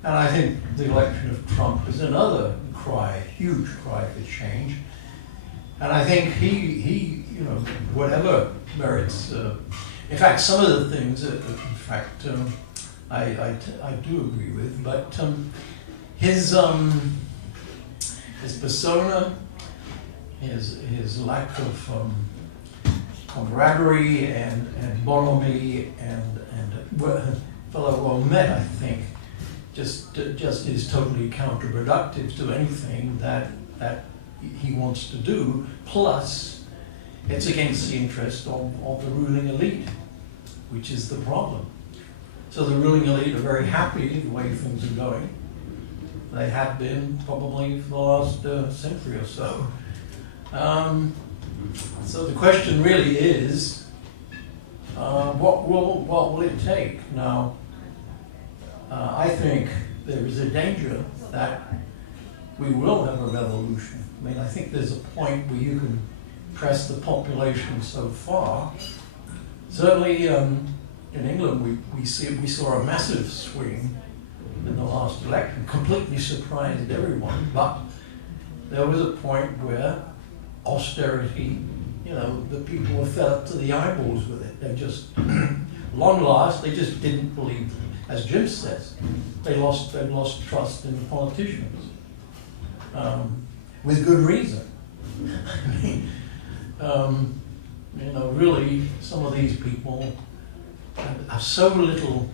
And I think the election of Trump is another cry, huge cry for change. And I think he whatever merits. In fact, some of the things, I do agree with, but his persona, his lack of camaraderie and bonhomie and fellow well met, I think, just is totally counterproductive to anything that he wants to do. Plus, it's against the interest of the ruling elite, which is the problem. So the ruling elite are very happy the way things are going. They have been probably for the last century or so. So the question really is, what will it take? Now, I think there is a danger that we will have a revolution. I mean, I think there's a point where you can press the population so far. Certainly in England, we saw a massive swing in the last election, completely surprised everyone, but there was a point where austerity, the people were fed up to the eyeballs with it. They just, long last, they just didn't believe, as Jim says, they lost trust in the politicians, with good reason. I mean, really, some of these people have so little,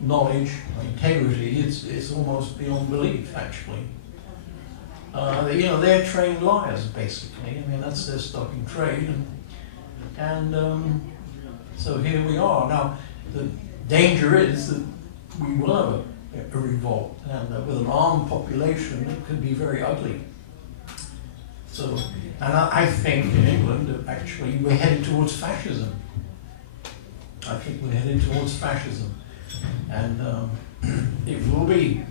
knowledge or integrity. It's almost beyond belief, actually. They're trained liars, basically. I mean, that's their stock in trade, and so here we are. Now, the danger is that we will have a revolt, and with an armed population, it could be very ugly. So, and I think in England, that actually, we're headed towards fascism. I think we're headed towards fascism, and it will be.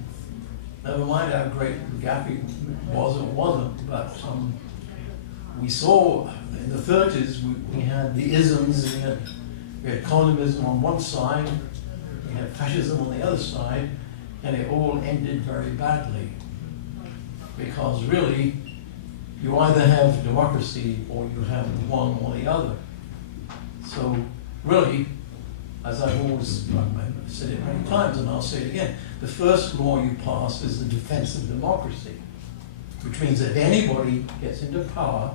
Never mind how great Gaddafi was or wasn't, but we saw in the 30s we had the isms, we had communism on one side, we had fascism on the other side, and it all ended very badly. Because really, you either have democracy or you have one or the other. So really, as I've always I've said it many times, and I'll say it again, the first law you pass is the defense of democracy, which means that if anybody gets into power,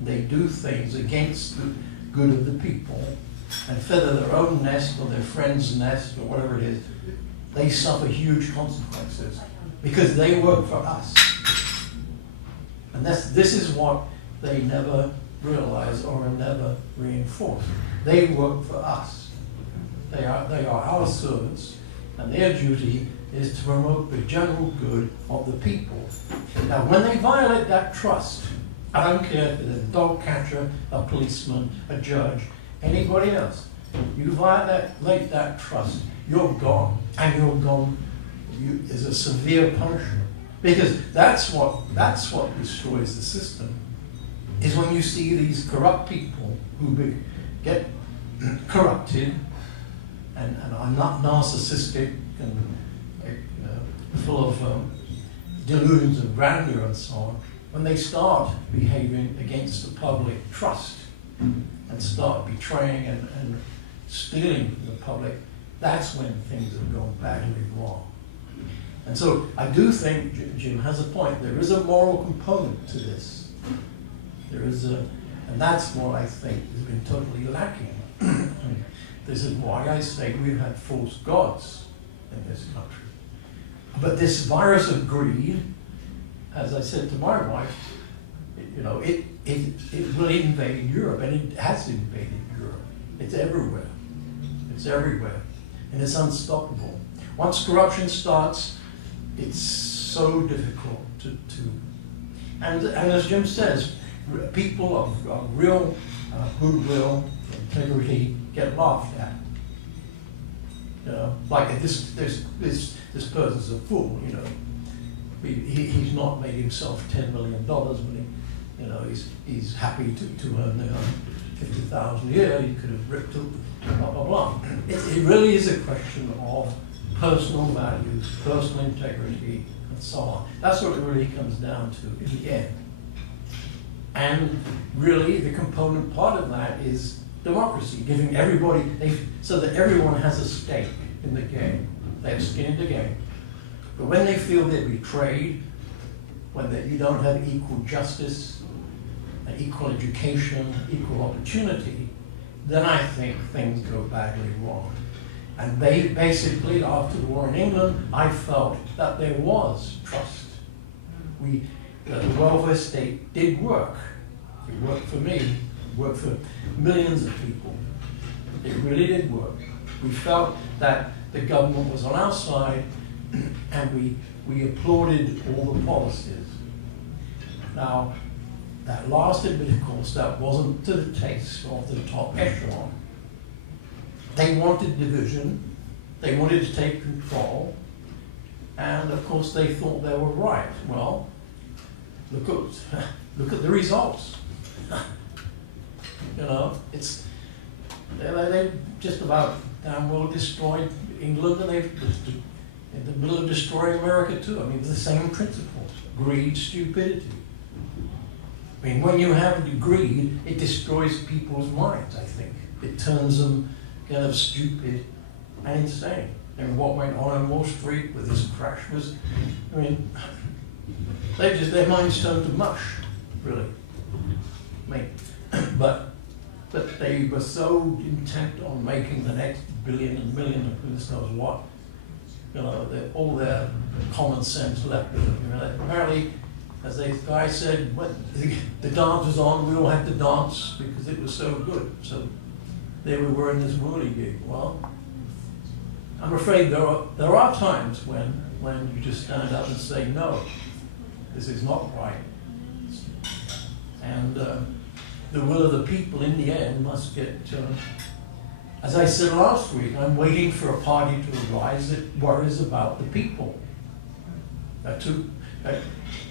they do things against the good of the people and feather their own nest or their friend's nest or whatever it is, they suffer huge consequences because they work for us. And this is what they never realize or are never reinforced. They work for us. They are our servants, and their duty is to promote the general good of the people. Now, when they violate that trust, I don't care if it's a dog catcher, a policeman, a judge, anybody else, you violate that trust, you're gone, and you're gone is a severe punishment. Because that's what destroys the system, is when you see these corrupt people who get corrupted and are not narcissistic and full of delusions of grandeur and so on, when they start behaving against the public trust and start betraying and stealing from the public, that's when things have gone badly wrong. And so I do think Jim has a point. There is a moral component to this. There is and that's what I think has been totally lacking. This is why I say we've had false gods in this country. But this virus of greed, as I said to my wife, it will invade Europe, and it has invaded Europe. It's everywhere. It's everywhere, and it's unstoppable. Once corruption starts, it's so difficult to and as Jim says, people of real goodwill, integrity get laughed at. Like this person's a fool. He's not made himself $10 million, but he's happy to earn $50,000 a year. He could have ripped up, blah blah blah. It really is a question of personal values, personal integrity, and so on. That's what it really comes down to in the end. And really, the component part of that is democracy, giving everybody, so that everyone has a stake in the game. They have skin in the game. But when they feel they're betrayed, when you don't have equal justice, equal education, equal opportunity, then I think things go badly wrong. And basically, after the war in England, I felt that there was trust. The welfare state did work. It worked for me. It worked for millions of people. It really did work. We felt that the government was on our side, and we applauded all the policies. Now, that lasted, but of course that wasn't to the taste of the top echelon. They wanted division, they wanted to take control, And of course they thought they were right. Well, look at the results. You know, they just about damn well destroyed England, and they've in the middle of destroying America too. I mean, it's the same principles: greed, stupidity. I mean, when you have greed, it destroys people's minds. I think it turns them kind of stupid and insane. And what went on Wall Street with this crash was, I mean, their minds turned to mush, really. I mean, but they were so intent on making the next billion and million and who knows what, you know, all their common sense left with them. You know, apparently, as the guy said, when the dance was on, we all had to dance because it was so good. So there we were in this whirligig. Well, I'm afraid there are times when you just stand up and say, no, this is not right. And the will of the people in the end must get, as I said last week, I'm waiting for a party to arise that worries about the people.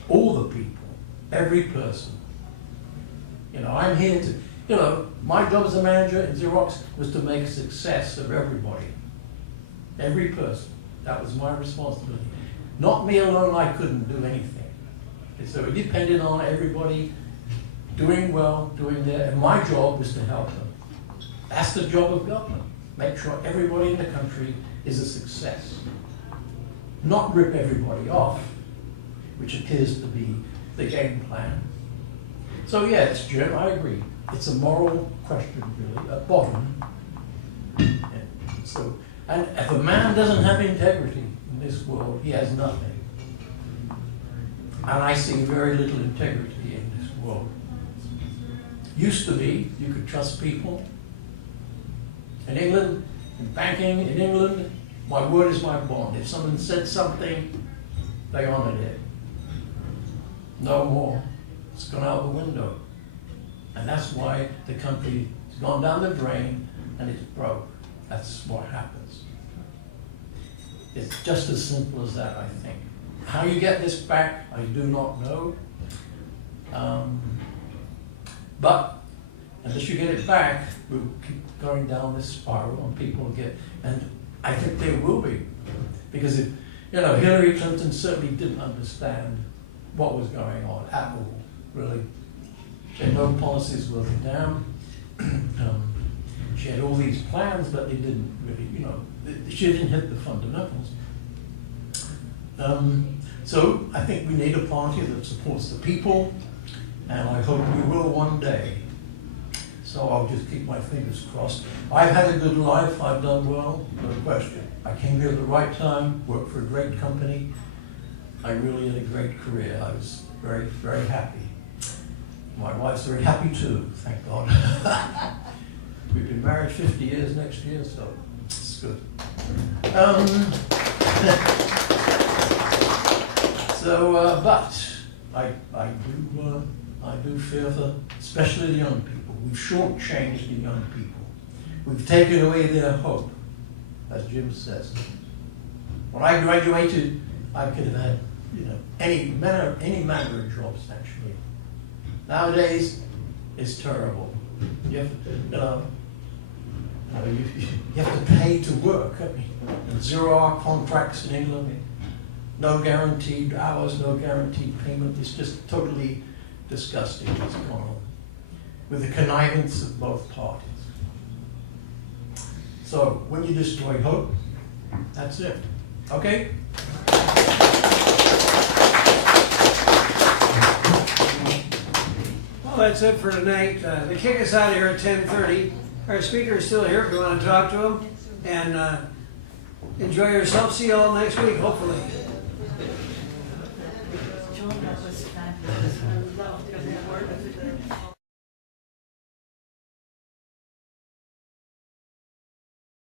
All the people, every person. You know, I'm here to, you know, my job as a manager in Xerox was to make a success of everybody. Every person. That was my responsibility. Not me alone, I couldn't do anything. And so it depended on everybody doing well, doing their, and my job was to help them. That's the job of government. Make sure everybody in the country is a success. Not rip everybody off, which appears to be the game plan. So yeah, it's Jim, I agree. It's a moral question, really, at bottom. And if a man doesn't have integrity in this world, he has nothing. And I see very little integrity in this world. Used to be, you could trust people. In England, in banking in England, my word is my bond. If someone said something, they honored it. No more. It's gone out the window. And that's why the country has gone down the drain and it's broke. That's what happens. It's just as simple as that, I think. How you get this back, I do not know. But unless you get it back, we'll keep going down this spiral and people will get, and I think there will be. Because if, you know, Hillary Clinton certainly didn't understand what was going on at all, really. She had no policies worth a damn. She had all these plans, but they didn't really, you know, she didn't hit the fundamentals. So I think we need a party that supports the people, and I hope we will one day. So I'll just keep my fingers crossed. I've had a good life, I've done well, no question. I came here at the right time, worked for a great company. I really had a great career. I was very, very happy. My wife's very happy too, thank God. We've been married 50 years next year, so it's good. But I do fear for, especially the young people. We've shortchanged the young people. We've taken away their hope, as Jim says. When I graduated, I could have had, you know, any manner of jobs actually. Nowadays, it's terrible. You have to pay to work. I mean, 0-hour contracts in England, no guaranteed hours, no guaranteed payment. It's just totally disgusting what's going on, with the connivance of both parties. So when you destroy hope, that's it. Okay? Well, that's it for tonight. They kick us out of here at 10:30. Our speaker is still here if you want to talk to him. And enjoy yourself. See you all next week, hopefully. John, that was fabulous. I loved every word of